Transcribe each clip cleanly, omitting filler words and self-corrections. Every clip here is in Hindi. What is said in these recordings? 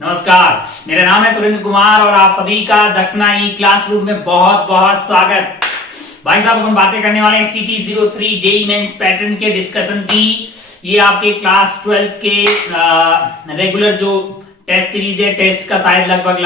नमस्कार, मेरा नाम है सुरेंद्र कुमार और आप सभी का दक्षिणा ई क्लासरूम में बहुत बहुत स्वागत। भाई साहब, अपन बातें करने वाले हैं CT03 जेईई मेंस पैटर्न के डिस्कशन की। ये आपके क्लास 12 के रेगुलर जो टेस्ट सीरीज है, टेस्ट का शायद लगभग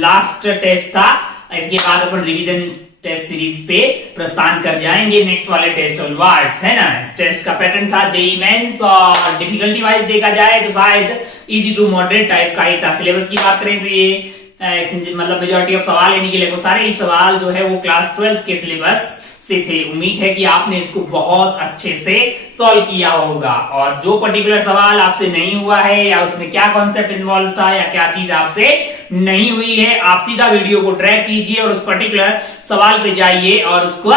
लास्ट टेस्ट था। इसके बाद अपन रिवीजन टेस्ट सीरीज पे प्रस्थान कर जाएंगे नेक्स्ट वाले टेस्ट ऑनवर्ड्स, है ना। इस टेस्ट का पैटर्न था जेईई मेंस और डिफिकल्टी वाइज देखा जाए तो शायद इजी टू मॉडरेट टाइप का ही था। सिलेबस की बात करें तो ये इसमें मतलब मेजॉरिटी ऑफ सवाल यानी कि लगभग सारे ही सवाल जो है वो क्लास 12 के सिलेबस से थे। उम्मीद है कि आपने इसको बहुत अच्छे से सॉल्व किया होगा और जो पर्टिकुलर सवाल आपसे नहीं हुआ है या उसमें क्या कॉन्सेप्ट इन्वॉल्व था या क्या चीज आपसे नहीं हुई है, आप सीधा वीडियो को ट्रैक कीजिए और उस पर्टिकुलर सवाल पे जाइए और उसको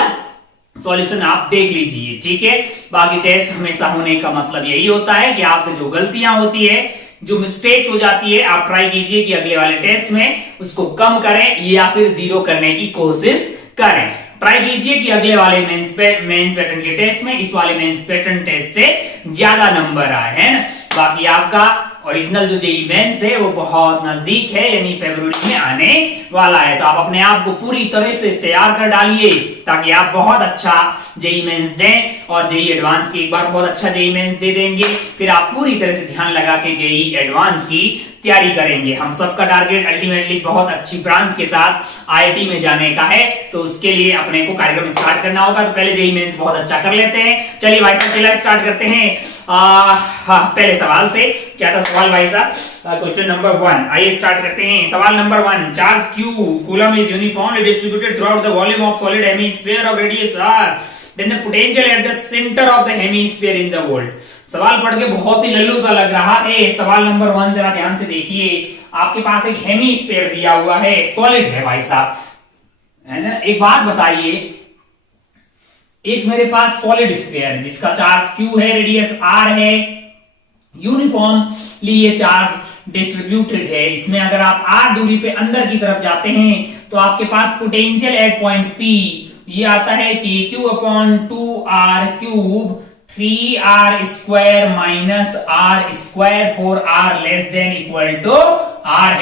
सॉल्यूशन आप देख लीजिए, ठीक है। बाकी टेस्ट हमेशा होने का मतलब यही होता है कि आपसे जो गलतियां होती है, जो मिस्टेक्स हो जाती है, आप ट्राई कीजिए कि अगले वाले टेस्ट में उसको कम करें या फिर जीरो करने की कोशिश करें। ट्राई कीजिए कि अगले वाले मेंस पैटर्न के टेस्ट में इस वाले मेंस पैटर्न टेस्ट से ज्यादा नंबर आए, है ना। बाकी आपका ओरिजिनल जो जेईई मेंस है वो बहुत नजदीक है, यानी फरवरी में आने वाला है। तो आप अपने आप को पूरी तरह से तैयार कर डालिए ताकि आप बहुत अच्छा जेईई मेंस दें और जेईई एडवांस की एक बार बहुत अच्छा जेईई मेंस दे देंगे, फिर आप पूरी तरह से ध्यान लगा के जेईई एडवांस की तैयारी करेंगे। हम सबका टारगेट अल्टीमेटली बहुत अच्छी ब्रांच के साथ आईआईटी में जाने का है, तो उसके लिए अपने को कार्यक्रम स्टार्ट करना होगा। तो पहले जेईई मेंस बहुत अच्छा कर लेते हैं। चलिए भाई साहब, चलिए स्टार्ट करते हैं। पहले सवाल से क्या था सवाल भाई साहब? क्वेश्चन नंबर 1, आइए स्टार्ट करते हैं। सवाल नंबर 1, charge Q coulomb is uniformly distributed throughout the volume of solid hemisphere of radius r, then the potential at the centre of the hemisphere in the world. सवाल पढ़ के बहुत ही लल्लू सा लग रहा है। सवाल नंबर 1 जरा ध्यान से देखिए। आपके पास एक हेमिस्फीयर दिया हुआ है, सॉलिड है भाई साहब, है ना। एक बात बताइए, एक मेरे पास सॉलिड स्फीयर जिसका चार्ज Q है, रेडियस r है, यूनिफॉर्मली ये चार्ज डिस्ट्रीब्यूटेड है। इसमें अगर आप r दूरी पे अंदर की तरफ जाते हैं तो आपके पास पोटेंशियल एट पॉइंट P ये आता है कि Q/2r cube 3r square minus r square for r less than equal to r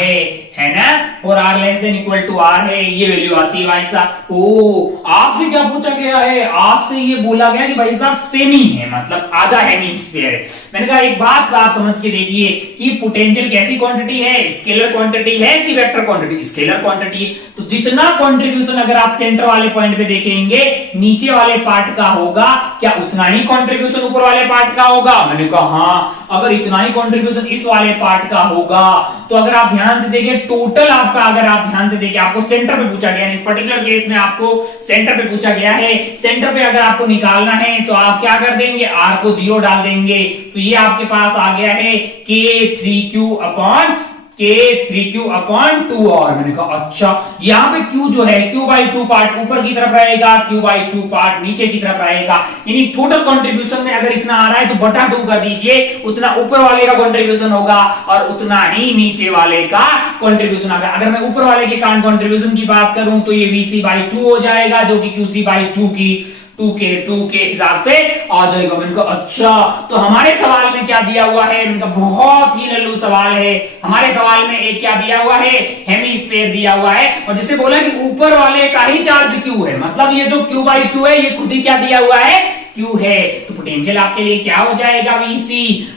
है ना। For r less than equal to r है, ये वैल्यू आती है भाई साहब। ओ, आपसे क्या पूछा गया है? आपसे ये बोला गया कि भाई साहब सेमी है, मतलब आधा हेमिस्फीयर है। मैंने कहा एक बात आप समझ के देखिए कि पोटेंशियल कैसी क्वांटिटी है, स्केलर क्वांटिटी है कि वेक्टर क्वांटिटी? Scalar quantity. तो जितना कंट्रीब्यूशन अगर आप सेंटर वाले पॉइंट पे देखेंगे नीचे वाले पार्ट का होगा, क्या उतना ही कंट्रीब्यूशन ऊपर वाले पार्ट का होगा? मैंने कहा हाँ, अगर इतना ही कंट्रीब्यूशन इस वाले पार्ट का होगा तो अगर आप ध्यान से देखें टोटल आपका, अगर आप ध्यान से देखें, आपको सेंटर पे पूछा गया है, इस पर्टिकुलर केस में आपको सेंटर पे पूछा गया है। सेंटर पे अगर आपको निकालना है तो आप क्या कर देंगे, r को 0 डाल देंगे, तो ये आपके पास आ गया है K3Q/2 और मैंने कहा अच्छा, यहाँ पे Q जो है Q/2 पार्ट ऊपर की तरफ रहेगा, Q/2 पार्ट नीचे की तरफ रहेगा, यानी टोटल कंट्रीब्यूशन में अगर इतना आ रहा है तो बटा 2 कर दीजिए, उतना ऊपर वाले का कंट्रीब्यूशन होगा और उतना ही नीचे वाले का कंट्रीब्यूशन होगा। अगर मैं ऊपर वाले के कंट्रीब्यूशन की बात करूं तो ये VC/2 हो जाएगा, जो कि QC/2 की 2 के हिसाब से आ जाएगा। मैंने कहा अच्छा, तो हमारे सवाल में क्या दिया हुआ है? मैंने कहा बहुत ही लल्लू सवाल है। हमारे सवाल में एक क्या दिया हुआ है, हेमिस्फीयर दिया हुआ है, और जिसे बोला कि ऊपर वाले का ही चार्ज Q है, मतलब ये जो Q/2 है ये खुद ही क्या दिया हुआ है, Q है। तो पोटेंशियल आपके लिए क्या हो जाएगा, VC,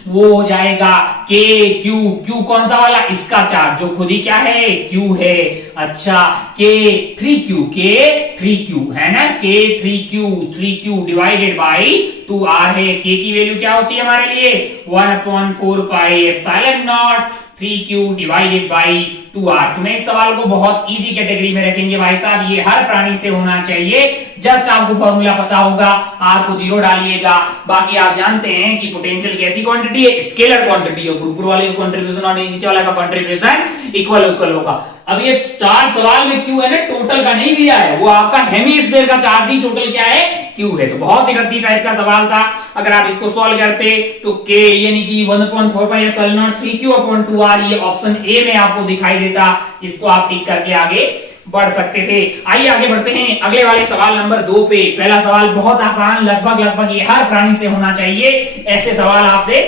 वो हो जाएगा Q कौन सा वाला, इसका चार्ज जो खुद ही क्या है, Q है। अच्छा, K3Q है ना, K3Q डिवाइडेड बाई 2r है। K की वैल्यू क्या होती है हमारे लिए, 1/4πε0 3Q डिवाइडेड बाई 2r। तो मैं इस सवाल को बहुत इजी कैटेगरी में रखेंगे भाई साहब, ये हर प्राणी से होना चाहिए। जस्ट आपको फॉर्मूला पता होगा, r को 0 डालिएगा। बाकी आप जानते हैं कि पोटेंशियल कैसी क्वांटिटी है, स्केलर क्वांटिटी है, ऊपर वाले का कंट्रीब्यूशन और नीचे वाला का कंट्रीब्यूशन इक्वल होगा। अब ये चार सवाल में Q है ना, टोटल का नहीं दिया है, वो आपका हेमिस्फीयर का चार्ज ही टोटल क्या है, Q है। तो बहुत ही गलती टाइप का सवाल था। अगर आप इसको सॉल्व करते तो K यानी कि 1/4πε0 3Q/2r ये ऑप्शन ए में आपको दिखाई देता, इसको आप टिक करके आगे बढ़ सकते थे। आइए आगे बढ़ते हैं अगले वाले सवाल नंबर 2 पे। पहला सवाल बहुत आसान, लगभग ये हर प्राणी से होना चाहिए, ऐसे सवाल आपसे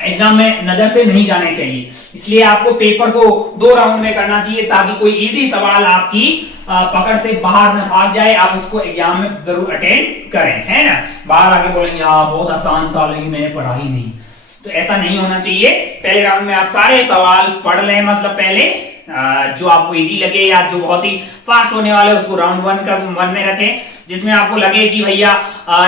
एग्जाम में नजर से नहीं जाने चाहिए। इसलिए आपको पेपर को 2 राउंड में करना चाहिए ताकि कोई इजी सवाल आपकी पकड़ से बाहर न भाग जाए, आप उसको एग्जाम में जरूर अटेंड करें, है ना। बाहर आके बोलेंगे हाँ बहुत आसान था लेकिन मैंने पढ़ा ही नहीं, तो ऐसा नहीं होना चाहिए। पहले राउंड में आप सारे सवाल पढ़ लें, मतलब पहले जो आपको इजी लगे या जो बहुत ही फास्ट होने वाले उसको राउंड 1 में रखें। जिसमें आपको लगे कि भैया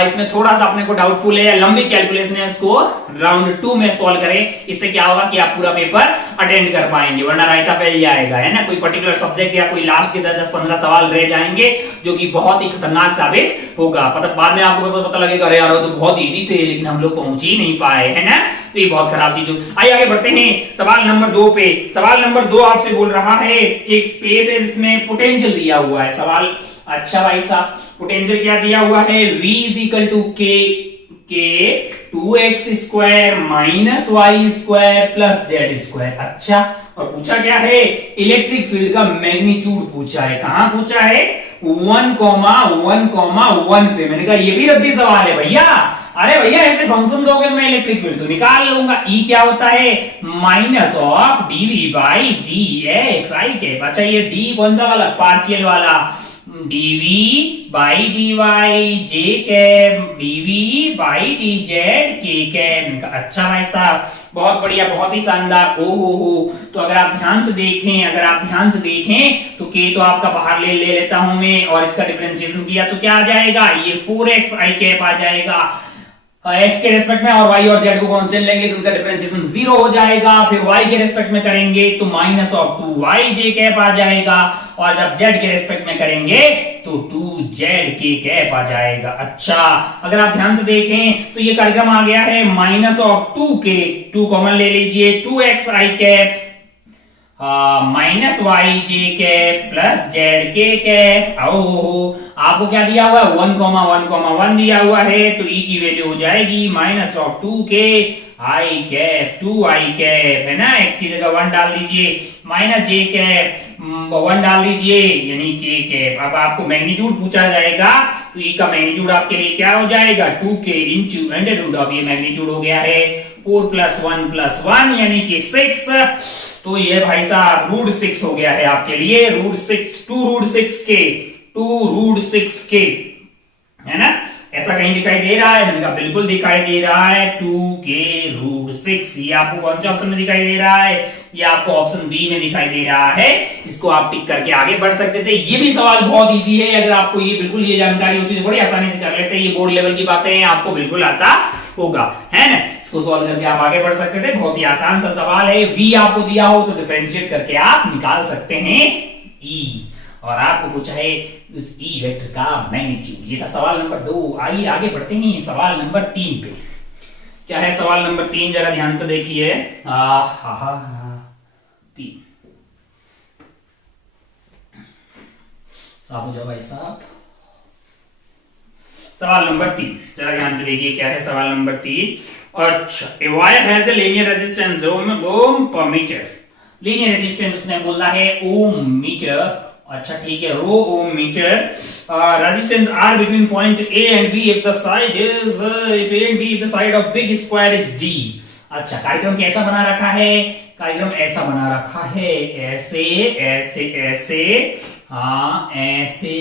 इसमें थोड़ा सा अपने को डाउटफुल है या लंबी कैलकुलेशन है, उसको राउंड 2 में सॉल्व करें। इससे क्या होगा कि आप पूरा पेपर अटेंड कर पाएंगे, वरना रायता फैल जाएगा, है ना। कोई पर्टिकुलर सब्जेक्ट या कोई लास्ट के 10-15 सवाल रह जाएंगे जो कि बहुत ही खतरनाक साबित होगा। बाद में आपको पता लगेगा अरे यार तो बहुत इजी थे लेकिन हम लोग पहुंच ही नहीं पाए, है ना। तो ये बहुत खराब चीज हो। आइए आगे बढ़ते हैं सवाल नंबर 2 पे। सवाल नंबर 2 आपसे बोल रहा है एक स्पेस है जिसमें पोटेंशियल दिया हुआ है। सवाल अच्छा भाई साहब, पोटेंशियल क्या दिया हुआ है, v is equal to K 2x square minus Y square plus Z square. अच्छा, और पूछा क्या है, इलेक्ट्रिक फील्ड का मैग्नीट्यूड पूछा है। कहां पूछा है, 1,1,1 पे। मैंने कहा ये भी रद्दी सवाल है भैया। अरे भैया ऐसे फंक्शन दोगे मैं इलेक्ट्रिक फील्ड तो निकाल लूंगा। ई क्या होता है, minus of D V by D X I cap. अच्छा ये डी कौन सा वाला, पार्शियल वाला, D V by D Y J cap D V by D Z K cap. अच्छा भाई साहब बहुत बढ़िया, बहुत ही शानदार। ओ हो। तो अगर आप ध्यान से देखें तो के तो आपका बाहर ले लेता हूं मैं, और इसका डिफरेंशिएशन किया तो क्या आ जाएगा, ये 4x आई कैप आ जाएगा x के रेस्पेक्ट में, और y और z को कांस्टेंट लेंगे तो उनका डिफरेंशिएशन 0 हो जाएगा। फिर y के रेस्पेक्ट में करेंगे तो minus of 2y j cap आ जाएगा, और जब z के रेस्पेक्ट में करेंगे तो 2z k कैप आ जाएगा। अच्छा, अगर आप ध्यान से देखें तो ये कार्यक्रम आ गया है माइनस ऑफ 2k, 2 कॉमन ले लीजिए, 2x i cap minus Y J cap plus Z K cap. आपको क्या दिया हुआ है, 1,1,1 दिया हुआ है, तो ई की वैल्यू हो जाएगी minus of 2k I cap 2i cap, है ना। x की जगह 1 डाल दीजिए, माइनस जे कैप 1 डाल दीजिए, यानी k कैप। अब आपको मैग्नीट्यूड पूछा जाएगा तो ई का मैग्नीट्यूड आपके लिए क्या हो जाएगा, 2k into under root of, ये मैग्नीट्यूड हो गया है 4 + 1 यानी कि 6। तो ये भाई साहब √6 हो गया है आपके लिए, √6 2√6k, है ना। ऐसा कहीं दिखाई दे रहा है, मैंने कहा बिल्कुल दिखाई दे रहा है, 2k√6। ये आपको कौन से ऑप्शन में दिखाई दे रहा है, ये आपको ऑप्शन बी में दिखाई दे रहा है। इसको आप टिक करके आगे बढ़ सकते थे। ये भी सवाल बहुत इजी है, अगर आपको ये बिल्कुल ये जानकारी होती तो बड़ी आसानी से कर लेते। ये बोर्ड लेवल की बातें हैं, आपको बिल्कुल आता होगा, है ना। इसको सॉल्व करके आप आगे बढ़ सकते थे। बहुत ही आसान सा सवाल है। v आपको दिया हो तो डिफरेंशिएट करके आप निकाल सकते हैं e, और आपको पूछा है उस ई वेक्टर का मैग्नीट्यूड। ये था सवाल नंबर 2। आइए आगे बढ़ते हैं सवाल नंबर 3 पे। क्या है सवाल नंबर 3, जरा ध्यान से देखिए। 3 साफ हो जाओ भाई साहब। सवाल नंबर 3 जरा ध्यान से देखिए, क्या है सवाल नंबर 3। अच्छा, a wire has a linear resistance ohm per meter। Linear resistance उसने बोला है ओम मीटर। अच्छा ठीक है, rho ohm metre. Resistance R between point A and B if the side is if A and B if the side of big square is D। अच्छा, कार्यक्रम कैसा बना रखा है, कार्यक्रम ऐसा बना रखा है, ऐसे ऐसे ऐसे, हाँ ऐसे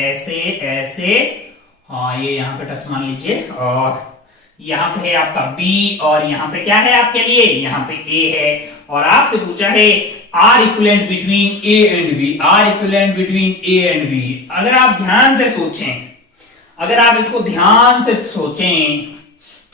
ऐसे ऐसे, हाँ ये यहाँ पे टच मान लीजिए, और यहाँ पे है आपका B, और यहाँ पे क्या है आपके लिए, यहाँ पे A है। और आपसे पूछा है R equivalent between A and B, R equivalent between A and B। अगर आप ध्यान से सोचें, अगर आप इसको ध्यान से सोचें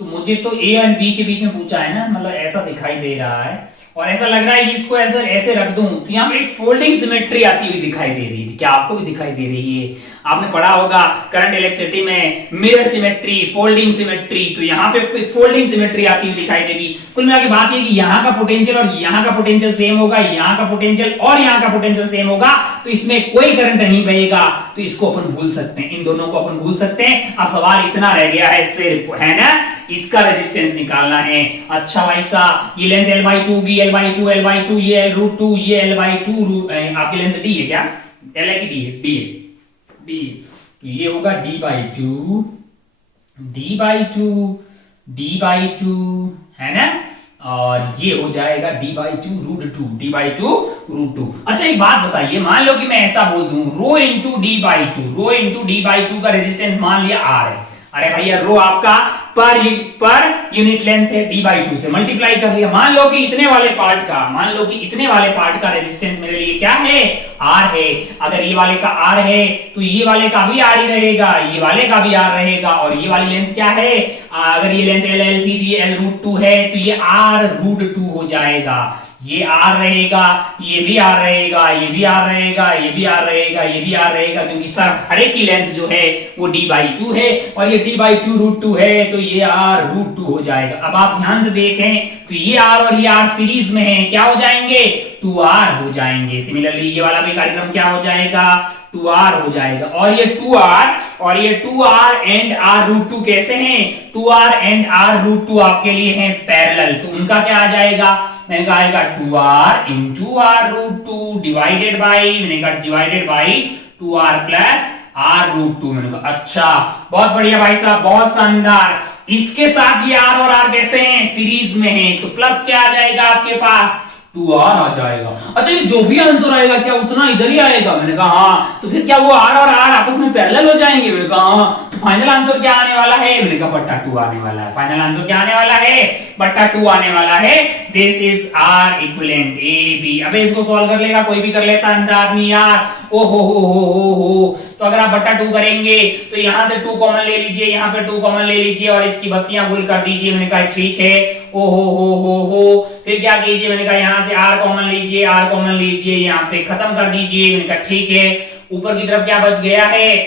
तो मुझे तो A एंड B के बीच में पूछा है ना, मतलब ऐसा दिखाई दे रहा है, और ऐसा लग रहा है कि इसको ऐसे ऐसे रख दूं तो यहाँ पे एक फोल्डिंग सिमेट्री आती हुई दिखाई दे रही है। क्या आपको भी दिखाई दे रही है? आपने पढ़ा होगा करंट इलेक्ट्रिसिटी में मिरर सिमेट्री, फोल्डिंग सिमेट्री, तो यहाँ पे फोल्डिंग सिमेट्री आती हुई दिखाई देगी। कुल मिला के बात ये कि यहाँ का पोटेंशियल और यहाँ का पोटेंशियल सेम होगा, यहाँ का पोटेंशियल और यहाँ का पोटेंशियल सेम होगा, तो इसमें कोई करंट नहीं बहेगा, तो इसको अपन भूल सकते हैं, इन दोनों को अपन भूल सकते हैं। अब सवाल इतना रह गया है सिर्फ, है ना, इसका रेजिस्टेंस निकालना है। अच्छा भाई साहब, ये लेंथ L/2, ये L/2, L/2, ये L√2, ये L/2, आपकी लेंथ D है क्या? L है कि D है? D है, D। तो ये होगा D/2, D/2, d/2 है ना, और ये हो जाएगा d/2 √2। अच्छा एक बात बताइए, मान लो कि मैं ऐसा बोल दूं रो इंटू d/2 का रेजिस्टेंस मान लिया r है। अरे भैया रो आपका पर यूनिट लेंथ है, d/2 से मल्टीप्लाई कर लिया। मान लो कि इतने वाले पार्ट का रेजिस्टेंस मेरे लिए क्या है, r है। अगर ये वाले का r है तो ये वाले का भी r ही रहेगा, ये वाले का भी r रहेगा, और ये वाली लेंथ क्या है, अगर ये लेंथ l थी, ये l √2 है, तो ये r √2 हो जाएगा। ये r रहेगा, ये भी r रहेगा, ये भी r रहेगा, ये भी r रहेगा, ये भी r रहेगा, क्योंकि सर हर एक की लेंथ जो है वो d/2 है, और ये d/2 √2 है, तो ये r √2 हो जाएगा। अब आप ध्यान से देखें तो ये r और ये r सीरीज में है, क्या हो जाएंगे, 2r हो जाएंगे। सिमिलरली ये वाला भी कार्यक्रम क्या हो जाएगा, 2r हो जाएगा। और ये 2r एंड r √2 कैसे हैं, 2r एंड r √2 आपके लिए हैं पैरेलल, तो उनका क्या आ जाएगा, मैंने कहा आएगा 2r into r √2 divided by 2r plus r √2। मैंने कहा अच्छा, बहुत बढ़िया भाई साहब, बहुत शानदार। इसके साथ ये r और r कैसे हैं, सीरीज में हैं, तो प्लस क्या आ जाएगा आपके पास, 2r आ जाएगा। अच्छा ये जो भी आंसर आएगा क्या उतना इधर ही आएगा, मैंने कहा हाँ, तो फिर क्या वो r और r आपस में पैरेलल हो जाएंगे, मैंने कहा हाँ। तो फाइनल आंसर क्या आने वाला है, मैंने कहा बट्टा 2 आने वाला है। फाइनल आंसर क्या आने वाला है, बट्टा 2 आने वाला है। This is r equivalent A B. अबे इसको सॉल्व कर लेगा, कोई भी कर लेता अंधा आदमी यार, ओ हो। तो अगर आप बट्टा 2 करेंगे तो यहां से 2 कॉमन ले लीजिए, यहाँ पे 2 कॉमन ले लीजिए, और इसकी बत्तियां गुल कर दीजिए। मैंने कहा ठीक है, ओ हो। फिर क्या कीजिए, मैंने कहा यहाँ से r कॉमन लीजिए, यहाँ पे खत्म कर दीजिए। मैंने कहा ठीक है। ऊपर की तरफ क्या बच गया है,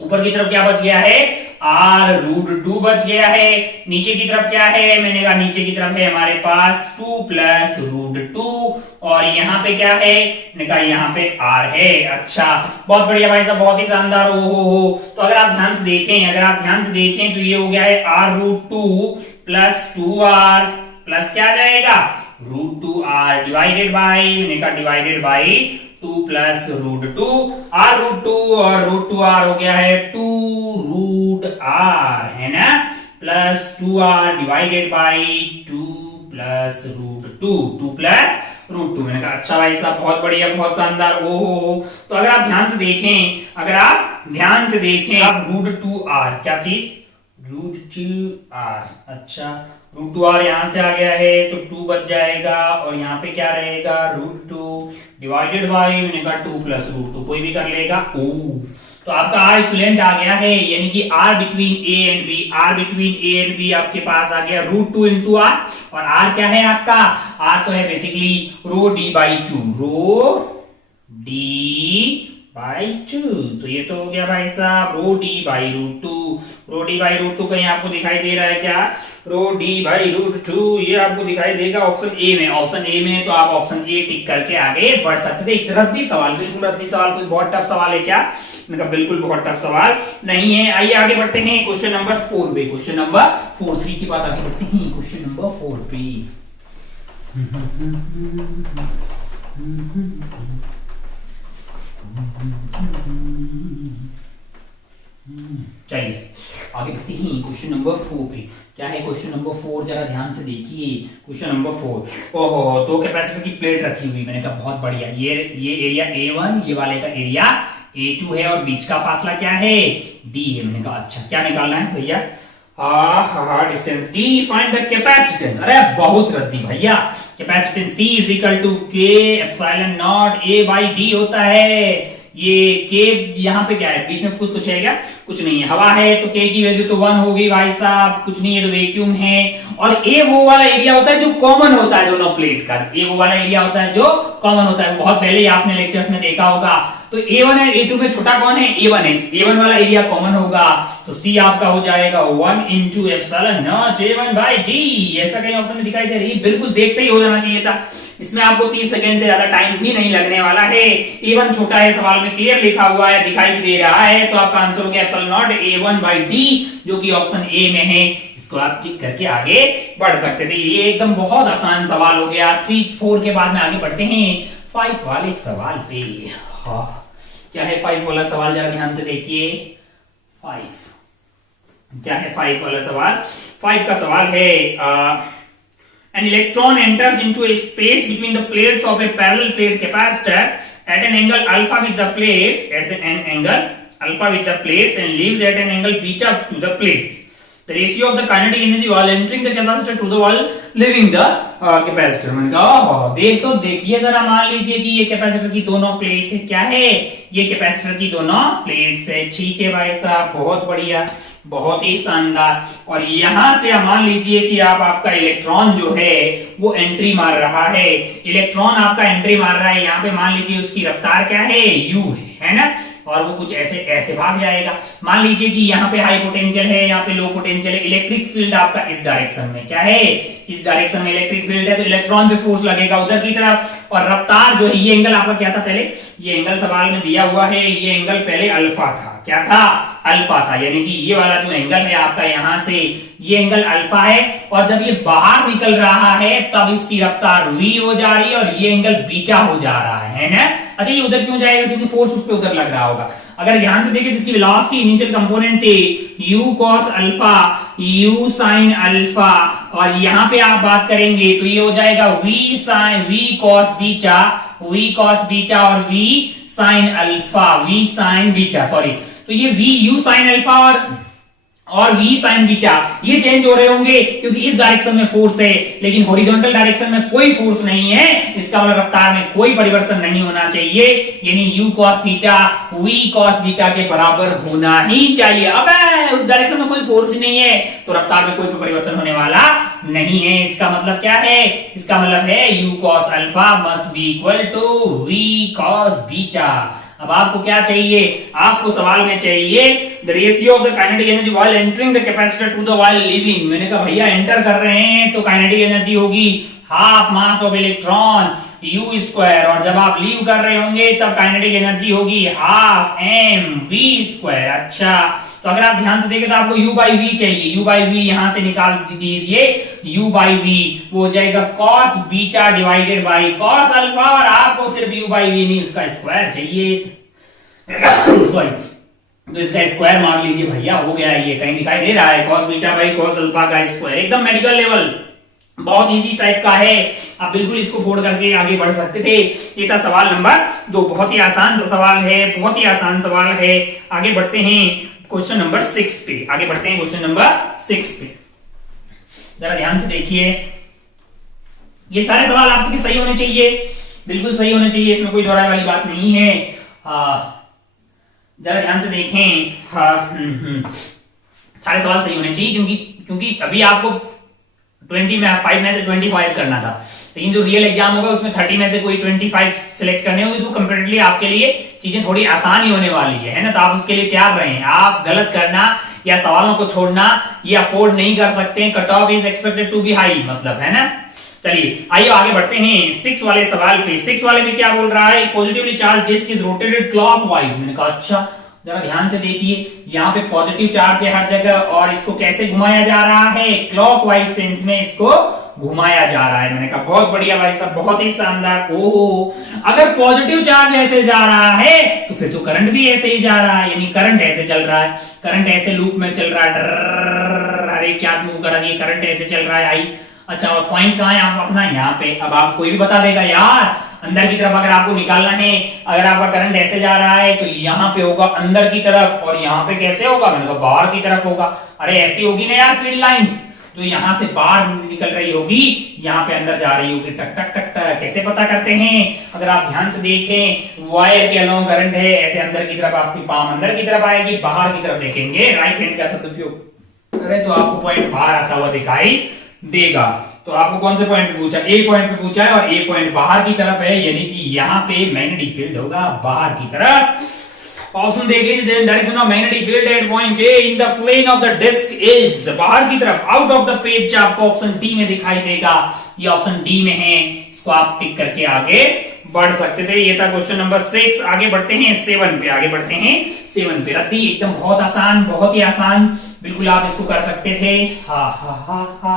ऊपर की तरफ क्या बच गया है, r √2 बच गया है। नीचे की तरफ क्या है, मैंने कहा नीचे की तरफ है हमारे पास 2 प्लस √2, और यहाँ पे क्या है, मैंने कहा यहाँ पे r है। अच्छा बहुत बढ़िया भाई साहब, बहुत ही शानदार, ओ हो। तो अगर आप ध्यान से देखें तो ये हो गया है r √2 प्लस 2r प्लस क्या आ जाएगा, √2r divided by 2 plus √2 r √2, और √2r हो गया है 2√r है ना, plus 2r divided by 2 plus √2 मैंने कहा अच्छा भाई साहब, बहुत बढ़िया, बहुत शानदार, ओ हो। तो अगर आप ध्यान से देखें आप √2r क्या चीज, √2r, अच्छा √2r यहां से आ गया है तो 2 बच जाएगा, और यहाँ पे क्या रहेगा, √2 डिवाइडेड बाई, मैंने कहा 2 प्लस √2, कोई भी कर लेगा, ओ। तो आपका r इक्विवेलेंट आ गया है, यानी कि r between a and b आपके पास आ गया √2 इंटू r, और r क्या है आपका, r तो है बेसिकली d/2, तो ये तो हो गया भाई साहब d/√2 कहीं आपको दिखाई दे रहा है क्या, d/√2 ये आपको दिखाई देगा ऑप्शन ए में, तो आप ऑप्शन ए टिक करके आगे बढ़ सकते थे। रद्दी सवाल, बिल्कुल रद्दी सवाल, कोई बहुत टफ सवाल है क्या, मैंने कहा बिल्कुल बहुत टफ सवाल नहीं है। आइए आगे बढ़ते हैं क्वेश्चन नंबर 4 पे, क्वेश्चन नंबर 4 की बात आगे बढ़ते हैं, क्वेश्चन नंबर 4 पे। चलिए आगे बढ़ते हैं क्वेश्चन नंबर 4 पे। क्या है क्वेश्चन नंबर 4, जरा ध्यान से देखिए। क्वेश्चन नंबर 4, ओहो, 2 कैपेसिटर की प्लेट रखी हुई, मैंने कहा बहुत बढ़िया। ये एरिया A1, ये वाले का एरिया A2 है, और बीच का फासला क्या है, D है। मैंने कहा अच्छा क्या निकालना है भैया, distance D, find the capacitance. अरे बहुत रद्दी भैया, capacitance C is equal to K epsilon naught A/D होता है। ये K यहाँ पे क्या है, बीच में कुछ है क्या, कुछ नहीं है, हवा है, तो K की वैल्यू तो 1 होगी भाई साहब, कुछ नहीं है तो वैक्यूम है। और A वो वाला एरिया होता है जो कॉमन होता है दोनों प्लेट का, A वो वाला एरिया होता है जो कॉमन होता है, बहुत पहले ही आपने लेक्चर्स में देखा होगा। तो A1 और A2 में छोटा कौन है, A1 है, A1 वाला एरिया कॉमन होगा, तो C आपका हो जाएगा 1 इंटू एप्सिलॉन नॉट A1/G। ऐसा कहीं ऑप्शन में दिखाई दे रही है, बिल्कुल देखते ही हो जाना चाहिए था। इसमें आपको 30 सेकंड से ज्यादा टाइम भी नहीं लगने वाला है। A1 छोटा है, सवाल में क्लियर लिखा हुआ है, दिखाई भी दे रहा है, तो आपका आंसर हो गया एप्सिलॉन नॉट A1/D, जो कि ऑप्शन ए में है। इसको आप टिक करके आगे बढ़ सकते थे। ये एकदम बहुत आसान सवाल हो गया। 3, 4 के बाद में आगे बढ़ते हैं 5 वाले सवाल पे। हाँ क्या है 5 वाला सवाल, जरा ध्यान से देखिए। 5 क्या है 5 वाला सवाल? 5 का सवाल है an electron enters into a space between the plates of a parallel plate capacitor at an angle alpha with the plates and leaves at an angle beta to the plates. The ratio of the kinetic energy while entering the capacitor to the while leaving the capacitor. मैंने कहा देखिए जरा, मान लीजिए कि ये कैपेसिटर की दोनों प्लेट क्या है, ये कैपेसिटर की दोनों प्लेट्स है। ठीक है भाई साहब, बहुत बढ़िया, बहुत ही शानदार। और यहां से मान लीजिए कि आपका इलेक्ट्रॉन जो है वो एंट्री मार रहा है, इलेक्ट्रॉन आपका एंट्री मार रहा है। यहाँ पे मान लीजिए उसकी रफ्तार क्या है, u है ना, और वो कुछ ऐसे भाग जाएगा। मान लीजिए कि यहाँ पे हाई पोटेंशियल है, यहाँ पे लो पोटेंशियल है। इलेक्ट्रिक फील्ड आपका इस डायरेक्शन में क्या है, इस डायरेक्शन में इलेक्ट्रिक फील्ड है, तो इलेक्ट्रॉन पे फोर्स लगेगा उधर की तरफ। और रफ्तार जो है, ये एंगल आपका क्या था पहले, ये एंगल सवाल में दिया हुआ है, ये एंगल पहले अल्फा था। क्या था, अल्फा था, यानी कि ये वाला जो एंगल है आपका यहां से, ये एंगल अल्फा है। और जब ये बाहर निकल रहा है तब इसकी रफ्तार v हो जा रही है और ये एंगल बीटा हो जा रहा है ना। अच्छा, ये उधर क्यों जाएगा, क्योंकि फोर्स उस पर उधर लग रहा होगा। अगर ध्यान से देखें तो इसकी वेलोसिटी इनिशियल कंपोनेंट थे u cos alpha, u sin alpha, और यहाँ पे आप बात करेंगे तो ये हो जाएगा v cos beta, v cos beta और v sin alpha, v sin beta, sorry. तो ये v u sin अल्फा और v sin बीटा ये चेंज हो रहे होंगे क्योंकि इस डायरेक्शन में फोर्स है, लेकिन हॉरिजॉन्टल डायरेक्शन में कोई फोर्स नहीं है। इसका मतलब रफ्तार में कोई परिवर्तन नहीं होना चाहिए, यानी u cos theta v cos beta के बराबर होना ही चाहिए। अब उस डायरेक्शन में कोई फोर्स ही नहीं है तो रफ्तार में कोई परिवर्तन होने वाला नहीं है। इसका मतलब क्या है, इसका मतलब है u cos alpha must be equal to v cos beta. अब आपको क्या चाहिए, आपको सवाल में चाहिए the ratio of the kinetic energy while entering the capacitor to the while leaving. मैंने कहा भैया एंटर कर रहे हैं तो काइनेटिक एनर्जी होगी half mass of electron u square, और जब आप लीव कर रहे होंगे तब काइनेटिक एनर्जी होगी हाफ mv स्क्वायर। अच्छा, तो अगर आप ध्यान से देखें तो आपको u बाई v चाहिए, u बाई v यहां से निकाल दीजिए, u बाई v वो हो जाएगा cos beta divided by cos alpha, और आपको सिर्फ u बाई v नहीं उसका स्क्वायर चाहिए सॉरी, तो इसका स्क्वायर मान लीजिए भैया, हो गया। ये कहीं दिखाई दे रहा है cos beta by cos alpha का स्क्वायर, एकदम मेडिकल लेवल, बहुत इजी टाइप का है। आप बिल्कुल इसको फोड़ करके आगे बढ़ सकते थे। ये था सवाल नंबर 2, बहुत ही आसान सवाल है, बहुत ही आसान सवाल है। आगे बढ़ते हैं क्वेश्चन नंबर 6 पे, आगे बढ़ते हैं क्वेश्चन नंबर 6 पे। जरा ध्यान से देखिए, ये सारे सवाल आपसे सही होने चाहिए, बिल्कुल सही होने चाहिए, इसमें कोई दोहराई वाली बात नहीं है। जरा ध्यान से देखें, सारे सवाल सही होने चाहिए क्योंकि अभी आपको 20 में 5 में से 25 करना था, लेकिन जो रियल एग्जाम होगा उसमें 30 में से कोई 25 सिलेक्ट करने होंगे, तो कंपैरेटिवली आपके लिए चीजें थोड़ी आसान ही होने वाली है ना। तो आप उसके लिए तैयार रहें। आप गलत करना या सवालों को छोड़ना ये अफोर्ड नहीं कर सकते। Cut off is expected to be high, मतलब है ना। चलिए आइए आगे बढ़ते हैं 6 वाले सवाल पे। 6 वाले में क्या बोल रहा है, positively charge disc is rotated clockwise. मैंने कहा अच्छा, जरा ध्यान से देखिए, यहाँ पे पॉजिटिव चार्ज है हर जगह, और इसको कैसे घुमाया जा रहा है, क्लॉकवाइज सेंस में इसको घुमाया जा रहा है। मैंने कहा बहुत बढ़िया भाई साहब, बहुत ही शानदार। ओहो, अगर पॉजिटिव चार्ज ऐसे जा रहा है तो फिर तो करंट भी ऐसे ही जा रहा है, यानी करंट ऐसे चल रहा है, करंट ऐसे लूप में चल रहा है। अरे चार्ज मूव करा दिए, करंट ऐसे चल रहा है आई। अच्छा, और पॉइंट कहाँ है आप अपना, यहाँ पे। अब आप कोई भी बता देगा यार, अंदर की तरफ अगर आपको निकालना है, अगर आपका करंट ऐसे जा रहा है तो यहाँ पे होगा अंदर की तरफ, और यहाँ पे कैसे होगा, मैंने कहा बाहर की तरफ होगा। अरे ऐसी होगी ना यार फील्ड लाइंस, जो यहाँ से बाहर निकल रही होगी यहाँ पे अंदर जा रही होगी, टक टक टक टक। कैसे पता करते हैं, अगर आप ध्यान से देखें, वायर के अलोंग करंट है, ऐसे अंदर की तरफ आपकी पाम अंदर की तरफ आएगी, बाहर की तरफ देखेंगे, राइट हैंड का शब्द उपयोग करें तो आपको पॉइंट बाहर आता हुआ दिखाई देगा। तो आपको कौन से पॉइंट पे पूछा, ए पॉइंट पे पूछा है, और ए पॉइंट बाहर की तरफ है, यानी कि यहाँ पे मैग्नेटिक फील्ड होगा बाहर की तरफ। ऑप्शन देख लीजिए, direction of magnetic field at point A in the plane of the disc is, बाहर की तरफ, आउट ऑफ द पेज आपको ऑप्शन डी में दिखाई देगा। ये ऑप्शन डी में है, इसको आप टिक करके आगे बढ़ सकते थे। ये था क्वेश्चन नंबर 6। आगे बढ़ते हैं 7 पे, आगे बढ़ते हैं 7 पे। रत्ती एकदम बहुत आसान, बहुत ही आसान, बिल्कुल आप इसको कर सकते थे। हा हा हा हा।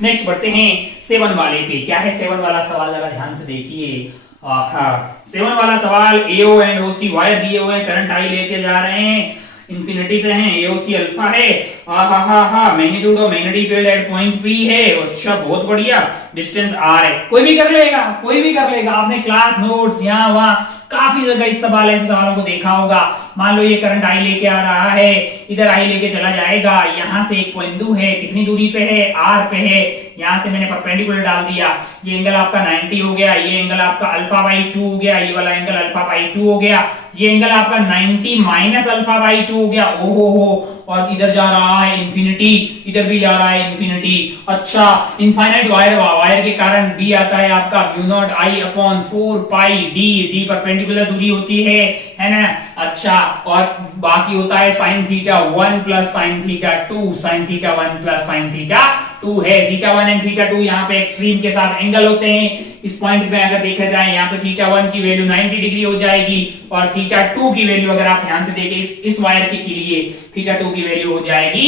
नेक्स्ट बढ़ते हैं 7 वाले पे। क्या है 7 वाला सवाल, जरा ध्यान से देखिए। 7 वाला सवाल, एओ एंड ओसी वायर दिए हुए, करंट आई लेके जा रहे हैं, इंफिनिटी पे है, एओसी अल्फा है, हा magnitude of magnetic field at point P है। अच्छा बहुत बढ़िया, डिस्टेंस आर है। कोई भी कर लेगा, कोई भी कर लेगा। आपने क्लास नोट्स यहाँ वहां काफी जगह इस सवाल ऐसे सवालों को देखा होगा। मान लो ये करंट आई लेके आ रहा है, इधर आई लेके चला जाएगा, यहाँ से एक बिंदु है, कितनी दूरी पे है, आर पे है। यहाँ से मैंने परपेंडिकुलर डाल दिया, ये एंगल आपका 90 हो गया, ये एंगल आपका अल्फा बाई 2 हो गया, ये वाला एंगल अल्फा बाई 2 हो गया, ये एंगल आपका 90 माइनस अल्फा बाई 2 हो गया। ओहो हो, और इधर जा रहा है इंफिनिटी, इधर भी जा रहा है इंफिनिटी। अच्छा, इनफाइनाइट वायर के कारण बी आता है आपका म्यू नॉट आई अपॉन 4 पाई डी। डी परपेंडिकुलर दूरी होती है ना। अच्छा, और बाकी होता है sine theta 1 plus sine theta 2, sine theta 1 plus sine theta 2 है। थीटा 1 एंड थीटा 2 यहाँ पे एक्सट्रीम के साथ एंगल होते हैं। इस पॉइंट पे अगर देखा जाए, यहाँ पे थीटा 1 की वैल्यू 90 डिग्री हो जाएगी, और थीटा 2 की वैल्यू अगर आप ध्यान से देखें इस वायर के लिए, थीटा 2 की वैल्यू हो जाएगी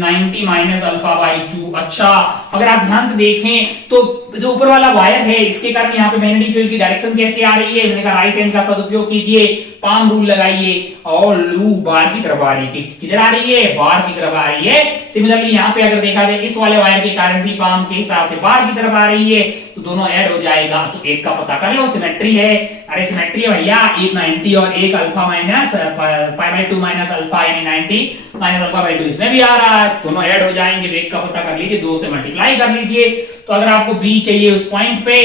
90 माइनस अल्फा बाई 2। अच्छा, अगर आप ध्यान से देखें तो जो ऊपर वाला वायर है, इसके कारण यहाँ पे मैग्नेटिक फील्ड की डायरेक्शन कैसे आ रही है। मैंने कहा राइट हैंड का सदुपयोग कीजिए, पाम रूल लगाइए, और लू बार की तरफ आ रही है। किधर आ रही है? बार की तरफ आ रही है। सिमिलरली यहाँ पे अगर देखा जाए, इस वाले वायर के कारण भी पाम के हिसाब से बार की तरफ आ रही है, तो दोनों ऐड हो जाएगा। तो एक का पता कर लो, सिमेट्री है। अरे सिमेट्री है भैया, एक 90 और एक alpha minus pi by 2 minus alpha, यानी 90 माइनस अल्फा बाई 2 इसमें भी आ रहा है, दोनों ऐड हो जाएंगे। एक का पता कर लीजिए, 2 से मल्टीप्लाई कर लीजिए। तो अगर आपको बी चाहिए उस पॉइंट पे,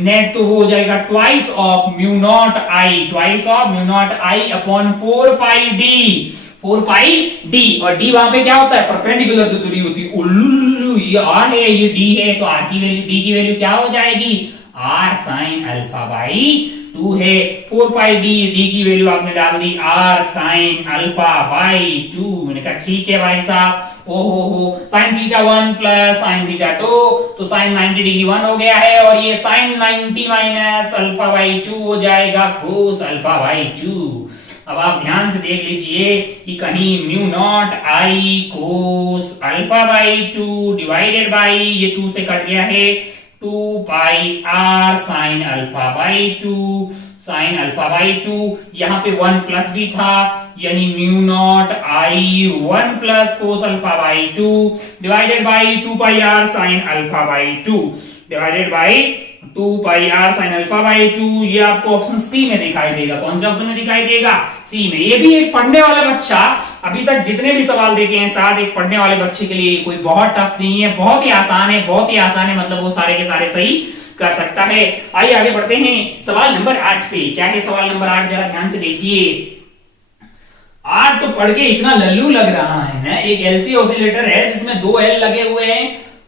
नेट तो वो हो जाएगा twice of mu nought I, twice of mu nought I upon 4 pi D, 4 pi D. और डी वहां पे क्या होता है? परपेंडिकुलर जो दूरी होती है। उल्लू, ये आर है, ये डी है, तो आर की वैल्यू, डी की वैल्यू क्या हो जाएगी? आर साइन अल्फा बाई 2 है। 4 पाई डी, डी की वैल्यू आपने डाल दी आर साइन अल्फा बाई 2। मैंने कहा ठीक है भाई साहब। ओहो हो, sine theta 1 plus sine theta 2, तो साइन 90 डिग्री 1 हो गया है, और ये साइन 90 माइनस अल्फा बाई 2 हो जाएगा कोस अल्फा बाई 2। अब आप ध्यान से देख लीजिए कि कहीं mu nought I cos alpha by 2 divided by, ये 2 से कट गया है, 2 pi R sine alpha by 2, sine alpha by 2। यहाँ पे 1 प्लस भी था, यानी mu nought I 1 plus cos alpha by 2 divided by 2 pi R sine alpha by 2 divided by 2 pi R sine alpha by 2। ये आपको ऑप्शन सी में दिखाई देगा। कौन से ऑप्शन में दिखाई देगा? सी में। ये भी एक पढ़ने वाला बच्चा, अभी तक जितने भी सवाल देखे हैं साथ, एक पढ़ने वाले बच्चे के लिए कोई बहुत टफ नहीं है, बहुत ही आसान है, बहुत ही आसान है। मतलब वो सारे के सारे सही कर सकता है। आइए आगे बढ़ते हैं सवाल नंबर 8 पे। क्या है सवाल नंबर 8? जरा ध्यान से देखिए। 8 तो पढ़ के इतना लल्लू लग रहा है ना। एक एलसी ऑसिलेटर है जिसमें 2 एल लगे हुए हैं,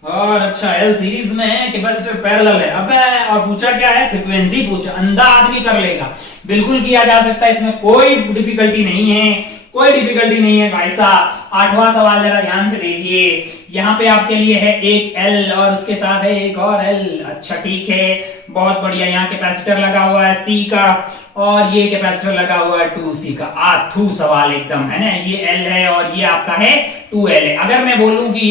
और अच्छा एल सीरीज में है, कैपेसिटर पैरेलल है। अब और पूछा क्या है? फ्रीक्वेंसी पूछा। अंधा आदमी कर लेगा, बिल्कुल किया जा सकता है, इसमें कोई डिफिकल्टी नहीं है, कोई डिफिकल्टी नहीं है भाई साहब। 8वां सवाल जरा ध्यान से देखिए। यहाँ पे आपके लिए है एक एल और उसके साथ है एक और एल। अच्छा ठीक है, बहुत बढ़िया। यहाँ कैपेसिटर लगा हुआ है सी का, और ये कैपेसिटर लगा हुआ है 2C का। आथू सवाल एकदम, है ना। ये L है और ये आपका है 2L है। अगर मैं बोलूं कि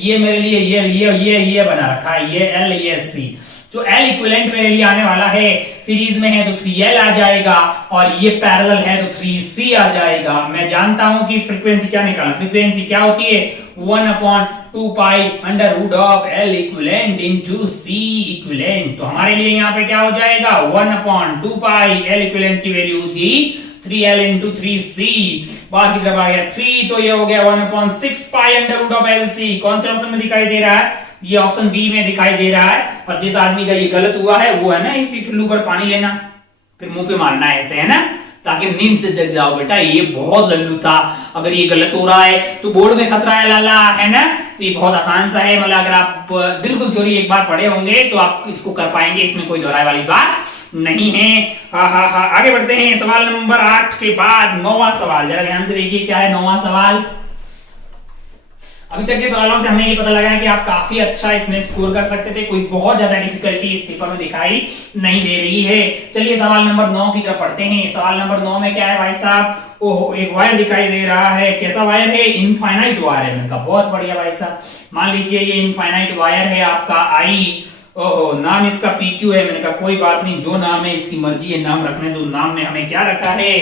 ये मेरे लिए ये बना रखा है, ये L ये C, जो L इक्विवेलेंट मेरे लिए आने वाला है, सीरीज में है तो 3L आ जाएगा, और ये पैरेलल है तो 3C आ जाएगा। मैं जानता हूं कि फ्रीक्वेंसी क्या निकालना। फ्रीक्वेंसी क्या होती है? 1/2 pi under root of L equivalent into C equivalent. तो हमारे लिए यहाँ पे क्या हो जाएगा? 1/2 पाई L इक्विवेलेंट की वैल्यू होगी 3L इंटू 3C। बाहर की तरफ आ गया 3, तो ये हो गया 1/6 pi under root of LC। कौन से ऑप्शन में दिखाई दे रहा है? ये ऑप्शन बी में दिखाई दे रहा है। और जिस आदमी का ये गलत हुआ है वो है ना, इस चुल्लू पर पानी लेना, फिर मुंह पे मारना है ऐसे, है ना, ताकि नींद से जग जाओ। बेटा ये बहुत लल्लू था। अगर ये गलत हो रहा है तो बोर्ड में खतरा है लाला, है ना। तो ये बहुत आसान सा है। मतलब अगर आप बिल्कुल थ्योरी एक बार पढ़े होंगे तो आप इसको कर पाएंगे, इसमें कोई दोहराए वाली बात नहीं है। हा। आगे बढ़ते हैं सवाल नंबर 8 के बाद 9वां सवाल। जरा ध्यान से देखिए क्या है 9वां सवाल। अभी तक के सवालों से हमें ये पता लगा है कि आप काफी अच्छा इसमें स्कोर कर सकते थे। कोई बहुत ज्यादा डिफिकल्टी इस पेपर में दिखाई नहीं दे रही है। चलिए सवाल नंबर 9 की तरफ पढ़ते हैं। सवाल नंबर 9 में क्या है भाई साहब? ओहो, एक वायर दिखाई दे रहा है। कैसा वायर है? इनफाइनाइट वायर है। मैंने कहा बहुत बढ़िया भाई साहब। मान लीजिए ये इनफाइनाइट वायर है आपका आई। ओहो, नाम इसका PQ है। मैंने कहा कोई बात नहीं, जो नाम है इसकी मर्जी है, नाम रखने दो। नाम में हमें क्या रखा है?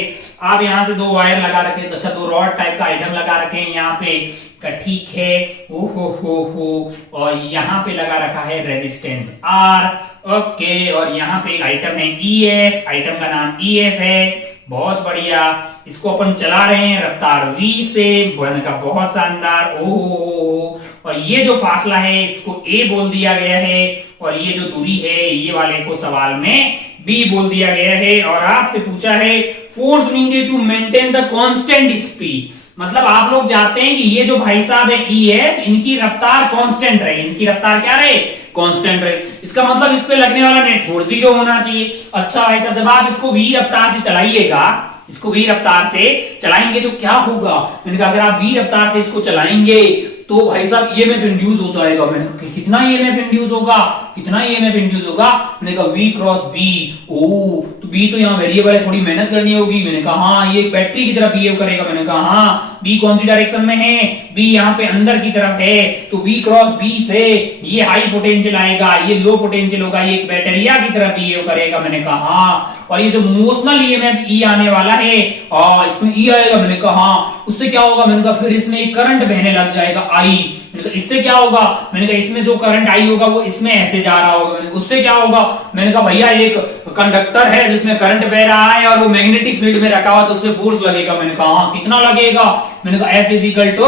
आप यहाँ से 2 वायर लगा रखे, तो अच्छा 2 रॉड टाइप का आइटम लगा रखे हैं यहाँ पे। ठीक है। ओ हो, और यहाँ पे लगा रखा है रेजिस्टेंस R, ओके, और यहाँ पे एक आइटम है EF, आइटम का नाम EF है, बहुत बढ़िया। इसको अपन चला रहे हैं रफ्तार V से, का बहुत शानदार। ओ, और ये जो फासला है इसको A बोल दिया गया है, और ये जो दूरी है ये वाले को सवाल में B बोल दिया गया है। और आपसे पूछा है force needed to maintain the constant speed, मतलब आप लोग चाहते हैं कि ये जो भाई साहब है EF, इनकी रफ्तार कांस्टेंट रहे, इनकी रफ्तार क्या रहे, कांस्टेंट रहे। इसका मतलब इस पे लगने वाला नेट फोर्स 0 होना चाहिए। अच्छा भाई साहब, जब आप इसको V रफ्तार से चलाइएगा, इसको V रफ्तार से चलाएंगे तो क्या होगा, मैंने कहा अगर आप V रफ्तार से इसको चलाएंगे तो भाई साहब ईएमएफ इंड्यूस हो जाएगा। मैंने कहा कितना ईएमएफ इंड्यूस होगा, कितना ईएमएफ इंड्यूस होगा, मैंने कहा V क्रॉस B। ओ, तो B तो यहाँ वेरिएबल है, थोड़ी मेहनत करनी होगी। मैंने कहा हाँ, ये बैटरी की तरफ बिहेव करेगा। मैंने कहा हाँ, B कौन सी डायरेक्शन में है, B यहाँ पे अंदर की तरफ है, तो V क्रॉस B से ये हाई पोटेंशियल आएगा, ये लो पोटेंशियल होगा, ये एक बैटरिया की तरफ बिहेव करेगा। मैंने कहा हाँ, और ये जो मोशनल ईएमएफ E आने वाला है, और इसमें E आएगा। मैंने कहा हाँ, उससे क्या होगा, मैंने कहा फिर इसमें एक करंट बहने लग जाएगा I। मैंने कहा इससे क्या होगा, मैंने कहा इसमें जो करंट I होगा वो इसमें ऐसे जा रहा होगा। मैंने उससे क्या होगा, मैंने कहा भैया एक कंडक्टर है जिसमें करंट बह रहा है और वो मैग्नेटिक फील्ड में रखा हुआ, तो उसमें फोर्स लगेगा। मैंने कहा हाँ, कितना लगेगा, मैंने कहा F इक्वल टू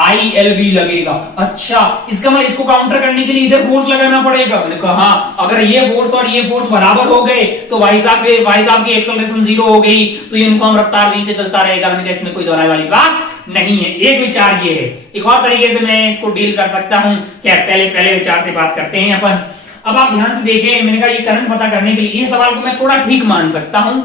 ILB लगेगा। अच्छा, इसका मतलब इसको काउंटर करने के लिए इधर फोर्स लगाना पड़ेगा। मैंने कहा हाँ, अगर ये फोर्स और ये फोर्स बराबर हो गए तो भाई साहब की एक्सेलरेशन 0 हो गई, तो यूनिफॉर्म रफ्तार V से चलता रहेगा। मैंने कहा इसमें कोई दोहराई वाली बात नहीं है। एक विचार ये है, एक और तरीके से मैं इसको डील कर सकता हूं क्या, पहले विचार से बात करते हैं अपन। अब आप ध्यान से देखें, मैंने कहा ये करंट पता करने के लिए ये सवाल को मैं थोड़ा ठीक मान सकता हूं,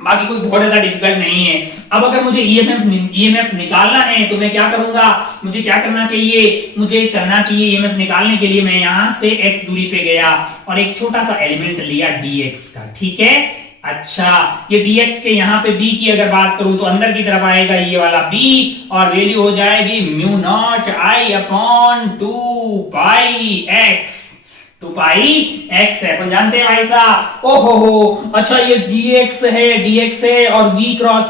बाकी कोई बहुत ज्यादा डिफिकल्ट नहीं है। अब अगर मुझे ईएमएफ निकालना है तो मैं क्या करूंगा, मुझे क्या करना चाहिए, मुझे करना चाहिए ईएमएफ निकालने के लिए मैं यहां से x दूरी पे गया और एक छोटा सा एलिमेंट लिया dx का, ठीक है। अच्छा, ये dx के यहाँ पे b की अगर बात करूं तो अंदर की तरफ आएगा ये वाला b, और वैल्यू हो जाएगी mu naught I upon 2 pi x, 2 pi x है, अपन जानते हैं भाई साहब। ओहो, अच्छा ये dx है और v क्रॉस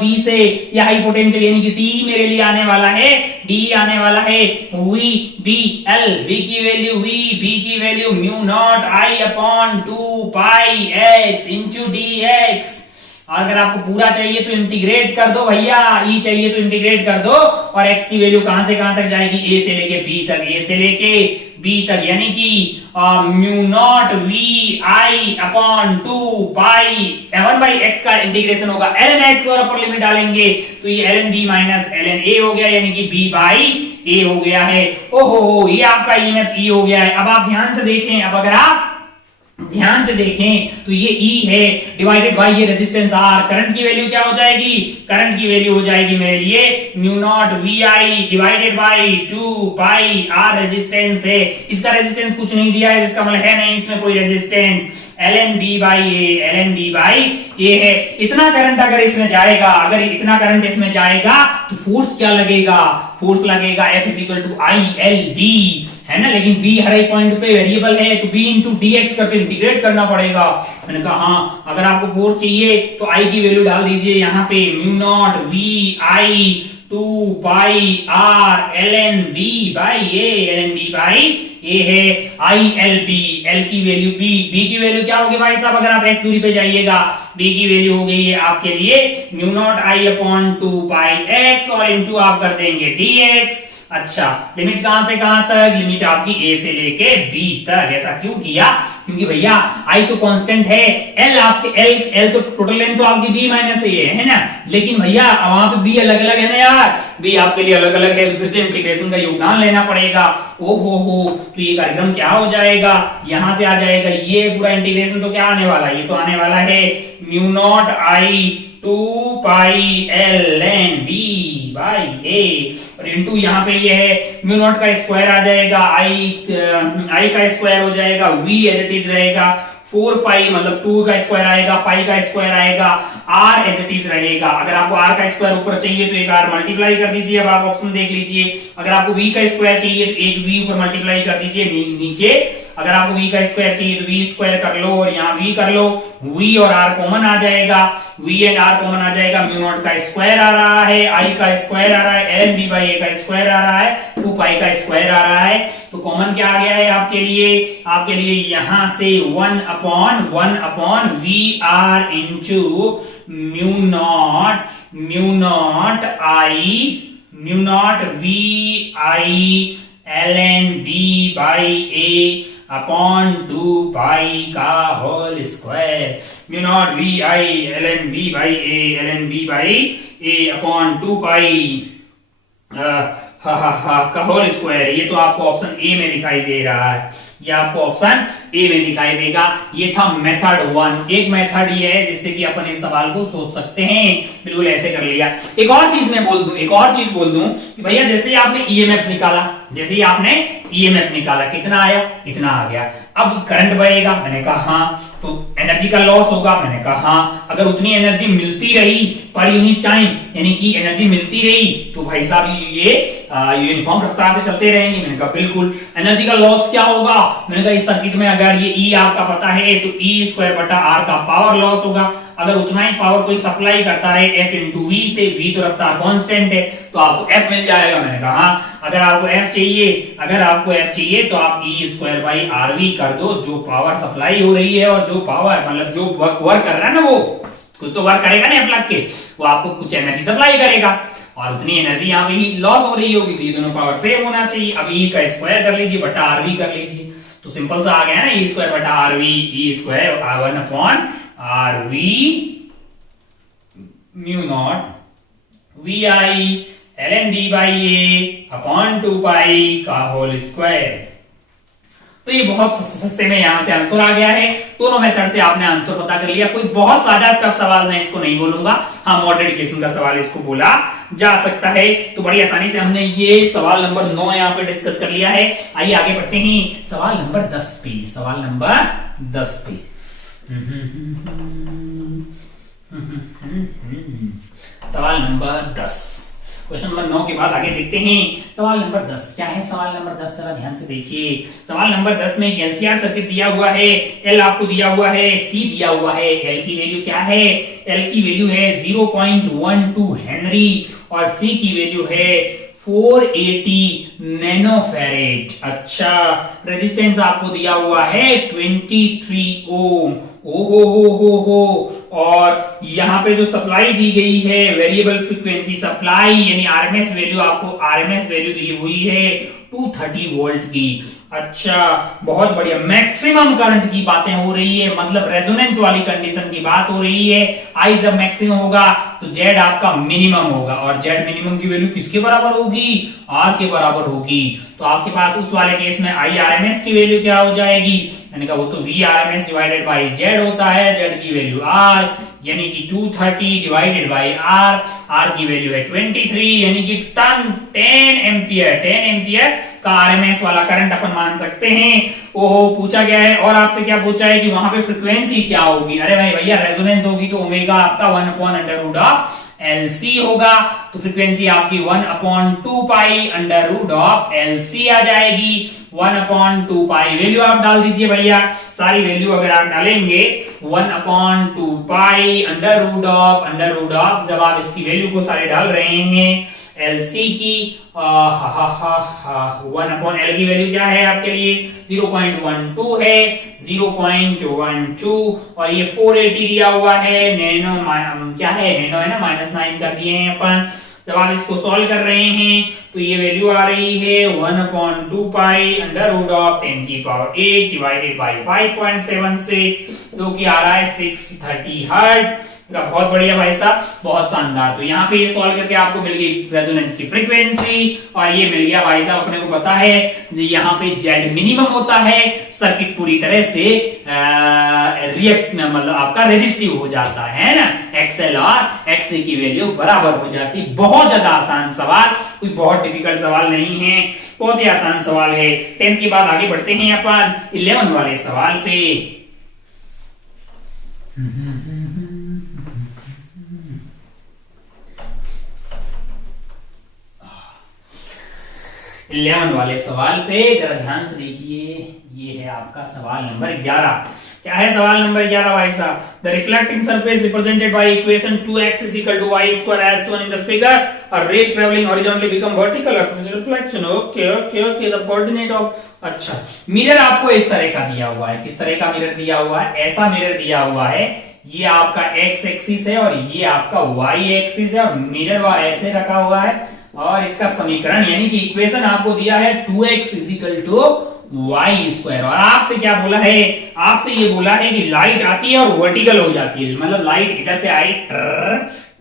b से ये हाई पोटेंशियल यानी कि d मेरे लिए आने वाला है, d आने वाला है v की value mu naught I upon 2 pi x into dx। और अगर आपको पूरा चाहिए तो इंटीग्रेट कर दो भैया, ई चाहिए तो इंटीग्रेट कर दो, और x की वैल्यू कहां से कहां तक जाएगी, a से लेके b तक, a से लेके b तक, यानी कि mu naught V I upon 2 pi 1/x का इंटीग्रेशन होगा ln x, और अपर लिमिट डालेंगे तो ये ln b minus ln a हो गया, यानी कि b बाई a हो गया है। ओहो, ये आपका ईएमएफ E हो गया है। अब आप ध्यान से देखें, अब अगर आप ध्यान से देखें तो ये E है डिवाइडेड बाय ये रेजिस्टेंस R, करंट की वैल्यू क्या हो जाएगी, करंट की वैल्यू हो जाएगी मेरे लिए mu naught VI divided by 2 pi R resistance है, इसका रेजिस्टेंस कुछ नहीं दिया है, इसका मतलब है नहीं इसमें कोई resistance, ln b by a है। इतना करंट अगर इसमें जाएगा, अगर इतना करंट इसमें जाएगा तो फोर्स क्या लगेगा, फोर्स लगेगा F इक्वल टू ILB, है ना। लेकिन b हर एक पॉइंट पे वेरिएबल है तो b इंटू dx करके इंटीग्रेट करना पड़ेगा। मैंने कहा हाँ, अगर आपको फोर्स चाहिए तो I की वैल्यू डाल दीजिए यहाँ पे mu naught VI 2 pi R ln b by a है ILB, L की वैल्यू B की वैल्यू क्या होगी भाई साहब, अगर आप x दूरी पे जाइएगा B की वैल्यू हो गई है आपके लिए mu naught I upon 2 pi x, और इंटू आप कर देंगे dx। अच्छा, लिमिट कहां से कहां तक, लिमिट आपकी a से लेके b तक। ऐसा क्यों किया, क्योंकि भैया I तो कांस्टेंट है, L आपके L तो टोटल लेंथ तो आपकी b माइनस a है ना, लेकिन भैया वहां पे b अलग अलग है ना यार, b आपके लिए अलग अलग है, तो फिर से इंटीग्रेशन का योगदान लेना पड़ेगा। ओ हो, तो ये कार्यक्रम क्या हो जाएगा, यहां से आ जाएगा ये पूरा इंटीग्रेशन, तो क्या आने वाला है, ये तो आने वाला है mu naught I 2 pi ln b by a, और इंटू यहाँ पे ये है म्यू नॉट का स्क्वायर आ जाएगा, I का स्क्वायर हो जाएगा, v एज इट इज रहेगा, 4 पाई मतलब 2 का स्क्वायर आएगा, पाई का स्क्वायर आएगा, r एज इट इज रहेगा। अगर आपको r का स्क्वायर ऊपर चाहिए तो एक r मल्टीप्लाई कर दीजिए, अब आप ऑप्शन देख लीजिए। अगर आपको v का स्क्वायर चाहिए तो एक v ऊपर मल्टीप्लाई कर दीजिए, नीचे अगर आपको v का स्क्वायर चाहिए तो v स्क्वायर कर लो और यहाँ v कर लो, v और r कॉमन आ जाएगा, v एंड r कॉमन आ जाएगा, म्यू नॉट का स्क्वायर आ रहा है, i का स्क्वायर आ रहा है, ln b बाई a का स्क्वायर आ रहा है, 2 पाई का स्क्वायर आ रहा है। तो कॉमन क्या आ गया है आपके लिए यहां से 1 upon V R into mu naught V I ln b by a upon 2 pi का whole square, mu naught V I ln b by a upon 2 pi का होल स्क्वायर। ये तो आपको ऑप्शन ए में दिखाई दे रहा है, ये आपको ऑप्शन ए में दिखाई देगा। ये था मेथड 1। एक मेथड ये है जिससे कि अपन इस सवाल को सोच सकते हैं, बिल्कुल ऐसे कर लिया। एक और चीज बोल दूं कि भैया जैसे ही आपने ईएमएफ निकाला, कितना आया, इतना आ गया। अब करंट बढ़ेगा, मैंने कहा हाँ, तो एनर्जी का लॉस होगा, मैंने कहा हाँ। अगर उतनी एनर्जी मिलती रही पर यूनिट टाइम, यानी कि एनर्जी मिलती रही, तो भाई साहब ये यूनिफॉर्म रफ्तार से चलते रहेंगे, मैंने कहा बिल्कुल। एनर्जी का लॉस क्या होगा, मैंने कहा इस सर्किट में अगर ये ई आपका पता है तो ई स्क्वायर बटा आर का पावर लॉस होगा। अगर उतना ही पावर कोई सप्लाई करता रहे एफ इंटू वी से, वी तो रफ्तार कांस्टेंट है, तो आपको एफ मिल जाएगा। मैंने कहा हाँ, अगर आपको एफ चाहिए तो आप E square by are we कर दो, जो पावर सप्लाई हो रही है और जो पावर मतलब जो वर्क कर रहा है ना, वो कुछ तो वर्क करेगा ना एफ लग के, वो आपको कुछ एनर्जी सप्लाई करेगा और उतनी एनर्जी यहाँ पे लॉस हो रही होगी, तो ये दोनों पावर सेम होना चाहिए। अब ई का स्क्वायर कर लीजिए बटा आर वी कर लीजिए, तो सिंपल सा आ गया ना, ई स्क्वायर बटा R V, E square R1 upon R V mu naught V I ln b by A upon 2 pi का होल स्क्वायर। तो ये बहुत सस्ते में यहां से आंसर आ गया है। दोनों मेथड से आपने आंसर पता कर लिया। कोई बहुत ज्यादा टफ सवाल मैं इसको नहीं बोलूंगा, हाँ मॉडरेट किस्म का सवाल इसको बोला जा सकता है। तो बड़ी आसानी से हमने ये सवाल नंबर 9 यहाँ पे डिस्कस कर लिया है। आइए आगे बढ़ते हैं सवाल नंबर 10 पे। सवाल नंबर 10 क्वेश्चन नंबर 9 के बाद आगे देखते हैं सवाल नंबर 10। क्या है सवाल नंबर 10, जरा ध्यान से देखिए। सवाल नंबर 10 में एलसीआर सर्किट दिया हुआ है, एल आपको दिया हुआ है, सी दिया हुआ है। एल की वैल्यू क्या है, एल की वैल्यू है 0.12 हेनरी और सी की वैल्यू है 480 नैनोफैरेड। अच्छा, रेजिस्टेंस आपको दिया हुआ है 23 ओम। हो और यहाँ पे जो सप्लाई दी गई है वेरिएबल फ्रीक्वेंसी सप्लाई, यानी आरएमएस वैल्यू, आपको आरएमएस वैल्यू दी हुई है 230 वोल्ट की। अच्छा, बहुत बढ़िया। मैक्सिमम करंट की बातें हो रही है, मतलब रेजोनेंस वाली कंडीशन की बात हो रही है। आई जब मैक्सिमम होगा तो जेड आपका मिनिमम होगा, और जेड मिनिमम की वैल्यू किसके बराबर होगी, आर के बराबर होगी। तो आपके पास उस वाले केस में आई आरएमएस की वैल्यू क्या हो जाएगी, मैंने कहा वो तो V RMS divided by Z होता है, जेड की वैल्यू आर यानी कि 230 डिवाइडेड बाई आर, आर की वैल्यू है 23 यानी कि 10 एम्पियर का आरएमएस वाला करंट अपन मान सकते हैं। ओहो, पूछा गया है और आपसे क्या पूछा है कि वहां पे फ्रीक्वेंसी क्या होगी। अरे भाई भैया, रेजोनेंस होगी तो ओमेगा आपका 1/√ऑफ LC होगा, तो फ्रीक्वेंसी आपकी 1/2 पाई √LC आ जाएगी। 1/2 पाई वैल्यू आप डाल दीजिए भैया, सारी वैल्यू अगर आप डालेंगे 1/2 पाई √ऑफ, जब आप इसकी वैल्यू को सारे डाल रहे हैं LC की 1/L की वैल्यू क्या है आपके लिए 0.12 है, 0.12 और ये 480 दिया हुआ है। नैनो क्या है, नैनो है ना, -9 कर दिए हैं अपन। जब आप इसको सॉल्व कर रहे हैं तो ये वैल्यू आ रही है 1/2 पाई √10⁸ डिवाइडेड बाई 5.76, जो कि आ रहा है 630 हर्ट्ज। बहुत बढ़िया भाई साहब, बहुत शानदार। तो यहाँ पे ये सॉल्व करके आपको मिल गई रेजोनेंस की फ्रीक्वेंसी, और ये मिल गया भाई साहब, अपने को पता है यहाँ पे जेड मिनिमम होता है, सर्किट पूरी तरह से रिएक्ट मतलब आपका रेजिस्टिव हो जाता है ना, एक्सएल और एक्सए की वैल्यू बराबर हो जाती। बहुत ज्यादा आसान सवाल, कोई बहुत डिफिकल्ट सवाल नहीं है, बहुत ही आसान सवाल है। 10th के बाद आगे बढ़ते हैं अपन 11 वाले सवाल पे। 11 वाले सवाल पे जरा ध्यान से देखिए। ये है आपका सवाल नंबर 11। क्या है सवाल नंबर 11 भाई साहब? The reflecting surface represented by equation 2x is equal to y square as shown in the figure, a ray traveling horizontally become vertical after reflection. Okay the coordinate of, अच्छा मिरर आपको इस तरह का दिया हुआ है। किस तरह का मिरर दिया हुआ है? ऐसा मिरर दिया हुआ है। ये आपका x एक्सिस है और ये आपका y एक्सिस है और मिरर वह ऐसे रखा हुआ है और इसका समीकरण यानी कि इक्वेशन आपको दिया है 2x is equal to y square. और आपसे क्या बोला है? आपसे ये बोला है कि लाइट आती है और वर्टिकल हो जाती है, मतलब लाइट इधर से आई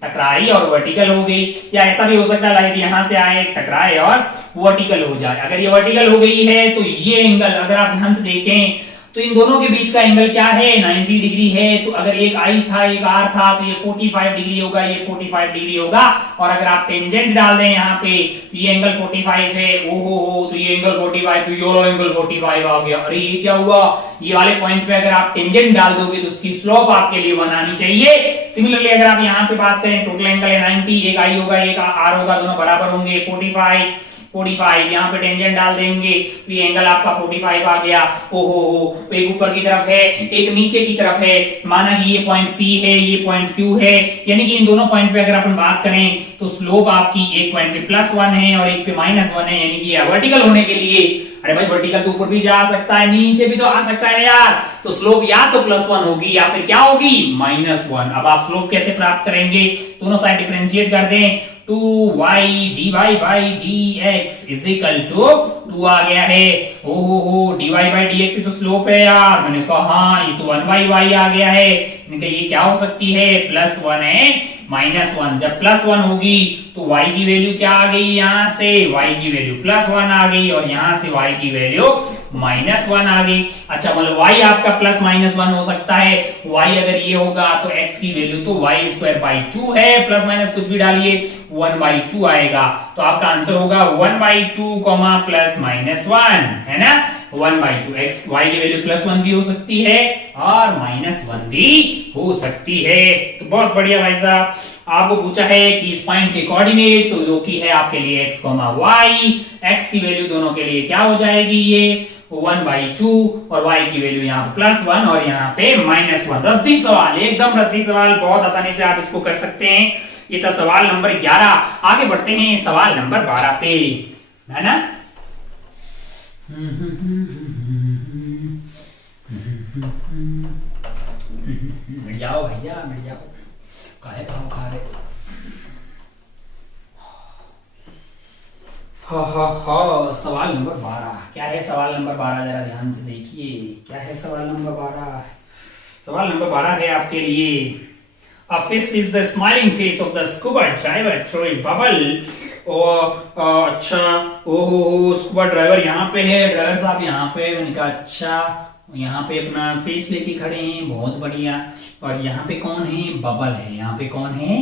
टकराई और वर्टिकल हो गई, या ऐसा भी हो सकता है लाइट यहां से आए टकराए और वर्टिकल हो जाए। अगर ये वर्टिकल हो गई है तो ये एंगल अगर आप ध्यान से देखें तो इन दोनों के बीच का एंगल क्या है? 90 डिग्री है। तो अगर एक आई था एक आर था तो ये 45 डिग्री होगा, ये 45 डिग्री होगा। और अगर आप टेंजेंट डाल दें यहाँ पे, ये एंगल 45 है, ओहो तो ये एंगल 45, तो ये एंगल 45 आ गया। अरे ये क्या हुआ? ये वाले पॉइंट पे अगर आप टेंजेंट डाल दोगे तो उसकी स्लोप आपके लिए 1 आनी चाहिए। सिमिलरली अगर आप यहाँ पे बात करें, टोटल एंगल है 90, एक आई होगा एक आर होगा, दोनों बराबर होंगे 45 यहाँ पे टेंजेंट डाल देंगे तो ये एंगल आपका 45 आ गया। ओहो एक ऊपर की तरफ है एक नीचे की तरफ है, माना कि ये पॉइंट P है ये पॉइंट Q है, यानी कि इन दोनों पॉइंट पे अगर अपन बात करें तो स्लोप आपकी एक पॉइंट पे +1 है और एक पे -1 है, यानी कि वर्टिकल होने के लिए, अरे भाई वर्टिकल तो ऊपर भी जा सकता है नीचे भी तो आ सकता है यार, तो स्लोप या तो +1 होगी या फिर क्या होगी -1। अब आप स्लोप कैसे प्राप्त करेंगे? दोनों साइड डिफरेंशिएट कर दें, 2y dy by dx is equal to 2 आ गया है। हो dy by dx तो स्लोप है यार, मैंने कहा हाँ ये तो 1/y आ गया है। मैंने कहा ये क्या हो सकती है? +1 है -1। जब +1 होगी तो y की वैल्यू क्या आ गई? यहाँ से y की वैल्यू +1 आ गई और यहाँ से y की वैल्यू -1 आ गई। अच्छा मतलब y आपका +-1 हो सकता है। y अगर ये होगा तो x की वैल्यू तो y² है, +- कुछ भी डालिए 1/2 आएगा। तो आपका आंसर होगा 1/2 +-1 है ना, 1/2। x y की वैल्यू +1 भी हो सकती है और -1 भी हो सकती है। तो बहुत बढ़िया भाई साहब, आपको पूछा है कि इस पॉइंट के कोऑर्डिनेट तो जो कि है आपके लिए x, y, x की वैल्यू दोनों के लिए क्या हो जाएगी? ये 1/2 और y की वैल्यू यहाँ पे +1 और यहाँ पे -1। रद्दी सवाल, एकदम रद्दी सवाल, बहुत आसानी से आप इसको कर सकते हैं। ये था सवाल नंबर 11। आगे बढ़ते हैं सवाल नंबर 12 पे, है ना। मिट जाओ भैया मिट जाओ, काहे भाव खा रहे? सवाल नंबर 12 क्या है? सवाल नंबर 12 जरा ध्यान से देखिए, क्या है सवाल नंबर 12? सवाल नंबर 12 है आपके लिए, A fish is the smiling face of the scuba diver through a bubble। अच्छा ओहो स्कूबा ड्राइवर यहाँ पे है, ड्राइवर साहब यहाँ पे। मैंने कहा अच्छा यहाँ पे अपना फेस लेके खड़े हैं, बहुत बढ़िया। और यहाँ पे कौन है? बबल है। यहाँ पे कौन है?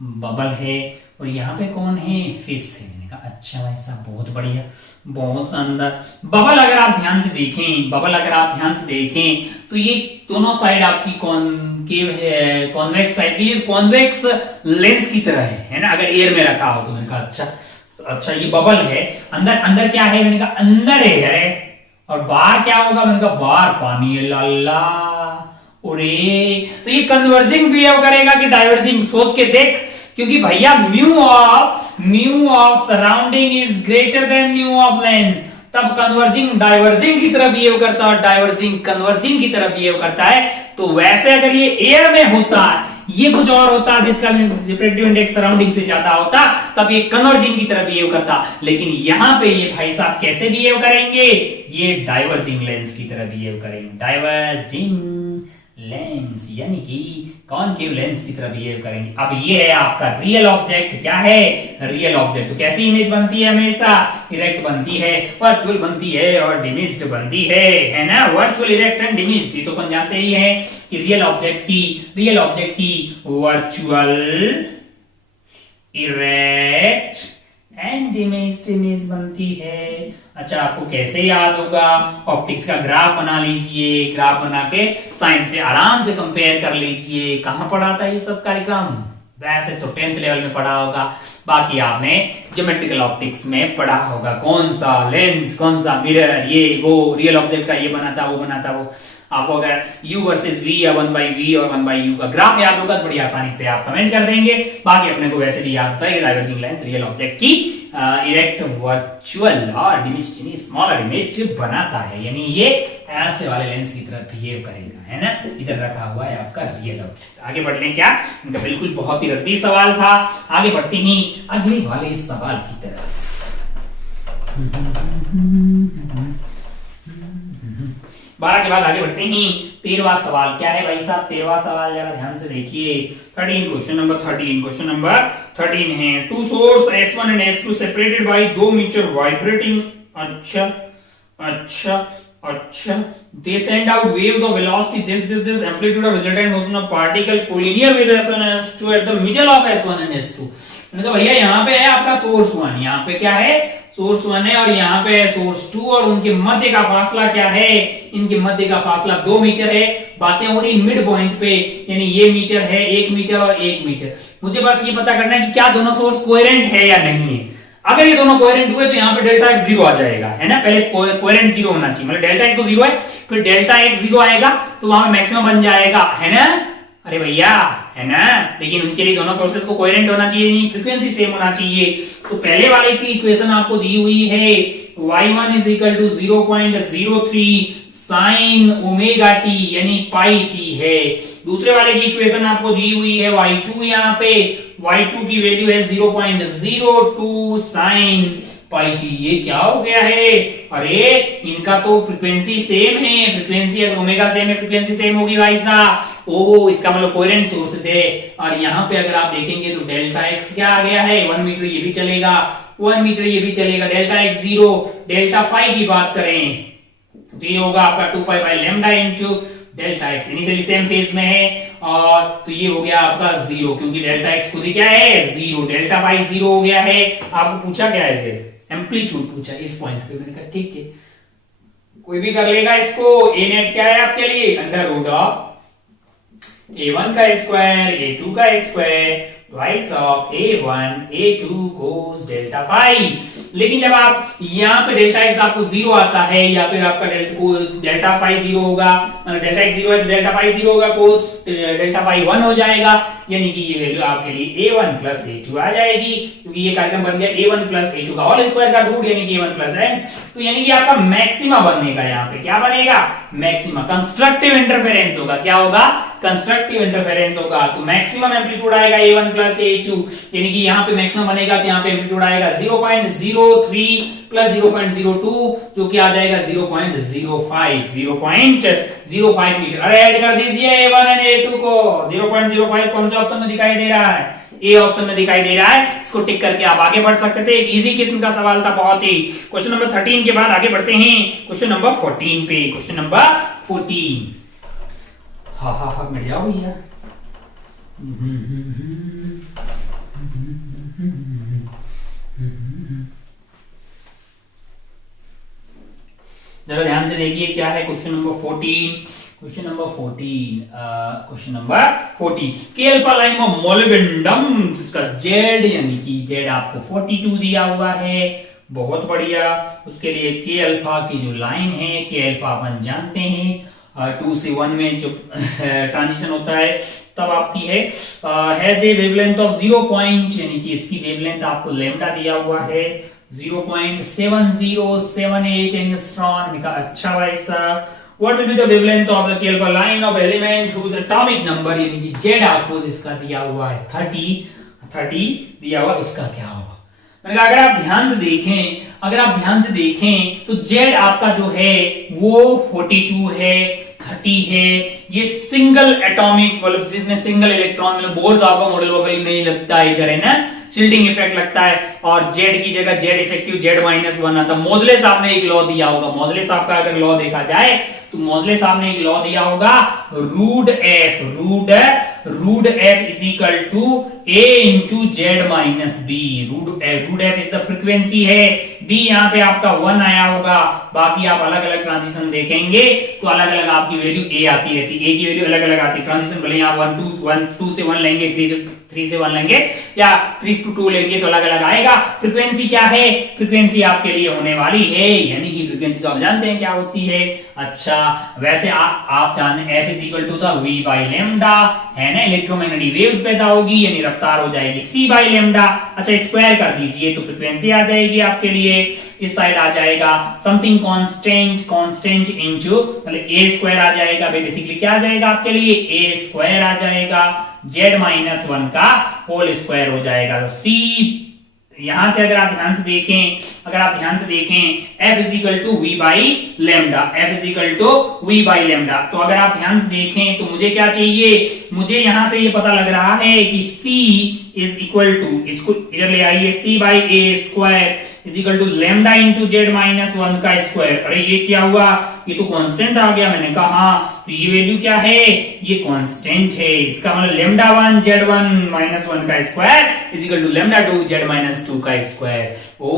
बबल है। और यहाँ पे कौन है? फिश है। मैंने कहा अच्छा भाई साहब बहुत बढ़िया, बहुत शानदार। बबल अगर आप ध्यान से देखें, बबल अगर आप ध्यान से देखें तो ये दोनों साइड आपकी कॉनकेव है, कॉन्वेक्स टाइप की, कॉन्वेक्स लेंस की तरह है ना, अगर एयर में रखा हो तो। मैंने कहा अच्छा ये बबल है, अंदर अंदर क्या है? मैंने कहा अंदर एयर है और बाहर क्या होगा? मैंने कहा बाहर पानी है। लाला ओरे, तो ये कन्वर्जिंग बिहेव करेगा कि डाइवर्जिंग? सोच के देख, क्योंकि भैया mu of surrounding is greater than mu of lens, तब कन्वर्जिंग डाइवर्जिंग की तरफ बिहेव करता है और डाइवर्जिंग कन्वर्जिंग की तरफ बिहेव करता है। तो वैसे अगर ये एयर में होता, ये कुछ और होता जिसका रिफ्रैक्टिव इंडेक्स सराउंडिंग से ज्यादा होता, तब ये कन्वर्जिंग की तरफ बिहेव करता। लेकिन यहां पे ये भाई साहब कैसे बिहेव करेंगे? ये डाइवर्जिंग लेंस की तरह बिहेव करेंगे, डाइवर्जिंग लेंस यानी कि कॉनकेव लेंस की तरह बिहेव करेंगे। अब ये है आपका रियल ऑब्जेक्ट। क्या है? Real object. तो कैसी इमेज बनती है? हमेशा इरेक्ट बनती है, वर्चुअल बनती है और डिमिस्ड बनती है ना। वर्चुअल, इरेक्ट एंड डिमिस्ड, ये तो अपन जानते ही हैं कि रियल ऑब्जेक्ट की वर्चुअल, इरेक्ट एंड इमेज बनती है। अच्छा आपको कैसे याद होगा? ऑप्टिक्स का ग्राफ बना लीजिए, ग्राफ बना के साइंस से आराम से कंपेयर कर लीजिए। कहां पढ़ा था ये सब कार्यक्रम? वैसे तो 10th लेवल में पढ़ा होगा, बाकी आपने ज्योमेट्रिकल ऑप्टिक्स में पढ़ा होगा, कौन सा लेंस, कौन सा मिरर, ये वो, रियल ऑब्जेक्ट का ये बना था, वो बना था, वो आपको अगर u वर्सेस v या 1/v और 1/u का ग्राफ याद होगा तो बड़ी आसानी से आप कमेंट कर देंगे। बाकी अपने को वैसे भी याद होता है कि डाइवर्जिंग लाइंस रियल ऑब्जेक्ट की इरेक्ट वर्चुअल और डिमिनिश्ड स्मॉलर इमेज बनाता है, यानी ये ऐसे वाले लेंस की तरह बिहेव करेगा, है ना। इधर रखा हुआ है आपका रियल ऑब्जेक्ट। आगे बढ़ लें क्या, इनका बिल्कुल बहुत ही रद्दी सवाल था। आगे बढ़ते ही अगले वाले सवाल की तरफ। 12 के बाद आगे बढ़ते ही 13वां सवाल क्या है भाई साहब। 13वां सवाल जरा ध्यान से देखिए। 13 क्वेश्चन नंबर 13 है, two source S1 and S2 separated by 2 metre vibrating, अच्छा they send out waves of velocity this amplitude of resultant motion of particle collinear with S1 and S2 at the middle of S1 and S2। मैंने कहा भैया यहाँ पे है आपका सोर्स 1, यहाँ पे क्या है सोर्स 1 है, और यहाँ पे है सोर्स 2, और उनके मध्य का फासला क्या है, इनके मध्य का फासला 2 मीटर है। बातें हो रही मिड पॉइंट पे, यानी ये मीटर है, 1 मीटर और 1 मीटर। मुझे बस ये पता करना है कि क्या दोनों सोर्स कोहेरेंट है या नहीं है। अगर ये दोनों कोहेरेंट हुए तो यहाँ पे डेल्टा एक्स 0 आ जाएगा, है ना। पहले कोहेरेंट 0 होना चाहिए, मतलब डेल्टा एक्स तो 0 है, फिर डेल्टा एक्स 0 आएगा तो वहां पे मैक्सिमम बन जाएगा, है ना। अरे भैया, है ना। लेकिन उनके लिए दोनों सोर्सेस को कोहेरेंट होना चाहिए, फ्रीक्वेंसी सेम होना चाहिए। तो पहले वाले की इक्वेशन आपको दी हुई है y1 is equal to 0.03 sin omega t यानी पाई t है। दूसरे वाले की इक्वेशन आपको दी हुई है y2, यहाँ पे y2 की वैल्यू है 0.02 sin पाई t। ये क्या हो गया है, अरे इनका तो फ्रीक्वेंसी सेम है, फ्रीक्वेंसी अगर ओमेगा सेम है फ्रीक्वेंसी सेम होगी भाई साहब। ओहो, इसका मतलब कोहेरेंट सोर्सेस है। और यहाँ पे अगर आप देखेंगे तो डेल्टा एक्स क्या आ गया है, 1 मीटर ये भी चलेगा, 1 मीटर ये भी चलेगा, डेल्टा एक्स 0, डेल्टा फाई की बात करें तो ये होगा आपका 2 pi by lambda into delta x, initially same phase में है, और तो ये हो गया आपका 0, क्योंकि डेल्टा एक्स खुद ही क्या है 0, डेल्टा फाई 0 हो गया है। आपको पूछा क्या है, फिर एम्पलीट्यूड पूछा इस पॉइंट पे। मैंने कहा ठीक है, कोई भी कर लेगा इसको। ए नेट क्या है आपके लिए, अंडर रूट ऑफ a1 का स्क्वायर a2 का square twice of a1 a2 cos delta phi. लेकिन जब आप यहाँ पे डेल्टा एक्स आपको 0 आता है, या फिर आपका डेल्टा फाई 0 होगा, डेल्टा एक्स 0 है तो डेल्टा फाई 0 होगा, कोस डेल्टा फाई 1 हो जाएगा, यानी कि ये वैल्यू आपके लिए a1 प्लस a2 आ जाएगी, क्योंकि ये कार्यक्रम बन गया a1 प्लस a2 का होल स्क्वायर का रूट, यानी कि a1 प्लस है। तो यानी कि आपका मैक्सिमा बनेगा, यहाँ पे क्या बनेगा, मैक्सिमा। कंस्ट्रक्टिव इंटरफेरेंस होगा, क्या होगा, कंस्ट्रक्टिव इंटरफेरेंस होगा। तो मैक्सिमम एम्पलीट्यूड आएगा a1 प्लस a2, यानी कि यहाँ पे मैक्सिमम बनेगा तो यहाँ पे एम्पलीट्यूड आएगा 0.03 प्लस 0.02, जो कि आ जाएगा 0.05 मीटर। अरे ऐड कर दीजिए a1 और a2 को। 0.05 कौन से ऑप्शन में दिखाई दे रहा है, ए ऑप्शन में दिखाई दे रहा है। इसको टिक करके आप आगे बढ़ सकते थे। एक इजी किस्म का सवाल था बहुत ही। क्वेश्चन नंबर 13 के बाद आगे बढ़ते हैं क्वेश्चन नंबर 14 पे। क्वेश्चन नंबर 14, हाँ मिट जाओ भैया। जरा ध्यान से देखिए क्या है क्वेश्चन नंबर 14। क्वेश्चन नंबर 14 के अल्फा लाइन ऑफ मोलिबेंडम, जिसका जेड यानी कि जेड आपको 42 दिया हुआ है, बहुत बढ़िया। उसके लिए के अल्फा की जो लाइन है, के अल्फा अपन जानते हैं 2 से 1 में जो ट्रांजिशन होता है तब आपकी है has a wavelength of 0 point, यानी कि इसकी वेवलेंथ आपको लैम्डा दिया हुआ है 0.7078 एंगस्ट्रॉन। अच्छा भाई साहब, what will be the wavelength of the K alpha line of element whose atomic number, यानी कि Z आपको जिसका दिया हुआ है 30 दिया हुआ, उसका क्या होगा। मैंने कहा अगर आप ध्यान से देखें तो Z आपका जो है वो 42 है, 30 है। ये सिंगल एटॉमिक, मतलब जिसमें सिंगल इलेक्ट्रॉन, मतलब बोर्स आपका मॉडल वगैरह नहीं लगता है इधर, है ना, शिल्डिंग इफेक्ट लगता है। और जेड की जगह जेड इफेक्टिव Z-1 आता। मोजले साहब ने एक लॉ दिया होगा, मोजले साहब का अगर लॉ देखा जाए तो मोजले साहब ने एक लॉ दिया होगा root F is equal to A into Z minus B. Root F is the frequency है, बी यहाँ पे आपका 1 आया होगा। बाकी आप अलग अलग ट्रांजिशन देखेंगे तो अलग अलग आपकी वैल्यू ए आती रहती है, ए की वैल्यू अलग अलग आती है। ट्रांजिशन भले आप 1 2 से 1 लेंगे, 3 3 से 1 लेंगे या 3 to 2 लेंगे तो अलग अलग आएगा। फ्रीक्वेंसी क्या है, फ्रीक्वेंसी आपके लिए होने वाली है, यानी कि फ्रीक्वेंसी तो आप जानते हैं क्या होती है। अच्छा वैसे आप जानते हैं F इज इक्वल टू था V बाई लेमडा, है ना, इलेक्ट्रोमैग्नेटिक वेव्स पैदा होगी यानी रफ्तार हो जाएगी C बाई लेमडा। अच्छा स्क्वायर कर दीजिए तो फ्रीक्वेंसी आ जाएगी आपके लिए, इस साइड आ जाएगा समथिंग कांस्टेंट इनटू मतलब a स्क्वायर आ जाएगा। बेसिकली क्या आ जाएगा आपके लिए, a स्क्वायर आ जाएगा z माइनस 1 का होल स्क्वायर हो जाएगा। तो c यहां से अगर आप ध्यान से देखें f is equal to V by lambda, f is equal to V by lambda. तो अगर आप ध्यान से देखें तो मुझे क्या चाहिए, मुझे यहां से ये पता लग रहा है कि c इज इक्वल टू, इसको इधर ले आइए, c by A square is equal to lambda into Z minus 1 का स्क्वायर। अरे ये क्या हुआ, ये तो कांस्टेंट आ गया। मैंने कहा तो ये वैल्यू क्या है, ये कांस्टेंट है, इसका मतलब लेमडा 1 जेड 1 माइनस 1 का square is equal to lambda 2 Z minus 2 का स्क्वायर। ओ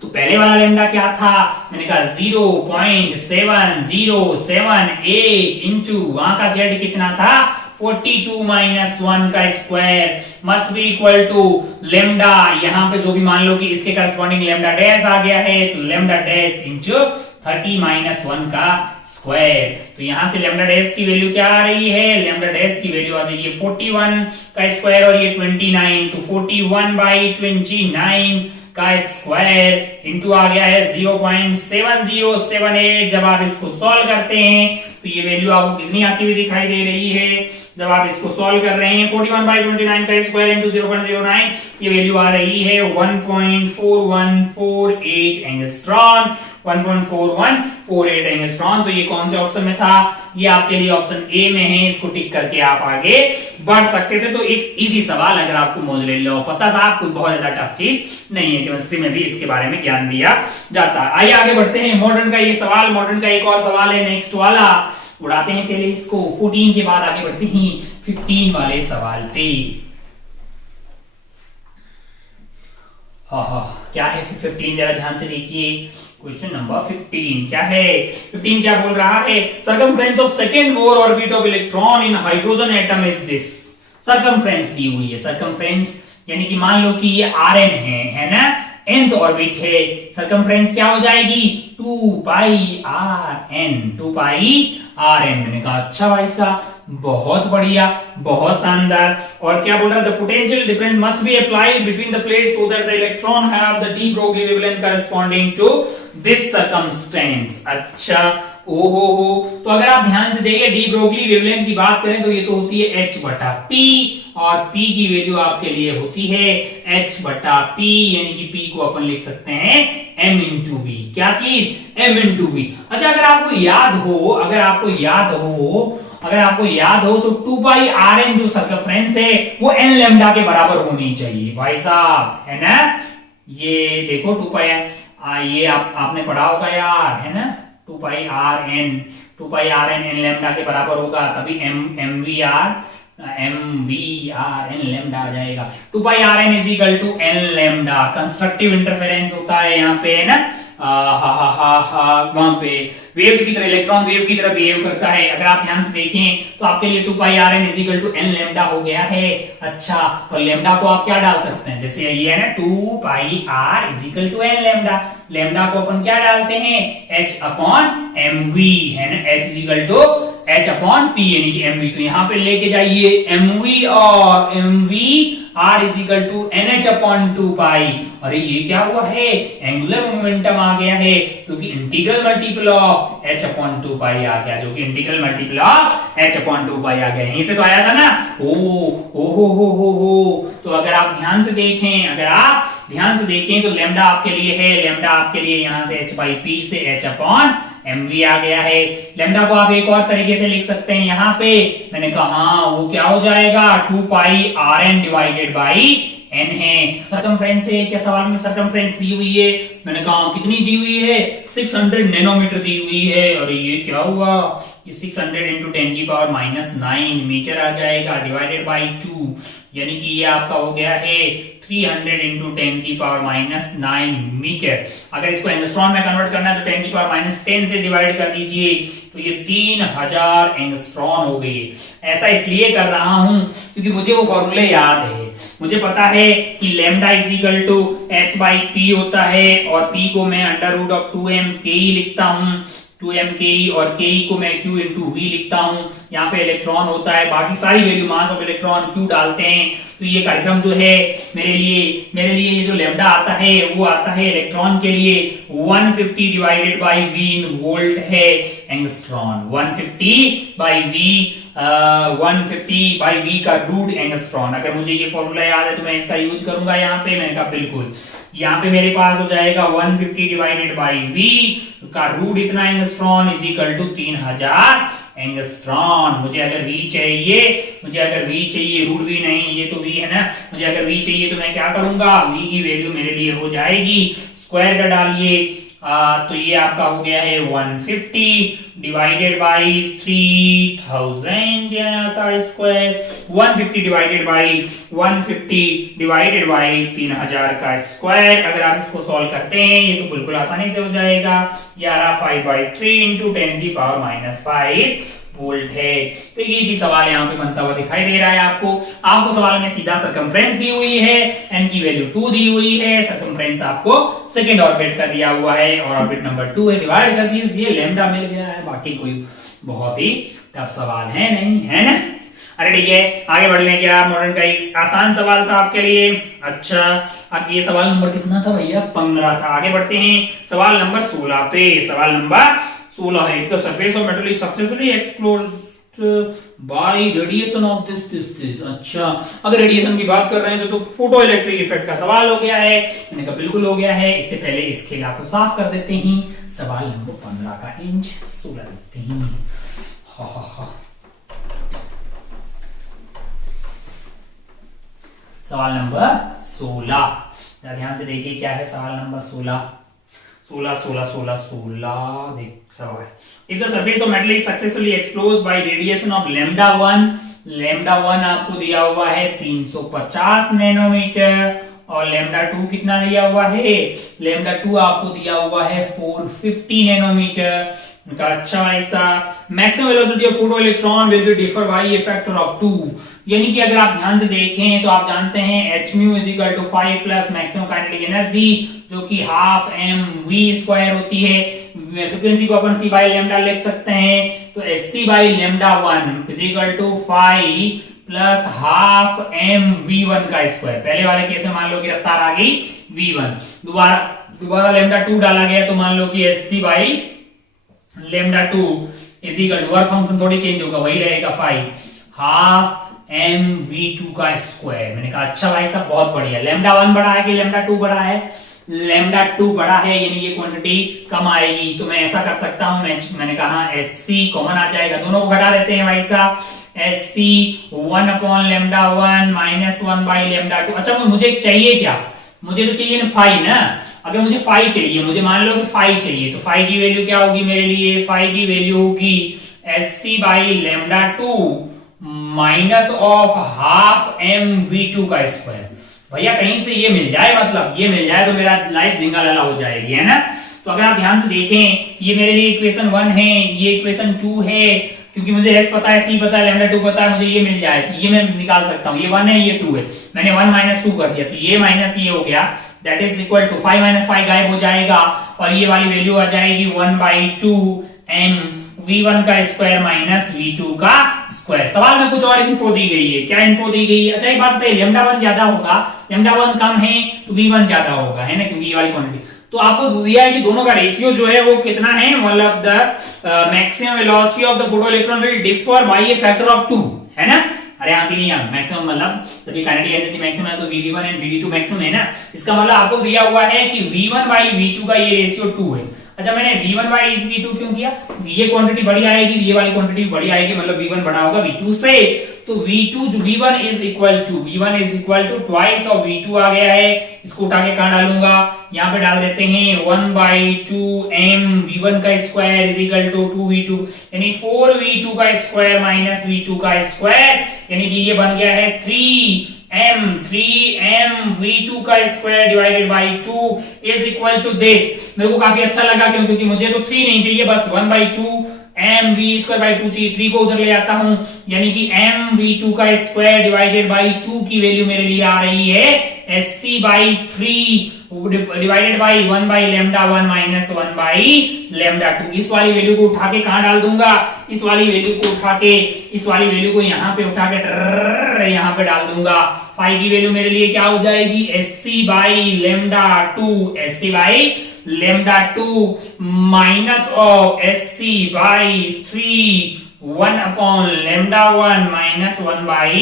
तो पहले वाला लेमडा क्या था, मैंने कहा 0.7078 इंटू वहां का जेड कितना था 42 माइनस 1 का square must be equal to lambda, यहां पे जो भी मान लो कि इसके करस्पॉन्डिंग लेमडा डैश आ गया है तो लेमडा डैश इंटू 30 माइनस 1 का स्क्वायर। तो यहां से लेमडा डैश की वैल्यू क्या आ रही है, लेमडा डैश की वैल्यू आ जाएगी 41 का स्क्वायर और ये 29, तो 41 बाई 29 का स्क्वायर इंटू आ गया है 0.7078। जब आप इसको सॉल्व करते हैं तो ये वैल्यू आपको कितनी आती हुई दिखाई दे रही है, जब आप इसको सॉल्व कर रहे हैं 41 बाई 29 का स्क्वायर इंटू 0.09, ये वैल्यू आ रही है 1.4148 एंगस्ट्रॉन, 1.4148 एंगस्ट्रॉन। तो ये कौन से ऑप्शन में था, ये आपके लिए ऑप्शन ए में है, इसको टिक करके आप आगे बढ़ सकते थे। तो एक इजी सवाल अगर आपको मॉड्यूलर लॉ पता था, कोई बहुत ज्यादा टफ चीज नहीं है, केमिस्ट्री में भी इसके बारे में ज्ञान दिया जाता है। आइए आगे बढ़ते हैं, मॉडर्न का ये सवाल, मॉडर्न का एक और सवाल है नेक्स्ट वाला, उड़ाते हैं पहले इसको, 14 के बाद आगे बढ़ते हैं 15 वाले सवाल पे। हाँ क्या है 15, जरा ध्यान से देखिए, क्वेश्चन नंबर 15 क्या है, 15 क्या बोल रहा है, circumference of second Bohr orbit of electron in hydrogen atom is this. Circumference दी हुई है, सर्कमफ्रेंस यानी कि मान लो कि ये Rn है ना, nth ऑर्बिट है, सर्कमफ्रेंस क्या हो जाएगी 2 पाई Rn। मैंने कहा अच्छा भाई साहब बहुत बढ़िया, बहुत शानदार। और क्या बोल रहा है, the potential difference must be applied between the plates so that the electron have the de Broglie wavelength corresponding to this circumstance. अच्छा ओहो, तो अगर आप ध्यान से देखिए डी ब्रोगली वेवलेंथ की बात करें तो ये तो होती है h बटा p, और p की वैल्यू आपके लिए होती है h बटा p, यानी कि p को अपन लिख सकते हैं m इंटू b। क्या चीज, m इंटू b। अच्छा अगर आपको याद हो तो 2 पाई Rn जो सर्कमफ्रेंस है वो n लेमडा के बराबर होनी चाहिए भाई साहब, है ना। ये देखो 2 पाई ये आपने पढ़ा होगा यार, है ना, 2 पाई Rn n लेमडा के बराबर होगा, तभी mvr n लेमडा आ जाएगा। 2 पाई Rn is equal to n lambda, constructive interference होता है यहाँ पे, है ना, वहां पे वेव्स की तरह, इलेक्ट्रॉन वेव की तरह बिहेव करता है। अगर आप ध्यान से देखें तो आपके लिए 2 पाई Rn is equal to n lambda हो गया है। अच्छा तो लेमडा को आप क्या डाल सकते हैं, जैसे ये है ना 2 pi r is equal to n lambda, lambda को अपन क्या डालते हैं h अपॉन mv, है ना, h is equal to h upon p यानी कि mv। तो यहां पे लेके जाइए mv और mv r is equal to nh upon 2 pi. अरे ये क्या हुआ है, एंगुलर मोमेंटम आ गया है, क्योंकि integral multiple of h upon 2 पाई आ गया, जो कि integral multiple of h upon 2 पाई आ गया, यहीं से तो आया था ना। ओ हो। तो अगर आप ध्यान से देखें तो लेमडा आपके लिए है, लेमडा आपके लिए यहां से h बाई p से h अपॉन mv आ गया है। लेमडा को आप एक और तरीके से लिख सकते हैं, यहाँ पे मैंने कहा हाँ वो क्या हो जाएगा 2 पाई Rn डिवाइडेड बाई n है। सर्कमफ्रेंस है, क्या सवाल में सर्कमफ्रेंस दी हुई है, मैंने कहा कितनी दी हुई है 600 नैनोमीटर दी हुई है। और ये क्या हुआ, ये 600 इंटू 10 की पावर माइनस 9 मीटर आ जाएगा, डिवाइडेड बाई 2, यानी कि ये आपका हो गया है 300 इंटू 10 की पावर माइनस 9 मीटर। अगर इसको एंगस्ट्रॉन में कन्वर्ट करना है तो 10 की पावर माइनस 10 से डिवाइड कर दीजिए, तो ये 3000 एंगस्ट्रॉन हो गई। ऐसा इसलिए कर रहा हूं क्योंकि मुझे वो फॉर्मूले याद है, मुझे पता है कि lambda is equal to H by P होता है और पी को मैं under root of 2m ke लिखता हूं, 2m ke और ke को मैं q इंटू वी लिखता हूं। यहाँ पे इलेक्ट्रॉन होता है, बाकी सारी value mass of electron q डालते हैं। तो ये कार्यक्रम जो है मेरे लिए ये जो लैम्डा आता है वो आता है इलेक्ट्रॉन के लिए 150 divided by v in volt है एंगस्ट्रॉन। 150 बाई v का रूट एंगस्ट्रॉन। अगर मुझे ये फॉर्मूला याद है तो मैं इसका यूज करूंगा यहाँ पे। मैंने कहा बिल्कुल, यहाँ पे मेरे पास हो जाएगा 150 डिवाइडेड बाई v का रूट इतना angstrom is equal to 3000 angstrom. मुझे अगर v चाहिए, रूट v नहीं, ये तो v है ना। मुझे अगर v चाहिए तो मैं क्या करूंगा, v की वैल्यू मेरे लिए हो जाएगी, स्क्वायर का डालिए, तो ये आपका हो गया है 150 डिवाइडेड बाई 3000 का स्क्वायर, 150 डिवाइडेड बाई 3000 का स्क्वायर। अगर आप इसको सॉल्व करते हैं ये तो बिल्कुल आसानी से हो जाएगा। 5/3 इंटू 10⁻⁵ वोल्ट है। तो ये जी सवाल यहाँ पे बनता हुआ दिखाई दे रहा है आपको सवाल में सीधा सरकमफ्रेंस दी हुई है, n की वैल्यू 2 दी हुई है, सरकमफ्रेंस आपको सेकंड ऑर्बिट का दिया हुआ है और ऑर्बिट नंबर 2 है, डिवाइड कर दीजिए, लैम्डा मिल गया है। बाकी कोई बहुत ही टफ सवाल है नहीं, है ना। अरे ठीक है, आगे बढ़ लें क्या। मॉडर्न का एक आसान सवाल था आपके लिए। अच्छा, अब ये सवाल नंबर कितना था भैया, 15 था। आगे बढ़ते हैं सवाल नंबर 16 पे। सवाल नंबर 16 है, the surface of metal is successfully explored bye radiation of this. अच्छा, अगर रेडिएशन की बात कर रहे हैं तो फोटो इलेक्ट्रिक इफेक्ट का सवाल हो गया है। मैंने कहा बिल्कुल हो गया है। इससे पहले इस खेला को साफ कर देते हैं। सवाल नंबर 15 का इंच 16 लिखते हैं। हा। सवाल नंबर 16, ध्यान से देखिए क्या है सवाल नंबर 16। देख सवाल, if the surface of metal is successfully exploded by radiation of λ1 आपको दिया हुआ है 350 नैनोमीटर और λ2 कितना दिया हुआ है, λ2 आपको दिया हुआ है 450 नैनोमीटर। अच्छा, ऐसा maximum velocity of photo electron will be differ by A factor of 2। यानी कि अगर आप ध्यान से देखें तो आप जानते हैं hν is equal to 5 plus maximum kinetic energy जो कि हाफ mv² होती है। फ्रीक्वेंसी को अपन c बाई लैम्डा लिख सकते हैं, तो sc by λ1 is equal to 5 plus half mv1 का स्क्वायर। पहले वाले केस में मान लो कि रफ्तार आ गई v1, दोबारा λ2 डाला गया तो मान लो कि sc by λ2 is equal to, work function थोड़ी चेंज होगा, वही रहेगा 5 हाफ mv2 का स्क्वायर। मैंने कहा अच्छा भाई साहब बहुत बढ़िया। λ1 बड़ा है कि λ2 बड़ा है, λ2 बड़ा है, यानी ये क्वांटिटी कम आएगी। तो मैं ऐसा कर सकता हूं, मैंने कहा sc कॉमन आ जाएगा, दोनों को घटा देते हैं भाई साहब। sc 1/λ1 minus 1/λ2। अच्छा, मुझे चाहिए क्या, मुझे तो चाहिए ना फाई ना। अगर मुझे फाई चाहिए, मुझे मान लो कि फाई चाहिए, तो फाई की वैल्यू क्या होगी मेरे लिए, फाई की वैल्यू होगी sc by λ2 minus of half mv2 का स्क्वायर। भैया कहीं से ये मिल जाए, मतलब ये मिल जाए तो मेरा लाइफ झिंगालाला हो जाएगी, है ना। तो अगर आप ध्यान से देखें, ये मेरे लिए इक्वेशन 1 है, ये इक्वेशन 2 है, क्योंकि मुझे s पता है, c पता है, λ2 पता है, मुझे ये मिल जाए, तो ये मैं निकाल सकता हूँ। ये 1 है, ये 2 है, मैंने 1 माइनस 2 कर दिया, तो ये माइनस ये हो गया, that is equal to 5 minus 5 गायब हो जाएगा और ये वाली वैल्यू आ जाएगी 1/2 m v1 का स्क्वायर माइनस v2 का स्क्वायर। सवाल में कुछ और इन्फो दी गई है। क्या इन्फो दी गई है? अच्छा, एक बात बताइए, λ1 ज्यादा होगा, λ1 कम है तो v1 ज्यादा होगा, है ना, क्योंकि ये वाली क्वांटिटी। तो आपको दिया है कि दोनों का रेशियो जो है वो कितना है, मतलब the maximum velocity of the photo electron will differ by A factor of 2, है ना। अरे यहाँ की नहीं है मैक्सिमम, मतलब जब ये काइनेटिक एनर्जी मैक्सिमम है तो v1 एंड v2 मैक्सिमम है ना। इसका मतलब आपको दिया हुआ है कि v1 बाई v2 का ये रेशियो 2 है। अच्छा, मैंने v1 बाई v2 क्यों किया, ये क्वांटिटी बड़ी आएगी, ये वाली क्वांटिटी बड़ी आएगी, मतलब v1 बड़ा होगा v2 से। तो v2 जो v1 is equal to twice of v2 आ गया है। इसको उठा के कहां डालूंगा, यहाँ पे डाल देते हैं 1/2 m v1 का square is equal to 2v2, यानी 4v2 का स्क्वायर माइनस v2 का स्क्वायर, यानी कि ये बन गया है 3m v2 का square divided by 2 is equal to this. मेरे को काफी अच्छा लगा क्योंकि मुझे तो 3 नहीं चाहिए, बस 1/2 एम वी स्क्वायर बाई 2 चाहिए, 3 को उधर ले आता हूं, यानी कि एम वी टू का स्क्वायर डिवाइडेड बाई 2 की वैल्यू मेरे लिए आ रही है S C by 3 divided by 1 by lambda 1 minus 1 by lambda 2। इस वाली वैल्यू को उठा के कहां डाल दूंगा, इस वाली वैल्यू को उठा के, इस वाली वैल्यू को यहां पे उठा के यहां पे डाल दूंगा। फाई की वैल्यू मेरे लिए क्या हो जाएगी, S C by lambda 2, S C by lambda 2 minus of S C by 3 1 upon lambda 1 minus 1 by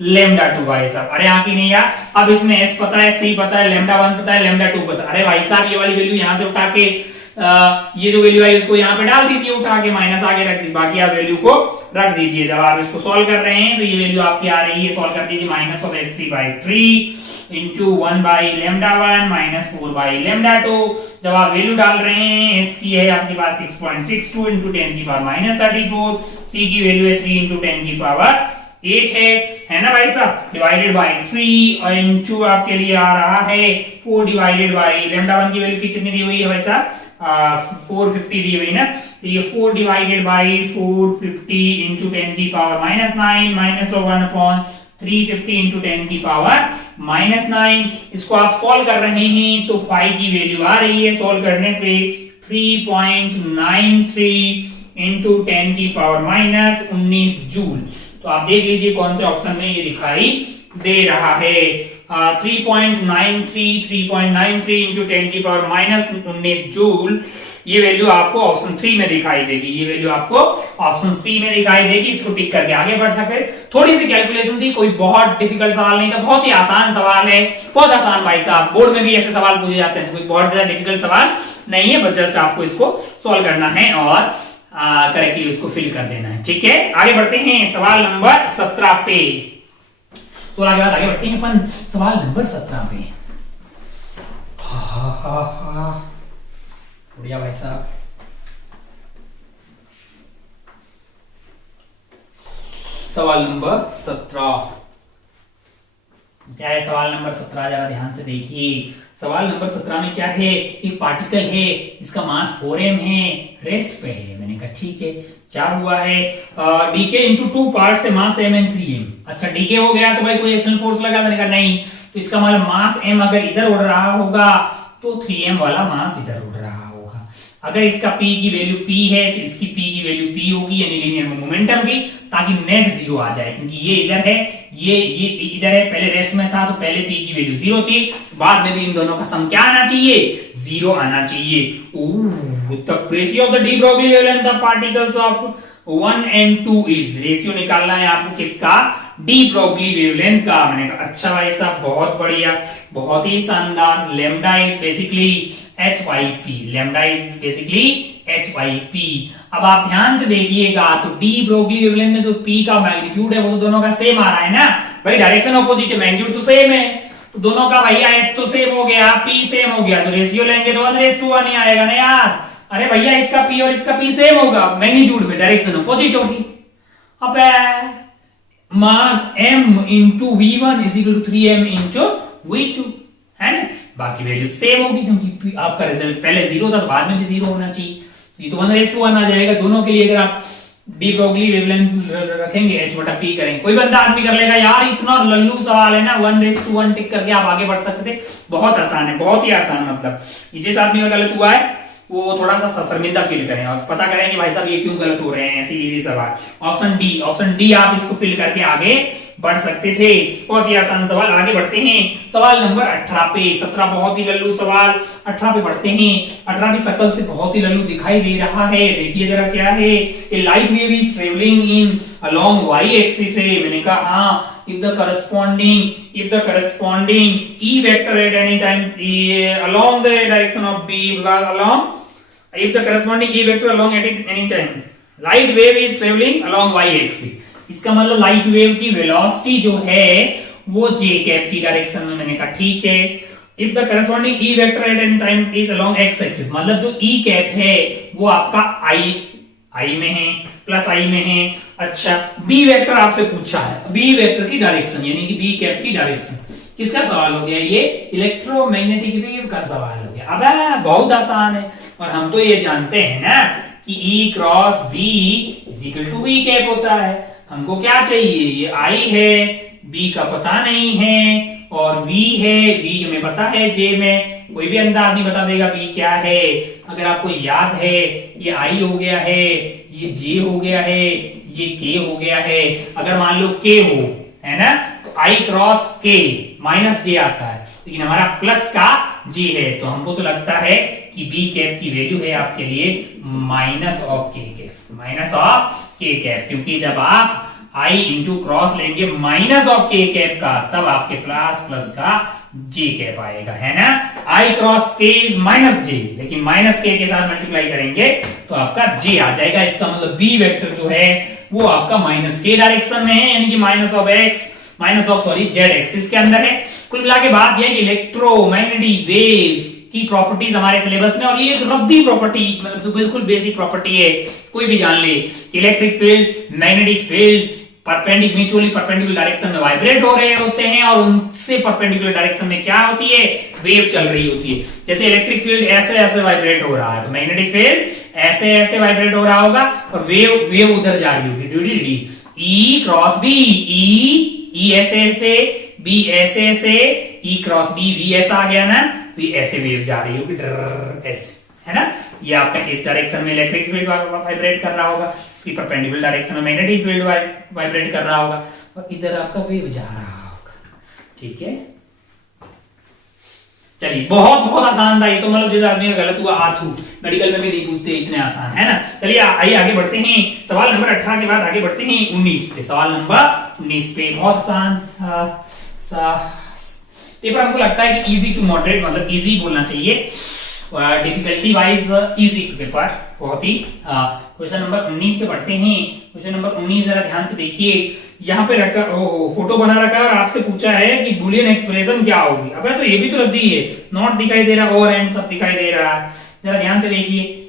lambda 2। भाई साहब अरे यहाँ की नहीं यार, अब इसमें एस पता है, सी पता है, लेमडा 1 पता है, लेमडा 2 पता है। अरे भाई साहब ये वाली वैल्यू यहां से उठा के ये जो वैल्यू है उसको यहाँ पे डाल दीजिए, उठा के माइनस आगे रख दीजिए, बाकी आप वैल्यू को रख दीजिए। जब आप इसको सॉल्व कर रहे हैं तो ये वैल्यू आपकी आ रही है, सॉल्व कर दीजिए, minus of S C by 3 into 1 by lambda 1 minus 4 by lambda 2। जब आप वैल्यू डाल रहे हैं, एस की है आपके पास 6.62 इंटू 10 की पावर माइनस 34, सी की वैल्यू है 3 इंटू 10 की पावर 8 है ना भाई साहब, डिवाइडेड बाई 3 और इंटू आपके लिए आ रहा है 4 डिवाइडेड बाई लेमडा 1 की वैल्यू कितनी दी हुई है भाई साहब, 450 दी हुई ना, तो ये 4 डिवाइडेड बाई 450 इंटू 10 की power minus 9 minus 1 upon 350 into 10 की पावर माइनस 9। इसको आप सॉल्व कर रहे हैं तो फाई की वैल्यू आ रही है सॉल्व करने पे 3.93 इंटू 10 की पावर माइनस 19 जूल। तो आप देख लीजिए कौन से ऑप्शन में ये दिखाई दे रहा है। 3.93 इंटू 10 की पावर माइनस 19 जूल, ये वैल्यू आपको ऑप्शन 3 में दिखाई देगी, ये वैल्यू आपको ऑप्शन सी में दिखाई देगी। इसको टिक करके आगे बढ़ सकते हैं। थोड़ी सी कैलकुलेशन थी, कोई बहुत डिफिकल्ट सवाल नहीं था, बहुत ही आसान सवाल है, बहुत आसान भाई साहब, बोर्ड में भी ऐसे सवाल पूछे जाते हैं, कोई बहुत ज्यादा डिफिकल्ट सवाल नहीं है, बस जस्ट आपको इसको सॉल्व करना है और करेक्टली उसको फिल कर देना है। ठीक है, आगे बढ़ते हैं सवाल नंबर 17 पे। 16 के बाद आगे बढ़ते हैं अपन सवाल नंबर 17 पे। बढ़िया भाई साहब, सवाल नंबर 17 क्या है? सवाल नंबर 17 जरा ध्यान से देखिए। सवाल नंबर 17 में क्या है, एक पार्टिकल है, इसका मास 4m है, रेस्ट पे है। मैंने कहा ठीक है, क्या हुआ है, डीके इंटू 2 पार्ट से मास m एंड 3m। अच्छा डीके हो गया तो भाई कोई एक्सटर्नल फोर्स लगा, मैंने कहा नहीं, तो इसका मतलब मास m अगर इधर उड़ रहा होगा तो 3m वाला मास इधर उड़ रहा होगा। अगर इसका p की वैल्यू p है तो इसकी p की वैल्यू p होगी, यानी लीनियर मोमेंटम की, ताकि नेट जीरो आ जाए, क्योंकि ये इधर है, ये इधर है, पहले रेस्ट में था तो पहले p की वैल्यू 0 थी, बाद में भी इन दोनों का सम क्या आना चाहिए, 0 आना चाहिए। The ratio of the de Broglie wavelength of particles of 1 and 2 is, ratio निकालना है आपको किसका, डी ब्रोगली वेवलेंथ का। मैंने कहा अच्छा भाई साहब बहुत बढ़िया, बहुत ही शानदार। Lambda is basically H by P, lambda is basically H by P. अब आप ध्यान से देखिएगा तो डी ब्रोगली वेवलेंथ में जो पी का मैग्नीट्यूड है वो तो दोनों का सेम आ रहा है ना भाई, डायरेक्शन ऑपोजिट है, मैग्नीट्यूड तो सेम है, तो दोनों का भैया एच तो सेम हो गया, पी सेम हो गया, तो रेशियो लेंगे तो 1:1 ही आएगा ना यार। अरे भैया इसका पी और इसका पी सेम होगा, मैग्नीट्यूड में डायरेक्शन अपोजिट होगी। अब mass m into v1 is equal to 3m into v2 है ना, बाकी वैल्यू सेम होगी, क्योंकि आपका रिजल्ट पहले 0 था तो बाद में भी 0 होना चाहिए, तो ये तो 1:1 आ जाएगा दोनों के लिए। अगर आप डी ब्रोगली वेवलेंथ रखेंगे h बटा p करेंगे, कोई बंदा आदमी कर लेगा यार, इतना लल्लू सवाल है ना, 1:1 टिक करके आप आगे बढ़ सकते थे, बहुत आसान है, बहुत ही आसान। मतलब जिस आदमी का गलत हुआ है वो थोड़ा सा शर्मिंदा फील करें और पता करें कि भाई साहब ये क्यों गलत हो रहे हैं, ऐसी इजी सवाल। ऑप्शन डी आप इसको फिल करके आगे बढ़ सकते थे, बहुत ही आसान सवाल। आगे बढ़ते हैं सवाल नंबर 18 पे। 17 बहुत ही लल्लू सवाल, 18 पे बढ़ते हैं। 18 की शक्ल से बहुत ही लल्लू दिखाई दे रहा है, देखिए जरा क्या है। A light wave is travelling in along Y axis है। मैंने कहा हाँ, if the corresponding E vector at any time along the direction of B along, if the corresponding E vector along at any time, light wave is traveling along y axis, इसका मतलब लाइट वेव की वेलोसिटी जो है वो j कैप की डायरेक्शन में। मैंने कहा ठीक है। if the corresponding E vector at any time is along x axis, मतलब जो E कैप है वो आपका I में है, प्लस I में है। अच्छा B वेक्टर आपसे पूछा है, B वेक्टर की डायरेक्शन यानी कि B कैप की डायरेक्शन, किसका सवाल हो गया, ये इलेक्ट्रोमैग्नेटिक वेव का सवाल हो गया। अब बहुत आसान है, और हम तो ये जानते हैं ना कि E cross B is equal to B cap होता है। हमको क्या चाहिए, ये I है, B का पता नहीं है, और V है, V हमें पता है, J में कोई भी अंधा आदमी बता देगा B क्या है। अगर आपको याद है, ये I हो गया है, ये J हो गया है, ये K हो गया है। अगर मान लो K हो, है ना, तो I cross K minus J आता है, लेकिन हमारा प्लस का J है, तो हमको तो लगता है कि B कैप की वैल्यू है आपके लिए minus of K cap, minus of K cap, क्योंकि जब आप I इंटू क्रॉस लेंगे माइनस ऑफ K कैप का, तब आपके प्लस का J कैप आएगा, है ना। I cross K is minus J, लेकिन माइनस K के साथ मल्टीप्लाई करेंगे तो आपका J आ जाएगा। इसका मतलब B वेक्टर जो है वो आपका माइनस K डायरेक्शन में है, यानी कि माइनस ऑफ जेड एक्सिस के अंदर है। कुल मिला के बात यह है कि इलेक्ट्रोमैग्नेटिक वेव्स की प्रॉपर्टीज हमारे सिलेबस में, और ये एक रद्दी प्रॉपर्टी, मतलब तो बिल्कुल बेसिक प्रॉपर्टी है, कोई भी जान ले कि electric field, magnetic field mutually perpendicular direction में वाइब्रेट हो रहे होते हैं, और उनसे परपेंडिकुलर डायरेक्शन में क्या होती है, वेव चल रही होती है। जैसे इलेक्ट्रिक फील्ड ऐसे ऐसे वाइब्रेट हो रहा है, तो मैग्नेटिक फील्ड ऐसे ऐसे वाइब्रेट हो रहा होगा, और वेव उधर जा रही होगी, ई क्रॉस बी, ई ऐसे ऐसे, बी ऐसे ऐसे, ई क्रॉस बी ऐसा आ गया ना, तो ये ऐसे वेव जा रही होगी, ऐसे, है ना। ये आपका इस डायरेक्शन में इलेक्ट्रिक फील्ड वाइब्रेट कर रहा होगा, उसकी परपेंडिकुलर डायरेक्शन में मैग्नेटिक फील्ड वाइब्रेट कर रहा होगा, और इधर आपका वेव जा रहा होगा, ठीक है। चलिए, बहुत आसान था ये तो, मतलब जिस आदमी का गलत हुआ आथू, मेडिकल में भी नहीं पूछते, इतने आसान है ना। चलिए आइए आगे बढ़ते हैं, सवाल नंबर 18 के बाद आगे बढ़ते हैं 19 पे। सवाल नंबर 19 पे बहुत आसान पेपर, हमको लगता है कि इजी टू मॉडरेट, मतलब इजी बोलना चाहिए, डिफिकल्टी वाइज इजी पेपर, बहुत ही। क्वेश्चन नंबर 19 पे पढ़ते हैं। क्वेश्चन नंबर 19 जरा ध्यान से देखिए, यहाँ पे रखा फोटो बना रखा है, और आपसे पूछा है कि बुलियन एक्सप्रेशन क्या होगी। अब तो ये भी तो रद्दी है, नॉट दिखाई दे रहा, और एंड सब दिखाई दे रहा है, जरा ध्यान से देखिए।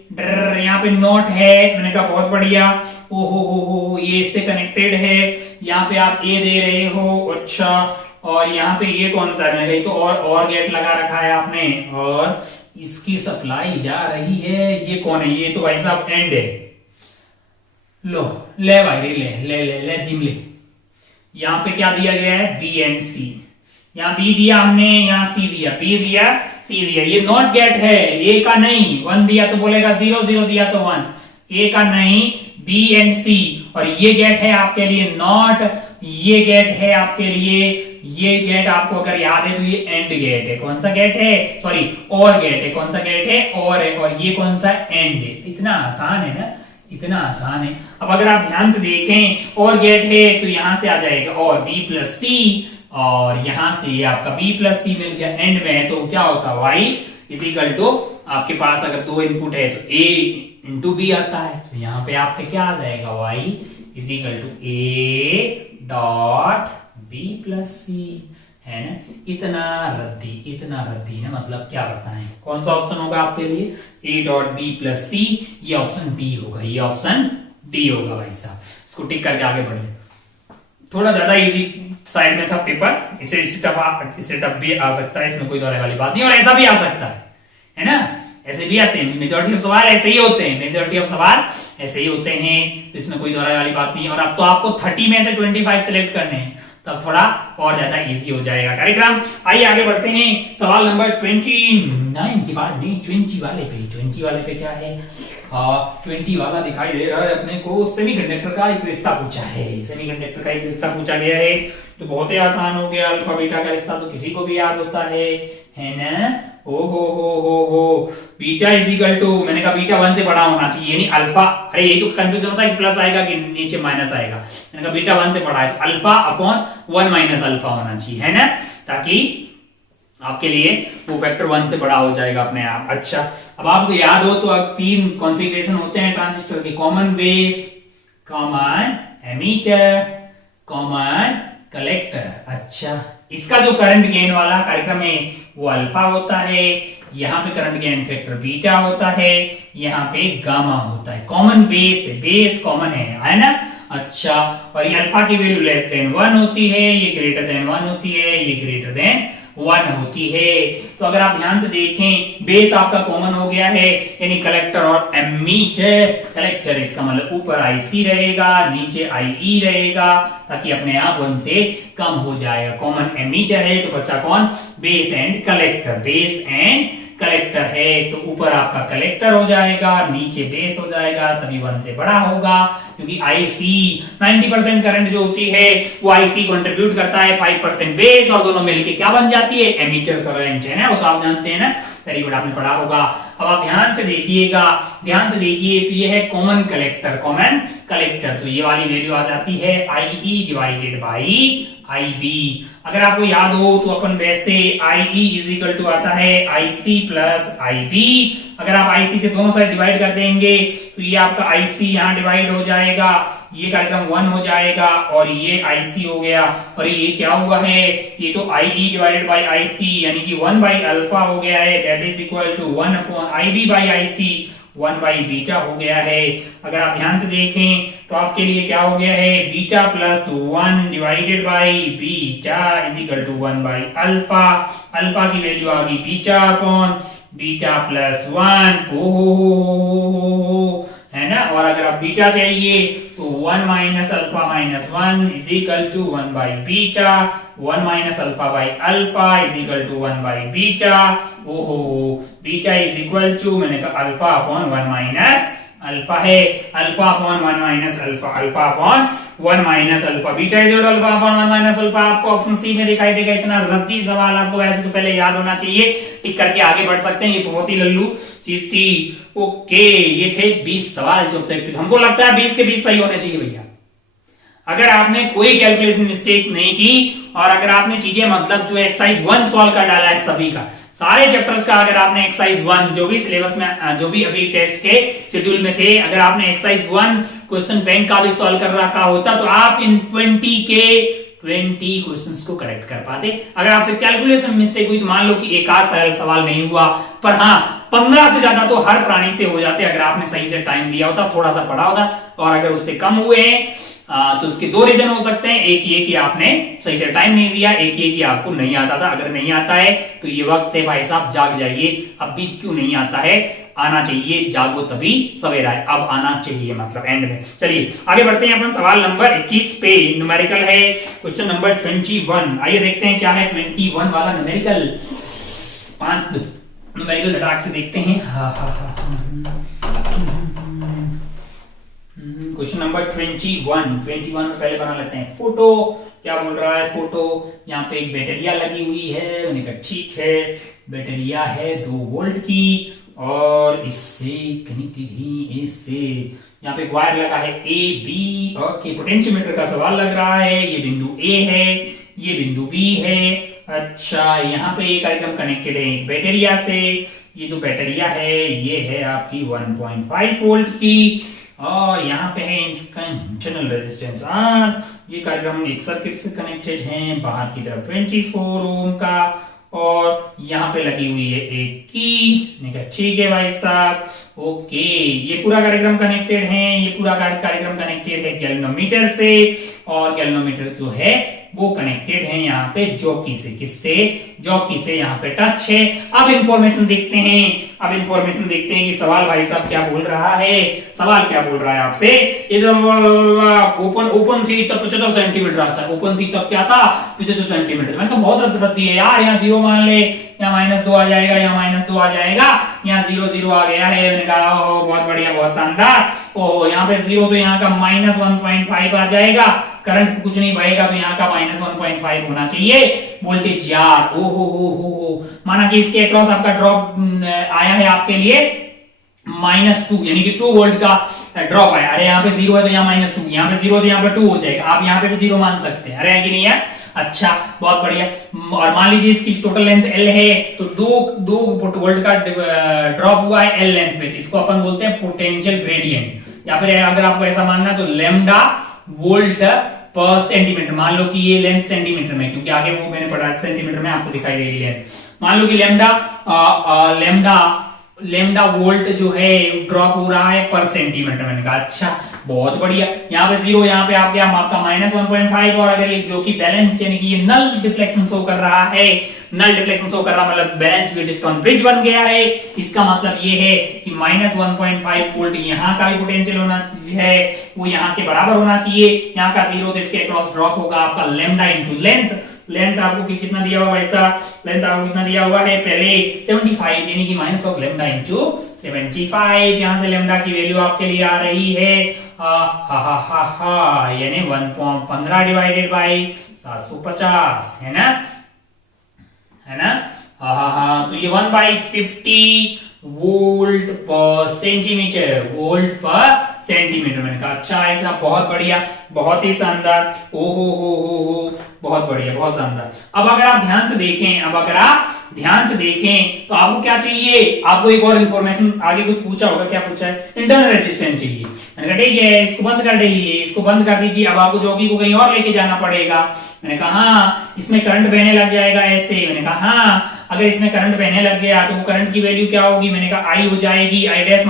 यहाँ पे नॉट है, मैंने कहा बहुत बढ़िया, ओ हो ये इससे कनेक्टेड है, यहाँ पे आप ए दे रहे हो, अच्छा, और यहाँ पे ये कौन सा है, तो और गेट लगा रखा है आपने, और इसकी सप्लाई जा रही है, ये कौन है, ये तो भाई साहब एंड है, लो ले भाई ले ले ले ले जिम ले। यहाँ पे क्या दिया गया है, बी एंड सी, यहाँ बी दिया हमने, यहाँ सी दिया, बी दिया सी दिया, ये नॉट गेट है, ए का नहीं, 1 दिया तो बोलेगा 0, 0 दिया तो 1, ए का नहीं, बी एंड सी, और ये गेट है आपके लिए नॉट, ये गेट है आपके लिए, ये गेट आपको अगर याद है तो ये एंड गेट है, कौन सा गेट है, सॉरी और गेट है, कौन सा गेट है, और है, और ये कौन सा एंड है। इतना आसान है ना, इतना आसान है। अब अगर आप ध्यान से देखें, और गेट है तो यहां से आ जाएगा और बी प्लस सी, और यहां से आपका बी प्लस सी मिल गया, एंड में है तो क्या होता है, वाई इज इक्वल टू, आपके पास अगर 2 इनपुट है तो ए इंटू बी आता है, तो यहाँ पे आपका क्या आ जाएगा, Y is equal to A dot B plus C, है ना। इतना रद्दी ना, मतलब क्या बताएं, कौन सा ऑप्शन होगा आपके लिए, ए डॉट बी प्लस सी, ये ऑप्शन डी होगा, ये ऑप्शन डी होगा भाई साहब। इसको टिक करके आगे बढ़ ले, थोड़ा ज्यादा इजी साइड में था पेपर, इससे टफ भी आ सकता है, इसमें कोई दोहराने वाली बात नहीं, और ऐसा भी आ सकता है ना, ऐसे भी आते हैं, मेजॉरिटी ऑफ सवाल ऐसे ही होते हैं, मेजॉरिटी ऑफ सवाल ऐसे ही होते हैं, तो इसमें कोई दोहराने वाली बात नहीं है। और अब तो आपको 30 में से 25 सिलेक्ट करने हैं, तब थोड़ा और ज्यादा इजी हो जाएगा कार्यक्रम। आइए आगे बढ़ते हैं, सवाल नंबर 29 के बाद नहीं, 20 वाले पे क्या है, 20 वाला दिखाई दे रहा है अपने को, सेमीकंडक्टर का एक रिश्ता पूछा है, सेमीकंडक्टर का एक रिश्ता पूछा गया है, तो बहुत ही आसान हो गया, अल्फा बीटा का रिश्ता तो किसी को भी याद होता है ना। ओ हो बीटा इज इक्वल टू, मैंने कहा बीटा 1 से बड़ा होना चाहिए, यानी अल्फा, अरे यही तो कंफ्यूजन होता है कि प्लस आएगा कि नीचे माइनस आएगा, मैंने कहा बीटा 1 से बड़ा है तो अल्फा अपॉन 1 माइनस अल्फा होना चाहिए, है ना, ताकि आपके लिए वो वेक्टर 1 से बड़ा हो जाएगा अपने आप। अच्छा, अब आपको याद हो तो 3 कॉन्फ़िगरेशन होते हैं ट्रांजिस्टर के, common base, common ammeter, common collector. अच्छा, इसका जो करंट गेन वाला कार्यक्रम है वो अल्फा होता है, यहाँ पे करंट गेन फैक्टर बीटा होता है, यहाँ पे गामा होता है, कॉमन बेस है, बेस कॉमन है ना। अच्छा, और ये अल्फा की वैल्यू लेस देन 1 होती है, ये ग्रेटर देन 1 होती है, ये ग्रेटर देन 1 होती है। तो अगर आप ध्यान से देखें, बेस आपका कॉमन हो गया है, यानी कलेक्टर और एमीटर। कलेक्टर इसका मतलब ऊपर आईसी रहेगा, नीचे आईई रहेगा, ताकि अपने आप 1 से कम हो जाएगा। कॉमन एमीटर है तो बच्चा कौन, base and collector. Base and collector है तो ऊपर आपका कलेक्टर हो जाएगा, नीचे बेस हो जाएगा, तभी 1 से बड़ा होगा। क्योंकि आईसी 90% करंट जो होती है वो आईसी कंट्रीब्यूट करता है, 5% बेस, और दोनों मिलके क्या बन जाती है, एमीटर करंट है ना, वो तो आप जानते हैं ना, वेरी गुड, आपने पढ़ा होगा। अब आप ध्यान से देखिएगा, ध्यान से देखिए, तो ये है कॉमन कलेक्टर, कॉमन कलेक्टर, तो ये वाली वैल्यू आ जाती है आईई डिवाइडेड बाई आईबी। अगर आपको याद हो तो अपन वैसे आईई इज इक्वल टू आता है आईसी प्लस आईबी। अगर आप आईसी से दोनों साइड डिवाइड कर देंगे तो ये आपका आईसी यहाँ डिवाइड हो जाएगा, ये कार्यक्रम 1 हो जाएगा, और ये आईसी हो गया, और ये क्या हुआ है, ये तो आईई डिवाइडेड बाई आईसी यानी कि 1 बाई अल्फा हो गया है, that is equal to 1 upon IB by IC, 1 by beta हो गया है। अगर आप ध्यान से देखें तो आपके लिए क्या हो गया है, beta plus 1 divided by beta is equal to 1 by alpha. Alpha की वैल्यू आ गई बीटा अपॉन बीटा प्लस 1, ओ है ना। और अगर आप बीटा चाहिए तो 1 minus alpha minus 1 is equal to 1 by beta, 1 minus alpha by alpha is equal to 1 by beta, ओहो, बीटा इज इक्वल टू, मैंने कहा अल्फा अपॉन 1 माइनस अल्फा है, alpha upon 1 minus alpha, alpha upon 1 minus alpha, beta is equal to alpha upon 1 minus alpha. आपको ऑप्शन सी में दिखाई देगा। इतना रद्दी सवाल आपको वैसे तो पहले याद होना चाहिए, टिक करके आगे बढ़ सकते हैं, ये बहुत ही लल्लू चीज थी। ओके, ये थे 20 सवाल जो ऑब्जेक्टिव, हमको लगता है 20 के 20 सही होने चाहिए भैया। अगर आपने कोई कैलकुलेशन मिस्टेक नहीं की और अगर आपने चीजें मतलब जो एक्सरसाइज 1 सॉल्व कर डाला है सभी का, सारे चैप्टर्स का, अगर आपने एक्सरसाइज 1 जो भी सिलेबस में, जो भी अभी टेस्ट के शेड्यूल में थे, अगर आपने एक्सरसाइज 1 क्वेश्चन बैंक का भी सॉल्व कर रखा होता तो आप इन 20 क्वेश्चंस को करेक्ट कर पाते। अगर आपसे कैलकुलेशन मिस्टेक हुई तो मान लो कि एक आध सवाल नहीं हुआ, पर हाँ 15 से ज्यादा तो हर प्राणी से हो जाते अगर आपने सही से टाइम दिया होता, थोड़ा सा पढ़ा होता। और अगर उससे कम हुए तो उसके 2 रीजन हो सकते हैं, एक ये कि आपने सही से टाइम नहीं दिया, एक ये कि आपको नहीं आता था। अगर नहीं आता है तो ये वक्त है भाई साहब, जाग जाइए। अब भी क्यों नहीं आता है, आना चाहिए, जागो तभी सवेरा है, अब आना चाहिए, मतलब एंड में। चलिए आगे बढ़ते हैं अपन सवाल नंबर 21 पे, न्यूमेरिकल है, क्वेश्चन नंबर 21। आइए देखते हैं क्या है 21 वाला न्यूमेरिकल। 5 न्यूमेरिकल झटाक से देखते हैं। क्वेश्चन नंबर 21 में पहले बना लेते हैं फोटो। क्या बोल रहा है, फोटो यहाँ पे एक बैटरिया लगी हुई है, मैंने कहा ठीक है, बैटरिया है 2 वोल्ट की और इससे कनेक्टेड ही इससे यहाँ पे वायर लगा है ए बी। ओके, पोटेंशियोमीटर का सवाल लग रहा है, ये बिंदु ए है, ये बिंदु बी है। अच्छा, यहाँ पे एक कार्यक्रम कनेक्टेड है बैटरिया से, ये जो बैटरिया है ये है आपकी 1.5 वोल्ट की, और यहाँ पे है इसका इंटरनल रेजिस्टेंस R। ये कार्यक्रम एक सर्किट से कनेक्टेड है, बाहर की तरफ 24 ओम का, और यहाँ पे लगी हुई है एक की। ठीक है भाई साहब, ओके, ये पूरा कार्यक्रम कनेक्टेड है, ये पूरा कार्यक्रम कनेक्टेड है गैल्वेनोमीटर से, और गैल्वेनोमीटर जो है वो कनेक्टेड है यहाँ पे जॉकी से, किससे, जॉकी से, यहाँ पे टच है। अब इंफॉर्मेशन देखते हैं, अब इंफॉर्मेशन देखते हैं कि सवाल भाई साहब क्या बोल रहा है। सवाल क्या बोल रहा है आपसे, ये जब ओपन थी तब 75 सेंटीमीटर आता है, ओपन थी तब क्या था 75 सेंटीमीटर। मैंने कहा बहुत रद्दी है यार, यहाँ 0 मान ले, यहाँ -2 आ जाएगा, यहाँ -2 आ जाएगा, यहाँ 0 0 आ गया है। मैंने कहा ओह बहुत बढ़िया, बहुत शानदार। ओह यहाँ पे 0 तो यहाँ का -1.5 आ जाएगा, करंट कुछ नहीं बहेगा तो यहाँ का -1.5 होना चाहिए वोल्टेज यार। ओहो हो, माना कि इसके अक्रॉस आपका ड्रॉप आया है आपके लिए -2, यानी कि 2 वोल्ट का ड्रॉप आया। अरे यहाँ पे 0 है तो यहाँ -2, यहाँ पे 0 तो यहाँ पे 2 हो जाएगा, आप यहाँ पे भी 0 मान सकते हैं। अरे है कि नहीं यार, अच्छा बहुत बढ़िया। और मान लीजिए इसकी टोटल लेंथ L है तो 2 वोल्ट का ड्रॉप हुआ है L लेंथ में, इसको अपन बोलते हैं पोटेंशियल ग्रेडियंट। या फिर अगर आपको ऐसा मानना तो लैम्डा वोल्ट पर सेंटीमीटर। मान लो कि ये लेंथ सेंटीमीटर में, क्योंकि आगे वो मैंने पढ़ा सेंटीमीटर में आपको दिखाई देगी लेंथ। मान लो कि लैम्डा वोल्ट जो है ड्रॉप हो रहा है पर सेंटीमीटर। मैंने कहा अच्छा बहुत बढ़िया। यहाँ पे 0, यहाँ पे आ गया आपका -1.5, और अगर ये जो कि बैलेंस यानी कि ये नल डिफ्लेक्शन शो कर रहा है, नल डिफ्लेक्शन शो कर रहा मतलब बैलेंस व्हीटस्टोन ब्रिज बन गया है। इसका मतलब ये है कि -1.5 वोल्ट यहाँ का भी पोटेंशियल होना है, वो यहाँ के बराबर होना चाहिए। यहाँ का 0 तो इसके अक्रॉस ड्रॉप होगा आपका लैम्डा इनटू लेंथ। लेंथ आपको कितना दिया हुआ है ऐसा, लेंथ आपको कितना दिया हुआ है पहले 75, यानी कि माइनस ऑफ लेम्डा इनटू 75। यहां से लेम्डा की वैल्यू आपके लिए आ रही है यानी 1.15 डिवाइडेड बाई 750 है ना, है ना। तो ये 1/50 वोल्ट पर सेंटीमीटर, वोल्ट पर सेंटीमीटर। मैंने कहा अच्छा ऐसा, बहुत बढ़िया, बहुत ही शानदार। ओ हो बहुत बढ़िया, बहुत शानदार। अब अगर आप ध्यान से देखें, तो आपको क्या चाहिए, आपको एक और इंफॉर्मेशन आगे कुछ पूछा होगा, क्या पूछा है, इंटरनल रेजिस्टेंस चाहिए। मैंने कहा ठीक है, इसको बंद कर दीजिए, इसको बंद कर दीजिए। अब आपको जॉकी को कहीं और लेके जाना पड़ेगा। मैंने कहा हाँ, इसमें करंट बहने लग जाएगा ऐसे। मैंने कहा हाँ, अगर इसमें करंट बहने लग गया तो करंट की वैल्यू क्या होगी, मैंने कहा आई हो जाएगी, आई डैश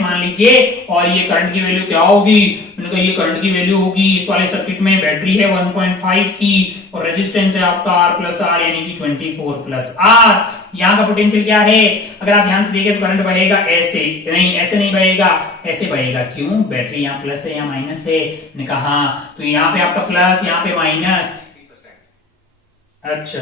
मान लीजिए, और ये करंट की वैल्यू क्या होगी, मैंने कहा ये करंट की वैल्यू होगी, इस वाले सर्किट में बैटरी है 1.5 की और रेजिस्टेंस है आपका R+R यानी कि 24+R। यहाँ का पोटेंशियल क्या है, अगर आप ध्यान से देखें तो करंट बहेगा ऐसे नहीं बहेगा, ऐसे बहेगा। क्यों, बैटरी यहाँ प्लस है या माइनस है, मैंने कहा हाँ, तो यहाँ पे आपका प्लस, यहाँ पे माइनस। अच्छा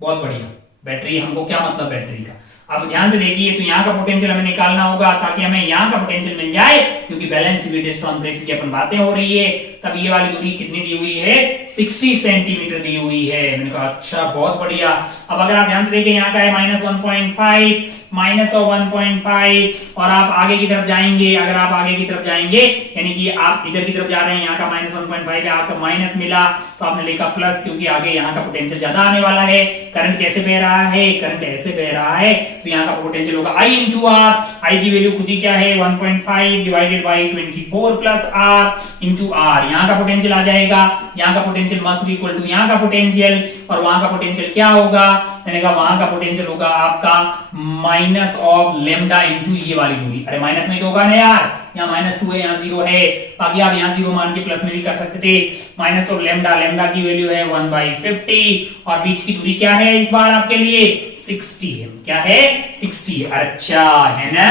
बहुत बढ़िया, बैटरी हमको क्या मतलब बैटरी का। अब ध्यान से देखिए, तो यहाँ का पोटेंशियल हमें निकालना होगा ताकि हमें यहाँ का पोटेंशियल मिल जाए, क्योंकि बैलेंस व्हीटस्टोन ब्रिज की अपन बातें हो रही है। तब ये वाली दूरी कितनी दी हुई है, 60 सेंटीमीटर दी हुई है। मैंने कहा अच्छा बहुत बढ़िया। अब अगर आप ध्यान से देखें, यहाँ का है -1.5, -1.5, और आप आगे की तरफ जाएंगे, अगर आप आगे की तरफ जाएंगे यानी कि आप इधर की तरफ जा रहे हैं, यहाँ का -1.5 है, आपका माइनस मिला तो आपने लिखा प्लस, क्योंकि आगे यहाँ का पोटेंशियल ज्यादा आने वाला है। करंट कैसे बह रहा है, करंट ऐसे बह रहा है, तो यहाँ का पोटेंशियल होगा I इंटू आर। आई की वैल्यू खुद ही क्या है 1.5 divided by 24+R into are. यहाँ का पोटेंशियल आ जाएगा, यहाँ का potential must be equal to यहाँ का पोटेंशियल, और वहां का पोटेंशियल क्या होगा, मैंने कहा वहां का पोटेंशियल होगा आपका माइनस ऑफ लेम्डा इंटू ये वाली दूरी। अरे माइनस में तो होगा ना यार, यहाँ -2 है, यहाँ 0 है, बाकी आप यहाँ 0 मान के प्लस में भी कर सकते थे। माइनस ऑफ लेम्डा, लेम्डा की वैल्यू है 1/50, और बीच की दूरी क्या है इस बार आपके लिए 60 है। क्या है 60 है। अच्छा है ना,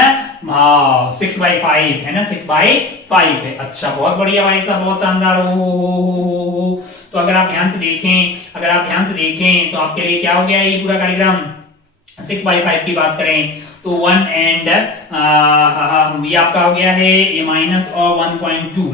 हाँ 6/5 है ना, 6/5 है। अच्छा बहुत बढ़िया भाई साहब, बहुत शानदार। हो तो अगर आप ध्यान से देखें तो आपके लिए क्या हो गया ये पूरा कार्यक्रम। 6/5 की बात करें तो 1 एंड ये आपका हो गया है ये माइनस और 1.2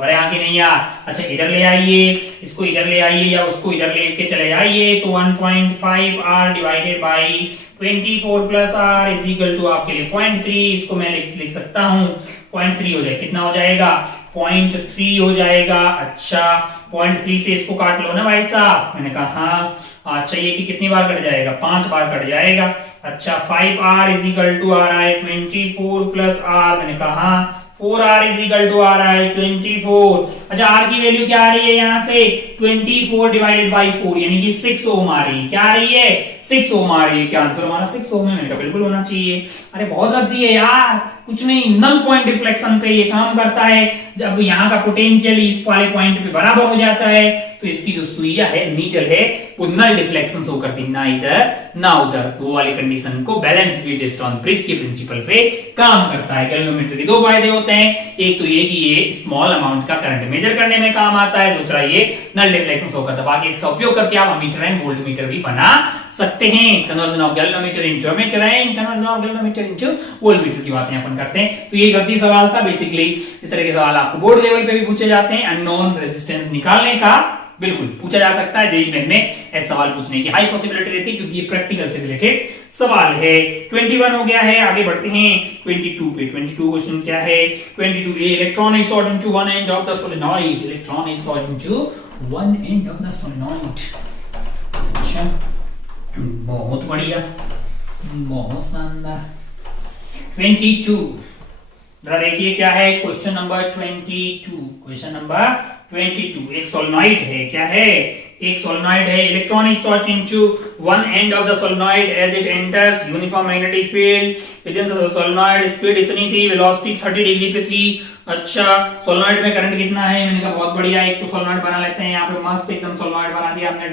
अरे आगे नहीं यार। अच्छा इधर ले आइए, इसको इधर ले आइए या उसको इधर लेके चले जाइए, तो 1.5R divided by 24+R is equal to आपके लिए 0.3। इसको मैं लिख सकता हूँ 0.3 हो जाए, कितना हो जाएगा 0.3 हो जाएगा। अच्छा 0.3 से इसको काट लो ना भाई साहब। मैंने कहा हाँ। अच्छा ये कि कितनी बार कट जाएगा, 5 बार कट जाएगा। अच्छा 5R इज इक्वल टू आ रहा है 24+R। मैंने कहा हाँ 4R इज इक्वल टू आ रहा है 24। अच्छा R की वैल्यू क्या आ रही है यहाँ से 24 डिवाइडेड बाई 4 यानी कि 6 ओम आ रही है। क्या आ रही है 6 ओम आ रही है। क्या आंसर हमारा 6 ओम है। मैंने कहा बिल्कुल होना चाहिए। अरे बहुत जल्दी है यार, कुछ नहीं, नल पॉइंट डिफ्लेक्शन पे ये काम करता है। जब यहाँ का पोटेंशियल इस वाले पॉइंट पे बराबर हो जाता है तो इसकी जो सुइया है नीडल है वो नल डिफ्लेक्शन शो करती है, ना इधर ना उधर। वो वाली कंडीशन को बैलेंस व्हीटस्टोन ब्रिज के प्रिंसिपल पे काम करता है। गैल्वेनोमीटर के दो फायदे होते हैं, एक तो ये कि ये स्मॉल अमाउंट का करंट मेजर करने में काम आता है, दूसरा ये नल डिफ्लेक्शन शो करता है। बाकी इसका उपयोग करके आप अमीटर एंड वोल्टमीटर भी बना सकते हैं। Conversion of galvanometer into ammeter and conversion of galvanometer into voltmeter की बातें अपन करते हैं। तो ये गलती सवाल था। बेसिकली इस तरह के सवाल आपको बोर्ड लेवल पे भी पूछे जाते हैं। अननोन रेजिस्टेंस निकालने का बिल्कुल पूछा जा सकता है। जेईई मेन में ऐसा सवाल पूछने की हाई पॉसिबिलिटी रहती है क्योंकि ये प्रैक्टिकल से रिलेटेड सवाल है। 21 हो गया है, आगे बढ़ते हैं 22 पे। 22 क्वेश्चन क्या है 22 electron is short into one end of the solenoid. Electron is short into one end of the solenoid. अच्छा बहुत बढ़िया, बहुत शानदार। 22 जरा देखिए क्या है क्वेश्चन नंबर 22। क्वेश्चन नंबर 22 एक सोलेनॉइड है। क्या है एक सोलेनॉइड है, electron is shot into one end of the solenoid as it enters uniform magnetic field within the solenoid. Speed इतनी थी, वेलोसिटी 30 डिग्री पे थी। अच्छा, सोलेनॉइड में करंट कितना है? मैंने कहा बहुत बढ़िया, एक तो सोलेनॉइड बना लेते हैं यहाँ पे, मस्त एकदम सोलेनॉइड बना दिया आपने।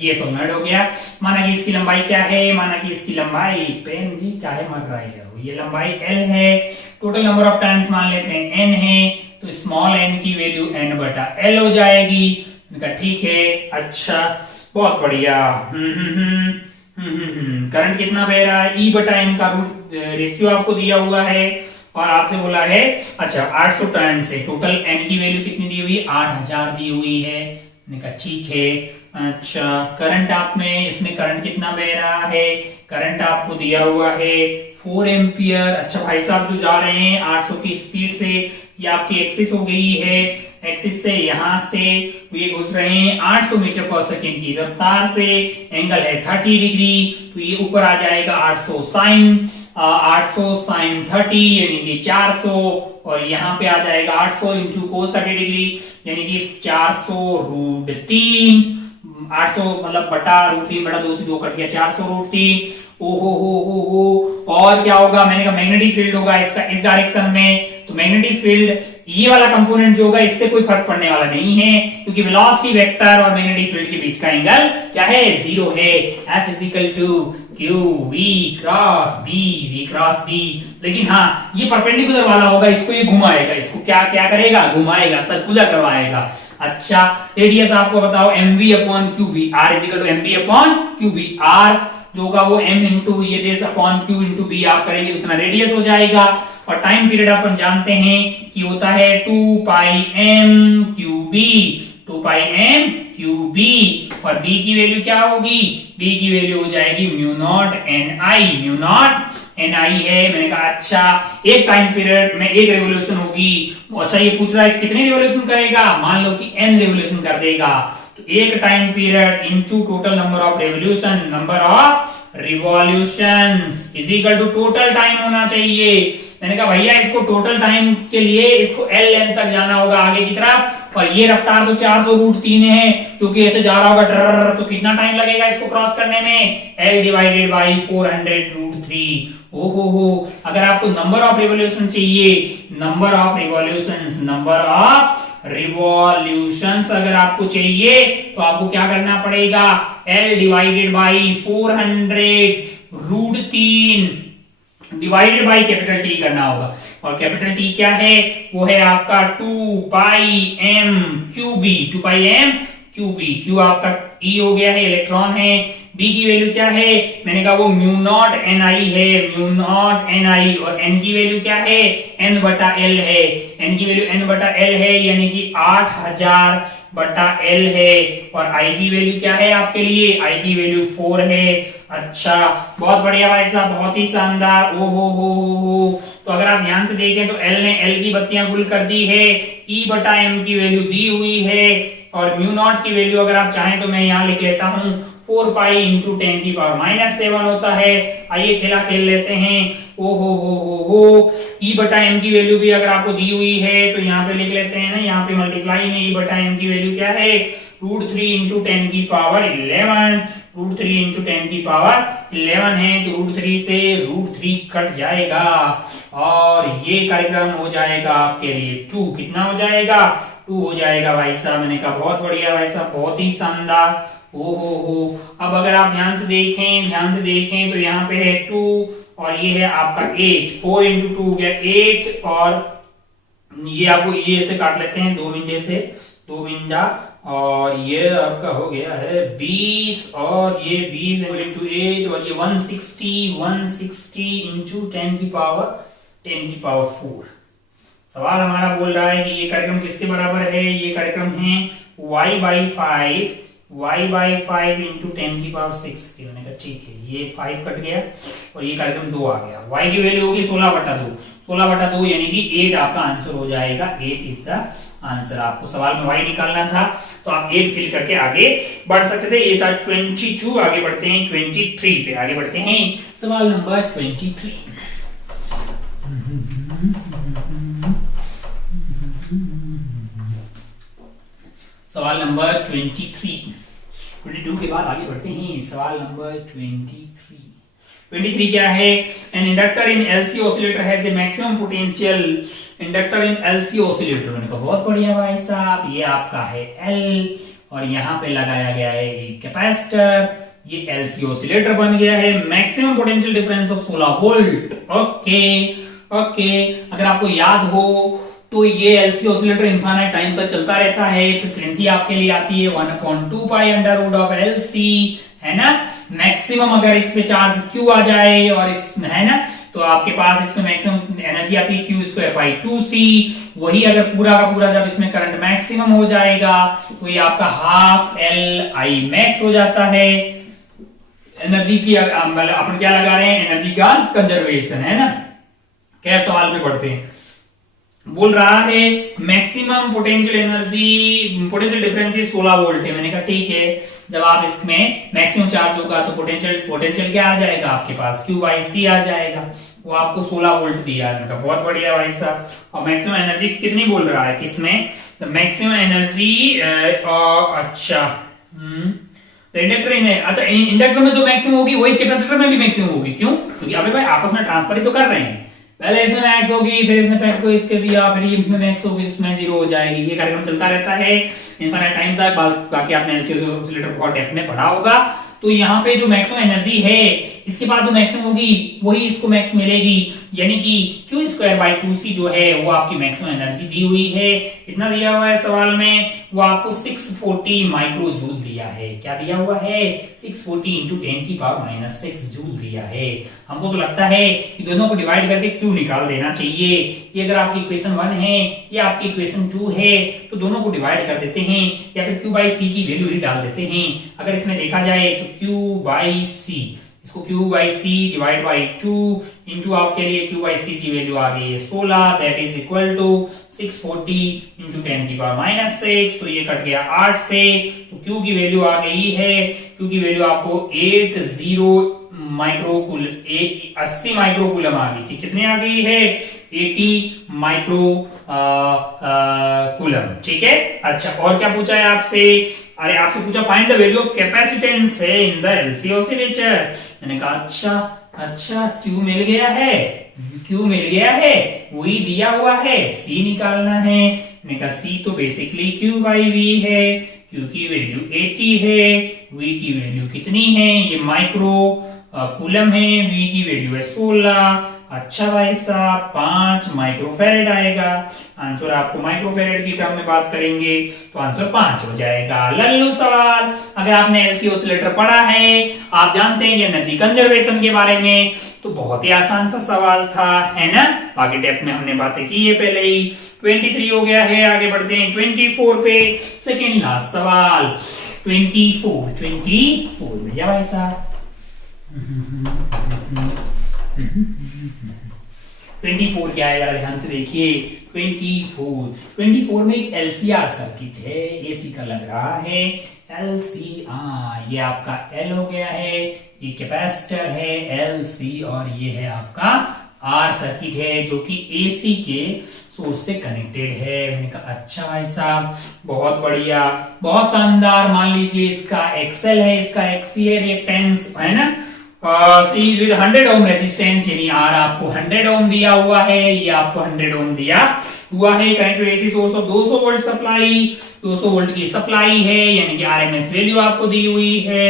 ये सोलेनॉइड हो गया। माना कि इसकी लंबाई क्या है? माना कि इसकी लंबाई, पेन जी क्या है मर रहा है, ये लंबाई L है। टोटल नंबर ऑफ टर्न्स मान लेते हैं N है, तो स्मॉल n की वैल्यू N बटा L हो जाएगी। इनका ठीक है। अच्छा, बहुत बढ़िया। करंट कितना बह रहा है? E बटा M का रूट रेशियो आपको दिया हुआ है और आपसे बोला है अच्छा 800 टर्न से टोटल N की वैल्यू कितनी दी हुई? 8000 दी हुई है। मैंने कहा ठीक है। अच्छा, करंट आप में इसमें करंट कितना बह रहा है? करंट आपको दिया हुआ है 4 एम्पियर। अच्छा भाई साहब, जो जा रहे हैं 800 की स्पीड से, ये आपकी एक्सिस हो गई है। एक्सिस से यहां से ये घुस रहे हैं 800 मीटर पर सेकेंड की रफ्तार से। एंगल है 30 डिग्री, तो ये ऊपर आ जाएगा 800 साइन 30 यानी कि 400, और यहाँ पे आ जाएगा 800 इंटू कोस 30 डिग्री यानी कि 400 रूट 3। 800 मतलब बटा रूट 3 बटा 2 कट गया, 400 रूट 3। ओहो हो। और क्या होगा? मैंने कहा मैग्नेटिक फील्ड होगा इसका इस डायरेक्शन में। तो मैग्नेटिक फील्ड ये वाला कंपोनेंट जो होगा इससे कोई फर्क पड़ने वाला नहीं है, क्योंकि वेलोसिटी वेक्टर और मैग्नेटिक फील्ड के बीच का एंगल क्या है? 0 है। F is equal to Q V cross B। लेकिन हाँ, ये परपेंडिकुलर वाला होगा, इसको ये घुमाएगा, इसको क्या करेगा? घुमाएगा, सर्कुलर करवाएगा। अच्छा, रेडियस आपको बताओ mv upon QB, R is equal to mv upon QB। R जो होगा वो m इंटू ये देश अपॉन Q इंटू B आप करेंगे तो इतना रेडियस हो जाएगा। और टाइम पीरियड अपन जानते हैं कि होता है 2 पाई m QB। और B की वैल्यू क्या होगी? B की वैल्यू हो जाएगी म्यू नॉट NI है। मैंने कहा अच्छा, एक टाइम पीरियड में एक रेवोल्यूशन होगी। अच्छा, ये पूछ रहा है कितने रेवोल्यूशन करेगा? मान लो कि n रेवोल्यूशन कर देगा, तो एक time period into total number of revolutions is equal to total time होना चाहिए। मैंने कहा भैया इसको टोटल टाइम के लिए इसको L लेंथ तक जाना होगा आगे की तरफ, और ये रफ्तार तो 400 रूट 3 है, क्योंकि ऐसे जा रहा होगा डर, तो कितना टाइम लगेगा इसको क्रॉस करने में? L divided by 400 root 3। ओहो, अगर आपको नंबर ऑफ रिवॉल्यूशन चाहिए, नंबर ऑफ रिवॉल्यूशंस अगर आपको चाहिए, तो आपको क्या करना पड़ेगा? L divided by 400 root 3 divided by capital T करना होगा। और कैपिटल T क्या है? वो है आपका 2 पाई m QB। Q आपका E हो गया है, इलेक्ट्रॉन है। B की वैल्यू क्या है? मैंने कहा वो म्यू नॉट NI है, और N की वैल्यू क्या है? N बटा L है। N की वैल्यू N बटा L है, यानी कि 8000 बटा L है। और I की वैल्यू क्या है आपके लिए? I की वैल्यू 4 है। अच्छा, बहुत बढ़िया भाई साहब, बहुत ही शानदार। हो। तो अगर आप ध्यान से देखें तो L ने L की बत्तियां गुल कर दी है, E बटा M की वैल्यू दी हुई है, और म्यू नॉट की वैल्यू अगर आप चाहें तो मैं यहाँ लिख लेता हूँ 4 पाई इंटू 10 की पावर -7 होता है। आइए खेल लेते हैं। हो। E बटा M की वैल्यू भी अगर आपको दी हुई है तो यहाँ पे लिख लेते हैं ना, यहाँ पे मल्टीप्लाई में E बटा M की वैल्यू क्या है? √3 इंटू 10 की पावर 11। √3 इंटू 10 की पावर 11 है, तो √3 से √3 कट जाएगा, और ये कार्यक्रम हो जाएगा आपके लिए 2। कितना हो जाएगा? 2 हो जाएगा भाई साहब। मैंने कहा बहुत बढ़िया भाई साहब, बहुत ही शानदार। हो। अब अगर आप ध्यान से देखें तो यहाँ पे है 2 और ये है आपका 8। 4 इंटू 2 हो गया 8, और ये आपको ये से काट लेते हैं 2 बिंदे से, 2 बिंदा, और ये आपका हो गया है 20, और ये 20 इंटू 8, और ये 160 इंटू 10 की पावर 4। सवाल हमारा बोल रहा है कि ये कार्यक्रम किसके बराबर है? ये कार्यक्रम है y बाई 5 इंटू 10 की पावर 6 की। मैंने कहा ठीक है, ये 5 कट गया और ये कार्यक्रम 2 आ गया। y की वैल्यू होगी 16 बटा 2 यानी कि 8 आपका आंसर हो जाएगा। 8 इज द आंसर। आपको सवाल में y निकालना था तो आप 8 फिल करके आगे बढ़ सकते थे। ये था 22। आगे बढ़ते हैं 23 पे। आगे बढ़ते हैं सवाल नंबर 23। सवाल नंबर 22 के बाद आगे बढ़ते हैं। सवाल नंबर 23 क्या है? An inductor in LC oscillator has a maximum potential. Inductor in LC oscillator, मैंने कहा बहुत बढ़िया भाई साहब, ये आपका है एल और यहाँ पे लगाया गया है एक कैपेसिटर, ये एलसी ऑसिलेटर बन गया है। Maximum potential difference of 16 volt. Okay, अगर आपको याद हो तो ये एलसी ऑसिलेटर इनफाइनाइट टाइम तक चलता रहता है। फ्रीक्वेंसी आपके लिए आती है 1/2 pi under root of LC, है ना। मैक्सिमम अगर इस पे चार्ज क्यू आ जाए और इस है ना, तो आपके पास इसमें मैक्सिमम एनर्जी आती है क्यू स्क्वायर बाई 2c। वही अगर पूरा का पूरा जब इसमें करंट मैक्सिमम हो जाएगा तो ये आपका हाफ एल आई मैक्स हो जाता है। एनर्जी की अपन क्या लगा रहे हैं? एनर्जी का कंजर्वेशन, है ना। क्या सवाल पे पढ़ते हैं। बोल रहा है maximum potential energy, potential difference 16 volt है। मैंने कहा ठीक है, जब आप इसमें मैक्सिमम चार्ज होगा तो पोटेंशियल क्या आ जाएगा आपके पास? क्यू बाई सी आ जाएगा। वो आपको 16 वोल्ट दिया है। मैंने कहा बहुत बढ़िया भाई साहब। और मैक्सिमम एनर्जी कितनी बोल रहा है किसमें? तो मैक्सिमम एनर्जी अच्छा इंडक्टर इन है। अच्छा, इंडक्टर में जो मैक्सिमम होगी वही कैपेसिटर में भी मैक्सिमम होगी। क्यों? क्योंकि अबे भाई आपस में ट्रांसफर ही तो कर रहे हैं। पहले इसमें मैक्स होगी, फिर इसने पैट को इसके दिया, फिर ये इसमें मैक्स होगी, इसमें जीरो हो जाएगी। ये कार्यक्रम चलता रहता है इनफाइनाइट टाइम तक। बाकी आपने एलसी ऑसिलेटर बहुत डेप्थ में पढ़ा होगा। तो यहाँ पे जो मैक्सिमम एनर्जी है, इसके बाद जो मैक्सिमम होगी वही इसको मैक्स मिलेगी, यानी कि क्यू स्क्वायर बाई 2c जो है वो आपकी मैक्सिमम एनर्जी दी हुई है। कितना दिया हुआ है सवाल में? वो आपको 640 माइक्रो जूल दिया है। क्या दिया हुआ है? 640 इंटू 10⁻⁻6 जूल दिया है। हमको तो लगता है कि दोनों को डिवाइड करके क्यू निकाल देना चाहिए। ये अगर आपकी इक्वेशन 1 है, या आपकी इक्वेशन 2 है, तो दोनों को डिवाइड कर देते हैं या फिर क्यू बाई सी की वैल्यू ही डाल देते हैं। अगर इसमें देखा जाए तो क्यू बाई सी, इसको Q by C divide by 2 into आपके लिए क्यू बाई सी की वैल्यू आ गई है 16, that is equal to 640 into 10⁻⁻6। तो ये कट गया 8 से, तो क्यू की वैल्यू आ गई है, क्यू की वैल्यू आपको 80 80 माइक्रोकूलम आ गई थी। कितनी आ गई है? 80 माइक्रो कूलम। ठीक है। अच्छा, और क्या पूछा है आपसे? अरे आपसे पूछा find the value of capacitance है इन द एलसी ऑसिलेटर। मैंने कहा अच्छा क्यू मिल गया है, क्यू मिल गया है, वही दिया हुआ है, सी निकालना है। मैंने कहा सी तो बेसिकली क्यू बाई वी है। क्यू की वैल्यू 80 है, वी की वैल्यू कितनी है? ये माइक्रो कूलम है, वी की वैल्यू है 16। अच्छा भाई साहब, 5 माइक्रोफेरेड आएगा। आंसर आपको माइक्रोफेरेड की टर्म में बात करेंगे तो आंसर 5 हो जाएगा। लल्लू सवाल। अगर आपने एलसी ऑसिलेटर पढ़ा है, आप जानते हैं एनर्जी कंजर्वेशन के बारे में, तो बहुत ही आसान सा सवाल था, है ना। बाकी डेप्थ में हमने बातें की है पहले ही। 23 हो गया है, आगे बढ़ते हैं 24 पे। सेकेंड लास्ट सवाल 24 भैया भाई साहब। 24 क्या है, ध्यान से देखिए। 24 में एक एलसीआर सर्किट है, एसी का लग रहा है। एलसीआर, ये आपका एल हो गया है, ये कैपेसिटर है एलसी, और ये है आपका आर सर्किट है जो कि एसी के सोर्स से कनेक्टेड है। मैंने कहा अच्छा भाई साहब, बहुत बढ़िया, बहुत शानदार। मान लीजिए इसका एक्सएल है, इसका एक्सी है, रिएक्टेंस है ना, सीरीज विद 100 ओम रेजिस्टेंस, यानी आर आपको 100 ओम दिया हुआ है, ये आपको 100 ओम दिया हुआ है। Connected AC source of 200 volt supply, 200 volt की सप्लाई है, यानी कि आरएमएस वैल्यू आपको दी हुई है।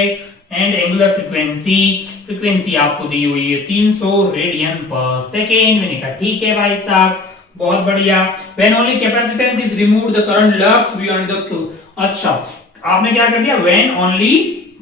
एंड एंगुलर फ्रीक्वेंसी आपको दी हुई है 300 रेडियन पर सेकेंड। मैंने कहा ठीक है भाई साहब, बहुत बढ़िया। When only capacitance is removed the current lux beyond the Q. अच्छा, आपने क्या कर दिया? When only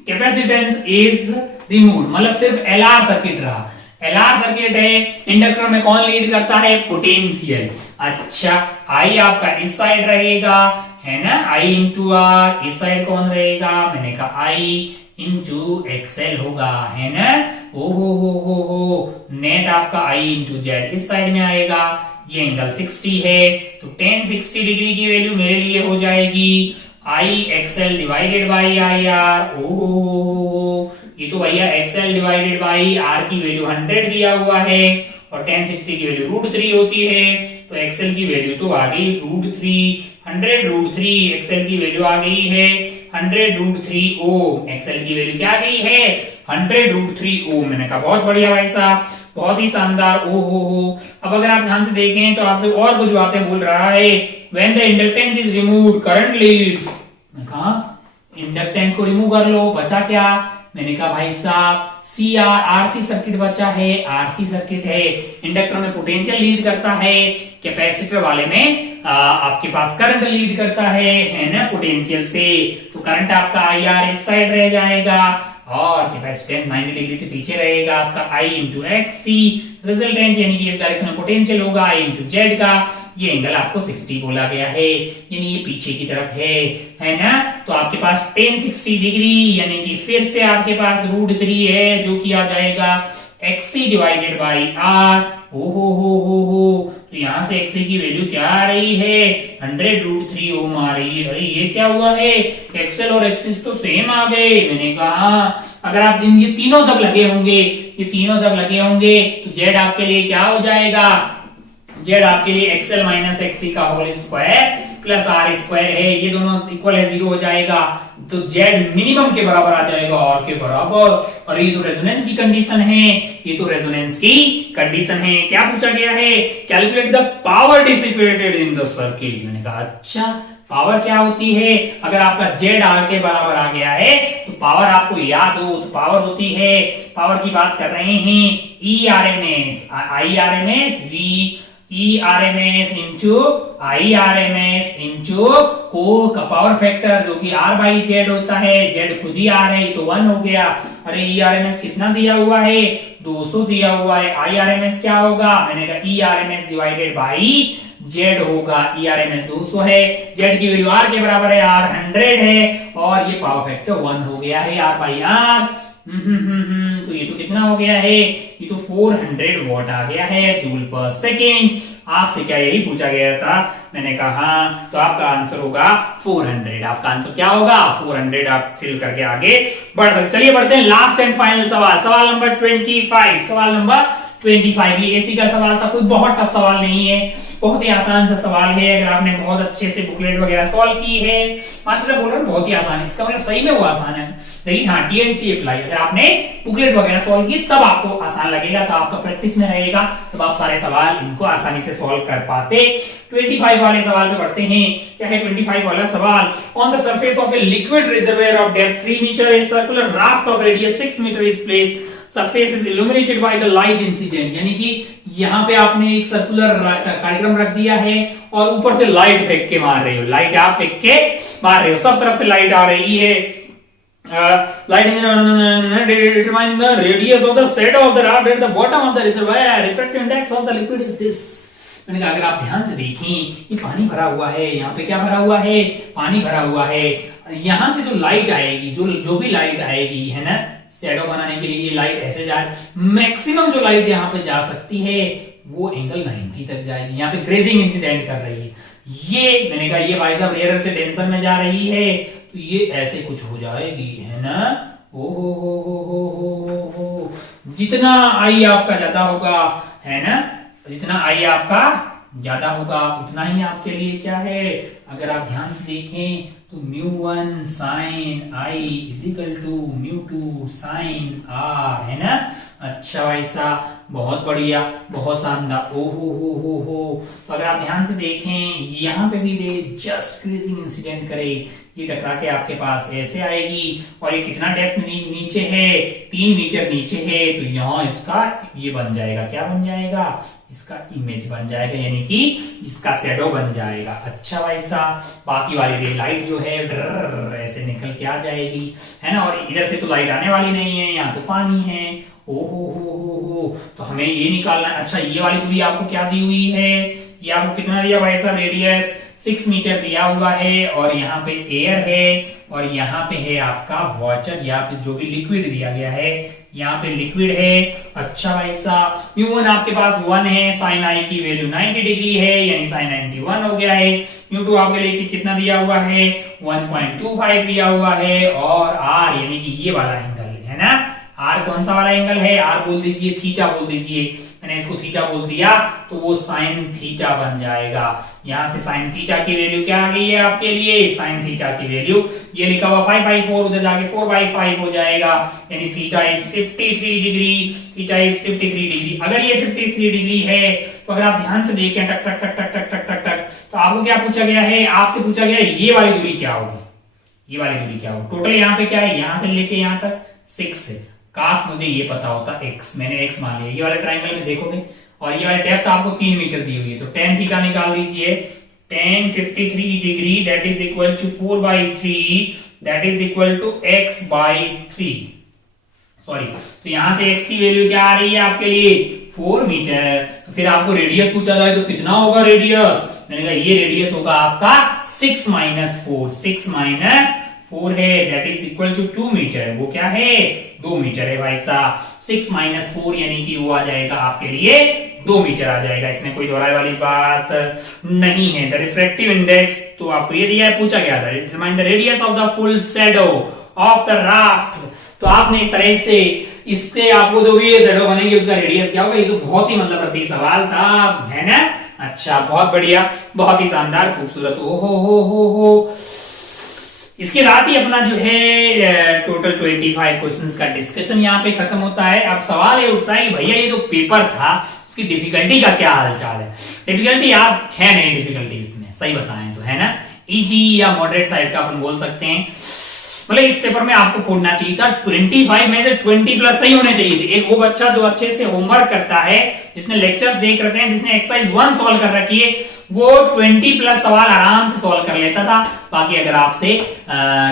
capacitance is removed, मतलब सिर्फ एलआर सर्किट रहा। एलआर सर्किट है, इंडक्टर में कौन लीड करता है? पोटेंशियल। अच्छा, आई आपका इस साइड रहेगा, है ना, आई इंटू आर। इस साइड कौन रहेगा? मैंने कहा आई इंटू एक्सएल होगा, है ना। ओ हो नेट आपका आई इंटू जेड इस साइड में आएगा। ये एंगल 60 है, तो tan 60 डिग्री की वैल्यू मेरे लिए हो जाएगी I XL divided by I R. ओ, ये तो भैया एक्सएल डिवाइडेड बाई आर की वैल्यू 100 दिया हुआ है, और tan 60 की वैल्यू √3 होती है, तो एक्सएल की वैल्यू तो आ गई √3। 100√3 एक्सएल की वैल्यू आ गई है 100√3 ओम। एक्सएल की वैल्यू क्या आ गई है 100√3 ओम। मैंने कहा बहुत बढ़िया भाई साहब, बहुत ही शानदार। ओ हो। अब अगर आप ध्यान से देखें तो आपसे और कुछ बातें बोल रहा है। When the inductance is removed current Leeds. मैंने कहा इंडक्टेंस को रिमूव कर लो, बचा क्या? मैंने कहा भाई साहब आरसी सर्किट बचा है, आरसी सर्किट है। इंडक्टर में पोटेंशियल लीड करता है, कैपेसिटर वाले में आपके पास करंट लीड करता है ना, पोटेंशियल से। तो करंट आपका IR इस साइड रह जाएगा और कैपेसिटेंस 90 डिग्री से पीछे रहेगा आपका I इंटू XC। रिजल्टेंट यानी कि इस डायरेक्शन में पोटेंशियल होगा I इंटू Z का। ये एंगल आपको 60 बोला गया है, यानी ये पीछे की तरफ है ना। तो आपके पास tan 60 डिग्री यानी कि फिर से आपके पास √3 है, जो कि आ जाएगा XC डिवाइडेड बाई R। हो। तो यहां से XC की वैल्यू क्या आ रही है 100√3 ओम आ रही है। अरे ये क्या हुआ है, एक्सएल और एक्सिस तो सेम आ गए। मैंने कहा अगर आप ये तीनों जब लगे होंगे तो जेड आपके लिए क्या हो जाएगा, जेड आपके लिए एक्सएल माइनस एक्सी का whole square plus R square है। ये दोनों इक्वल है, 0 हो जाएगा। तो जेड मिनिमम के बराबर आ जाएगा आर के बराबर। और ये तो रेजोनेंस की कंडीशन है, क्या पूछा गया है, calculate the power dissipated in the circuit. मैंने कहा अच्छा पावर क्या होती है, अगर आपका जेड आर के बराबर आ गया है तो पावर आपको याद हो तो पावर होती है, पावर की बात कर रहे हैं IRMS VERMS into IRMS into को का पावर फैक्टर जो कि R बाई जेड होता है। जेड खुद ही R है तो 1 हो गया। अरे ERMS कितना दिया हुआ है 200 दिया हुआ है। IRMS क्या होगा, मैंने कहा ERMS डिवाइडेड बाई जेड होगा। ERMS 200 है, जेड की वैल्यू R के बराबर है, R 100 है और ये पावर फैक्टर 1 हो गया है R बाई R। तो ये तो कितना हो गया है, ये तो 400 वॉट आ गया है जूल पर सेकेंड। आपसे क्या यही पूछा गया था, मैंने कहा हाँ, तो आपका आंसर होगा 400। आपका आंसर क्या होगा 400। आप फिल करके आगे बढ़ सकते। चलिए बढ़ते हैं लास्ट एंड फाइनल सवाल नंबर 25। ये एसी का सवाल था, कोई बहुत टफ सवाल नहीं है, बहुत ही आसान सा सवाल है। अगर आपने बहुत अच्छे से बुकलेट वगैरह सॉल्व की है, मास्टर साहब बोल रहे हैं बहुत ही आसान है, इसका मतलब सही में वो आसान है। लेकिन हाँ TNC अप्लाई, अगर आपने बुकलेट वगैरह सॉल्व की तब आपको आसान लगेगा, तो आपका प्रैक्टिस में रहेगा, तब आप सारे सवाल इनको आसानी से सॉल्व कर पाते। 25 वाले सवाल पे बढ़ते हैं। क्या है 25 वाला सवाल, on the surface of a liquid reservoir of depth 3 meter a circular raft of radius 6 meter is placed, surface is illuminated by the light incident. यानी कि यहाँ पे आपने एक सर्कुलर कार्यक्रम रख दिया है और ऊपर से लाइट फेंक के मार रहे हो, लाइट आप फेंक के मार रहे हो, सब तरफ से लाइट आ रही है। Light determine the radius of the shadow of the raft at the bottom of the reservoir, refractive index of the liquid is this। मैंने कहा अगर आप ध्यान से देखें, ये पानी भरा हुआ है, यहाँ पे क्या भरा हुआ है, पानी भरा हुआ है। यहाँ से जो लाइट आएगी, जो भी लाइट आएगी है ना, शैडो बनाने के लिए ये लाइट ऐसे जा रही, मैक्सिमम जो लाइट यहाँ पे जा सकती है वो एंगल 90 तक जाएगी। यहाँ पे ग्रेजिंग इंसिडेंट कर रही है। ये मैंने कहा ये भाई साहब रेयर से टेंशन में जा रही है, तो ये ऐसे कुछ हो जाएगी है ना। ओ हो। जितना आई आपका ज्यादा होगा है ना, जितना आई आपका ज्यादा होगा उतना ही आपके लिए क्या है, अगर आप ध्यान से देखें तो μ1 sin I is equal to μ2 sin R है ना। अच्छा भाई साहब बहुत बढ़िया, बहुत शानदार। ओ हो। तो अगर आप ध्यान से देखें यहाँ पे भी रे जस्ट क्रेजिंग इंसिडेंट करे, ये टकरा के आपके पास ऐसे आएगी और ये कितना डेप्थ नीचे है 3 मीटर नीचे है, तो यहाँ इसका ये बन जाएगा, क्या बन जाएगा, इसका इमेज बन जाएगा, यानी कि इसका शैडो बन जाएगा। अच्छा भाई साहब बाकी वाली रे लाइट जो है ऐसे निकल के आ जाएगी है ना, और इधर से तो लाइट आने वाली नहीं है, यहाँ तो पानी है। ओ हो। तो हमें ये निकालना। अच्छा ये वाली दूरी आपको क्या दी हुई है, ये आपको कितना दिया भाई साहब, रेडियस 6 मीटर दिया हुआ है, और यहाँ पे एयर है और यहाँ पे है आपका वाटर, यहाँ पे जो भी लिक्विड दिया गया है यहाँ पे लिक्विड है। अच्छा भाई साहब μ1 आपके पास 1 है, sin I की वैल्यू 90 डिग्री है, यानी sin 91 हो गया है। μ2 आपके लिए कितना दिया हुआ है 1.25 दिया हुआ है, और R यानी कि ये वाला एंगल है ना, R कौन सा वाला एंगल है, R बोल दीजिए, थीटा बोल दीजिए। मैंने इसको थीटा बोल दिया तो वो साइन थीटा बन जाएगा। यहां से साइन थीटा की वैल्यू क्या आ गई है आपके लिए, साइन थीटा की वैल्यू ये लिखा हुआ 5/4 उधर जाके 4/5 हो जाएगा, यानी theta is 53 degree, theta is 53 degree. अगर ये 53 डिग्री है तो अगर आप ध्यान से देखें टक टक टक टक टक टक टक टक, तो आपको क्या पूछा गया है, आपसे पूछा गया है ये वाली दूरी क्या होगी, ये वाली दूरी क्या होगी। टोटल यहाँ पे क्या है, यहां से लेके यहां तक 6 है। काश मुझे ये पता होता x, मैंने x मान लिया। ये वाले ट्रायंगल में देखोगे और ये वाली डेप्थ आपको 3 मीटर दी हुई है, तो tan थीटा निकाल दीजिए। tan 53 degree that is equal to 4/3 that is equal to x/3 sorry. तो यहां से x की वैल्यू क्या आ रही है आपके लिए, 4 मीटर। तो फिर आपको रेडियस पूछा जाए तो कितना होगा रेडियस, मैंने कहा ये रेडियस होगा आपका 6 - 4, 6 - 4 है that is equal to 2 meter. वो क्या है, 2 मीटर है भाई साहब। 6 - 4 यानी कि वो आ जाएगा आपके लिए 2 मीटर आ जाएगा। इसमें कोई दोहराई वाली बात नहीं है। द रिफ्रैक्टिव इंडेक्स तो आपको ये दिया है, पूछा गया था determine the radius of the full shadow of the raft. तो आपने इस तरह से इसके आपको जो भी शैडो बनेगी उसका रेडियस क्या होगा। ये तो बहुत ही मतलब रद्दी सवाल था, है ना। अच्छा, बहुत बढ़िया, बहुत ही शानदार, खूबसूरत। ओ हो। इसके साथ ही अपना जो है टोटल 25 क्वेश्चंस का डिस्कशन यहाँ पे खत्म होता है। अब सवाल ये उठता है कि भैया ये जो पेपर था उसकी डिफिकल्टी का क्या हालचाल है। डिफिकल्टी आप है नहीं, डिफिकल्टी इसमें सही बताएं तो है ना, इजी या मॉडरेट साइड का अपन बोल सकते हैं। मतलब इस पेपर में आपको फोड़ना चाहिए था 25 में से 20 प्लस सही होने चाहिए थे। एक वो बच्चा जो अच्छे से होमवर्क करता है, जिसने लेक्चर्स देख रखे हैं, जिसने एक्सरसाइज 1 सॉल्व कर रखी है, वो 20 प्लस सवाल आराम से सॉल्व कर लेता था। बाकी अगर आपसे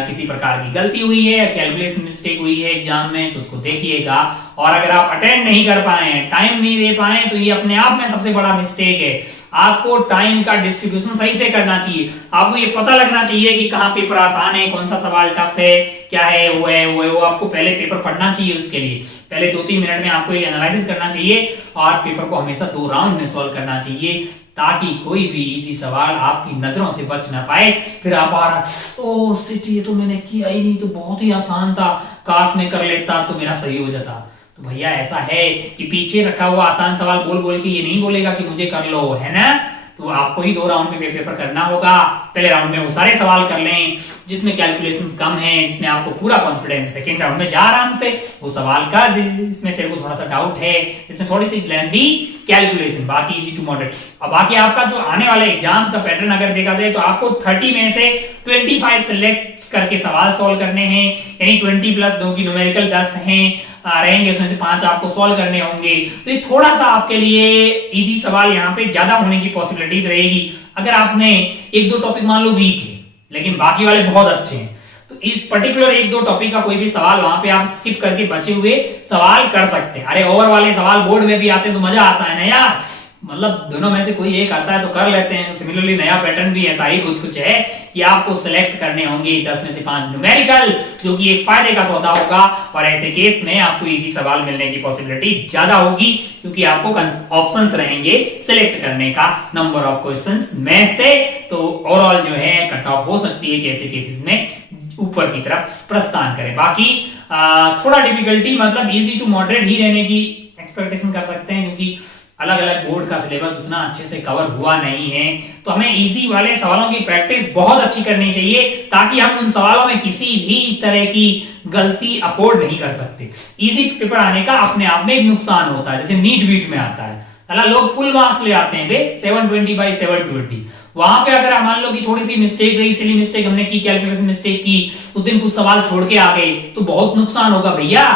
किसी प्रकार की गलती हुई है, कैलकुलेशन मिस्टेक हुई है एग्जाम में, तो उसको देखिएगा। और अगर आप अटेंड नहीं कर पाए, टाइम नहीं दे पाए, तो ये अपने आप में सबसे बड़ा मिस्टेक है। आपको टाइम का डिस्ट्रीब्यूशन सही से करना चाहिए। आपको ये पता लगना चाहिए कि कहाँ पेपर आसान है, कौन सा सवाल टफ है, क्या है, वो आपको पहले पेपर पढ़ना चाहिए। उसके लिए पहले 2-3 मिनट में आपको ये एनालिसिस करना चाहिए और पेपर को हमेशा 2 राउंड में सॉल्व करना चाहिए, ताकि कोई भी इजी सवाल आपकी नजरों से बच ना पाए। फिर आप आ रहा, ओ शिट, ये तो मैंने किया ही नहीं, तो बहुत ही आसान था, काश में कर लेता तो मेरा सही हो जाता। तो भैया ऐसा है कि पीछे रखा हुआ आसान सवाल बोल बोल के ये नहीं बोलेगा कि मुझे कर लो, है ना। तो आपको ही 2 राउंड में पेपर करना होगा। पहले राउंड में वो सारे सवाल कर लें जिसमें कैलकुलेशन कम है, जिसमें आपको पूरा कॉन्फिडेंस। सेकंड राउंड में जा आराम से वो सवाल का जिसमें तेरे को थोड़ा सा डाउट है, इसमें थोड़ी सी लेंथी कैलकुलेशन, बाकी इजी टू मॉडरेट। और बाकी आपका जो आने वाले एग्जाम्स का पैटर्न अगर देखा जाए तो आपको 30 में से 25 सिलेक्ट करके सवाल सॉल्व करने हैं, यानी 20 प्लस 2 की न्यूमेरिकल 10 हैं रहेंगे, उसमें से 5 आपको सॉल्व करने होंगे। तो ये थोड़ा सा आपके लिए इजी सवाल यहाँ पे ज्यादा होने की पॉसिबिलिटीज रहेगी। अगर आपने 1-2 टॉपिक मान लो वीक है लेकिन बाकी वाले बहुत अच्छे हैं, तो इस पर्टिकुलर 1-2 टॉपिक का कोई भी सवाल वहां पे आप स्किप करके बचे हुए सवाल कर सकते हैं। अरे ओवर वाले सवाल बोर्ड में भी आते हैं तो मजा आता है ना यार, मतलब दोनों में से कोई एक आता है तो कर लेते हैं। तो सिमिलरली नया पैटर्न भी ऐसा ही कुछ है कि आपको सिलेक्ट करने होंगे 10 में से 5 न्यूमेरिकल, जो कि एक फायदे का सौदा होगा। और ऐसे केस में आपको इजी सवाल मिलने की पॉसिबिलिटी ज्यादा होगी, क्योंकि आपको ऑप्शंस रहेंगे सिलेक्ट करने का नंबर ऑफ क्वेश्चंस में से। तो ओवरऑल जो है कट ऑफ हो सकती है कि ऐसे केसेस में ऊपर की तरफ प्रस्थान करें। बाकी थोड़ा डिफिकल्टी मतलब इजी टू मॉडरेट ही रहने की एक्सपेक्टेशन कर सकते हैं, क्योंकि अलग अलग बोर्ड का सिलेबस उतना अच्छे से कवर हुआ नहीं है। तो हमें इजी वाले सवालों की प्रैक्टिस बहुत अच्छी करनी चाहिए, ताकि हम उन सवालों में किसी भी तरह की गलती अफोर्ड नहीं कर सकते। इजी पेपर आने का अपने आप में एक नुकसान होता है, जैसे नीट वीट में आता है, लोग फुल मार्क्स ले आते हैं 720/720। वहां पे अगर मान लो कि थोड़ी सी मिस्टेक रही, सिली मिस्टेक हमने की, कैलकुलेशन मिस्टेक की, उस दिन कुछ सवाल छोड़ के आ गए, तो बहुत नुकसान होगा भैया।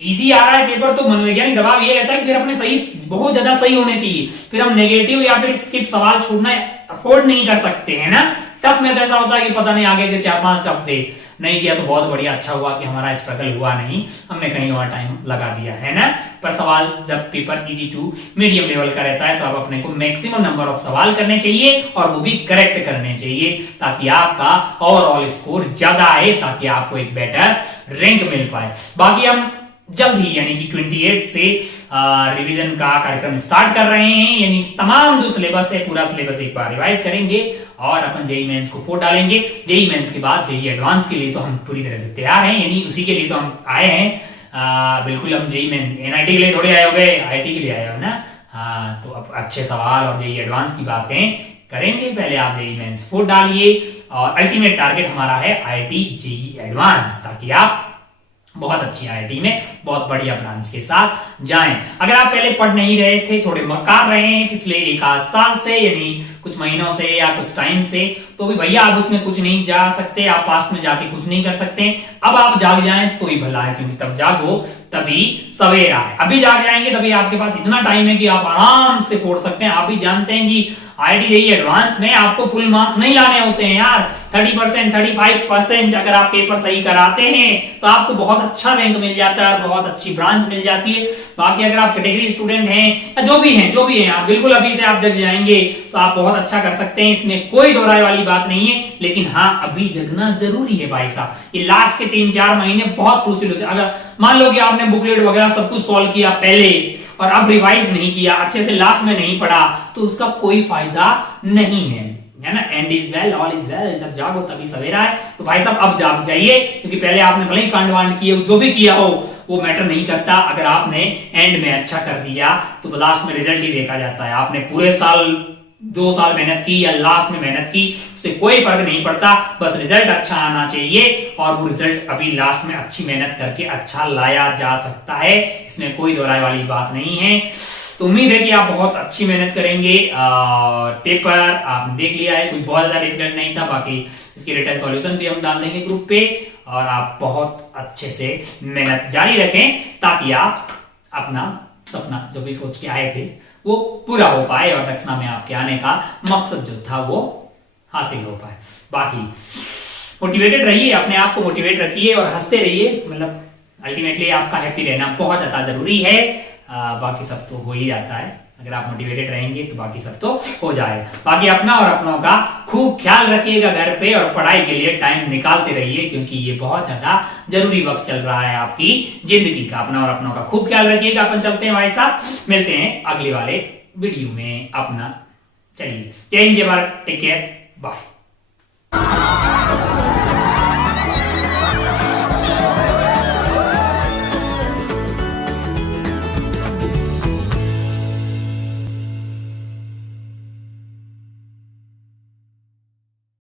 इजी आ रहा है पेपर तो मनोवैज्ञानिक दबाव ये रहता है कि फिर अपने सही बहुत ज्यादा सही होने चाहिए, फिर हम नेगेटिव या फिर स्किप सवाल छोड़ना अफोर्ड नहीं कर सकते, है ना। तब में तो ऐसा होता है कि पता नहीं आगे के 4-5 टफ दे नहीं किया तो बहुत बढ़िया, अच्छा हुआ कि हमारा स्ट्रगल हुआ नहीं, हमने कहीं और टाइम लगा दिया, है ना। पर सवाल जब paper easy to medium level का रहता है तो अब अपने को मैक्सिमम नंबर ऑफ सवाल करने चाहिए और वो भी करेक्ट करने चाहिए, ताकि आपका ओवरऑल स्कोर ज्यादा आए, ताकि आपको एक बेटर रैंक मिल पाए। बाकी हम जल्द ही यानी कि 28 से रिवीजन का कार्यक्रम स्टार्ट कर रहे हैं, यानी तमाम जो सिलेबस है पूरा सिलेबस एक बार रिवाइज करेंगे और अपन जेईई मेंस को फोड़ डालेंगे। जेईई मेंस के बाद जेईई एडवांस के लिए तो हम पूरी तरह से तैयार हैं, यानी उसी के लिए तो हम आए हैं। बिल्कुल हम जेईई मेंस एनआईटी के लिए थोड़े आए हो गए, आईटी के लिए आए हो ना। हाँ, तो अब अच्छे सवाल और जेईई एडवांस की बातें करेंगे। पहले आप जेईई मेंस 4 डालिए और अल्टीमेट टारगेट हमारा है आईआईटी जेईई एडवांस, ताकि आप बहुत अच्छी आईआईटी में बहुत बढ़िया ब्रांच के साथ जाएं। अगर आप पहले पढ़ नहीं रहे थे, थोड़े मक्कार रहे हैं पिछले एक आध साल से, यानी कुछ महीनों से या कुछ टाइम से, तो भी भैया आप उसमें कुछ नहीं जा सकते, आप पास्ट में जाके कुछ नहीं कर सकते। अब आप जाग जाएं तो ही भला है, क्योंकि तब जागो तभी सवेरा है। अभी जाग जाएंगे तभी आपके पास इतना टाइम है कि आप आराम से पढ़ सकते हैं। आप भी जानते हैं कि आईआईटी जेईई एडवांस में आपको फुल मार्क्स नहीं लाने होते हैं यार। 30%, 35% अगर आप पेपर सही कराते हैं तो आपको बहुत अच्छा रैंक मिल जाता है और बहुत अच्छी ब्रांच मिल जाती है। बाकी अगर आप कैटेगरी स्टूडेंट हैं या जो भी हैं आप बिल्कुल अभी से आप जग जाएंगे तो आप बहुत अच्छा कर सकते हैं, इसमें कोई दो राय वाली बात नहीं है। लेकिन हाँ, अभी जगना जरूरी है भाई साहब। ये लास्ट के 3-4 महीने बहुत क्रूशियल होते हैं। अगर मान लो कि आपने बुकलेट वगैरह सब कुछ सॉल्व किया पहले और अब रिवाइज नहीं किया, अच्छे से लास्ट में नहीं पढ़ा, तो उसका कोई फायदा नहीं है ना। And is well all is well, जब जागो तभी सवेरा है। तो भाई साहब अब जाग जाइए, क्योंकि पहले आपने भले ही कांड वांड किए, जो भी किया हो वो मैटर नहीं करता। अगर आपने एंड में अच्छा कर दिया तो लास्ट में रिजल्ट ही देखा जाता है। आपने पूरे साल 2 साल मेहनत की या लास्ट में मेहनत की, उससे कोई फर्क नहीं पड़ता, बस रिजल्ट अच्छा आना चाहिए। और वो रिजल्ट अभी लास्ट में अच्छी मेहनत करके अच्छा लाया जा सकता है, इसमें कोई दोहराई वाली बात नहीं है। तो उम्मीद है कि आप बहुत अच्छी मेहनत करेंगे। और पेपर आपने देख लिया है, कोई बहुत ज्यादा डिफिकल्ट नहीं था। बाकी इसके रिटर्न सॉल्यूशन भी हम डाल देंगे ग्रुप पे, और आप बहुत अच्छे से मेहनत जारी रखें, ताकि आप अपना सपना जो भी सोच के आए थे वो पूरा हो पाए और दक्षिणा में आपके आने का मकसद जो था वो हासिल हो पाए। बाकी मोटिवेटेड रहिए, अपने आप को मोटिवेट रखिए और हंसते रहिए। मतलब अल्टीमेटली आपका हैप्पी रहना बहुत ज्यादा जरूरी है। बाकी सब तो हो ही जाता है, अगर आप मोटिवेटेड रहेंगे तो बाकी सब तो हो जाएगा। बाकी अपना और अपनों का खूब ख्याल रखिएगा घर पे, और पढ़ाई के लिए टाइम निकालते रहिए, क्योंकि ये बहुत ज्यादा जरूरी वक्त चल रहा है आपकी जिंदगी का। अपना और अपनों का खूब ख्याल रखिएगा। अपन चलते हैं भाई साहब, मिलते हैं अगले वाले वीडियो में। अपना चलिए, जय हिंद, जय भारत, टेक केयर, बाय।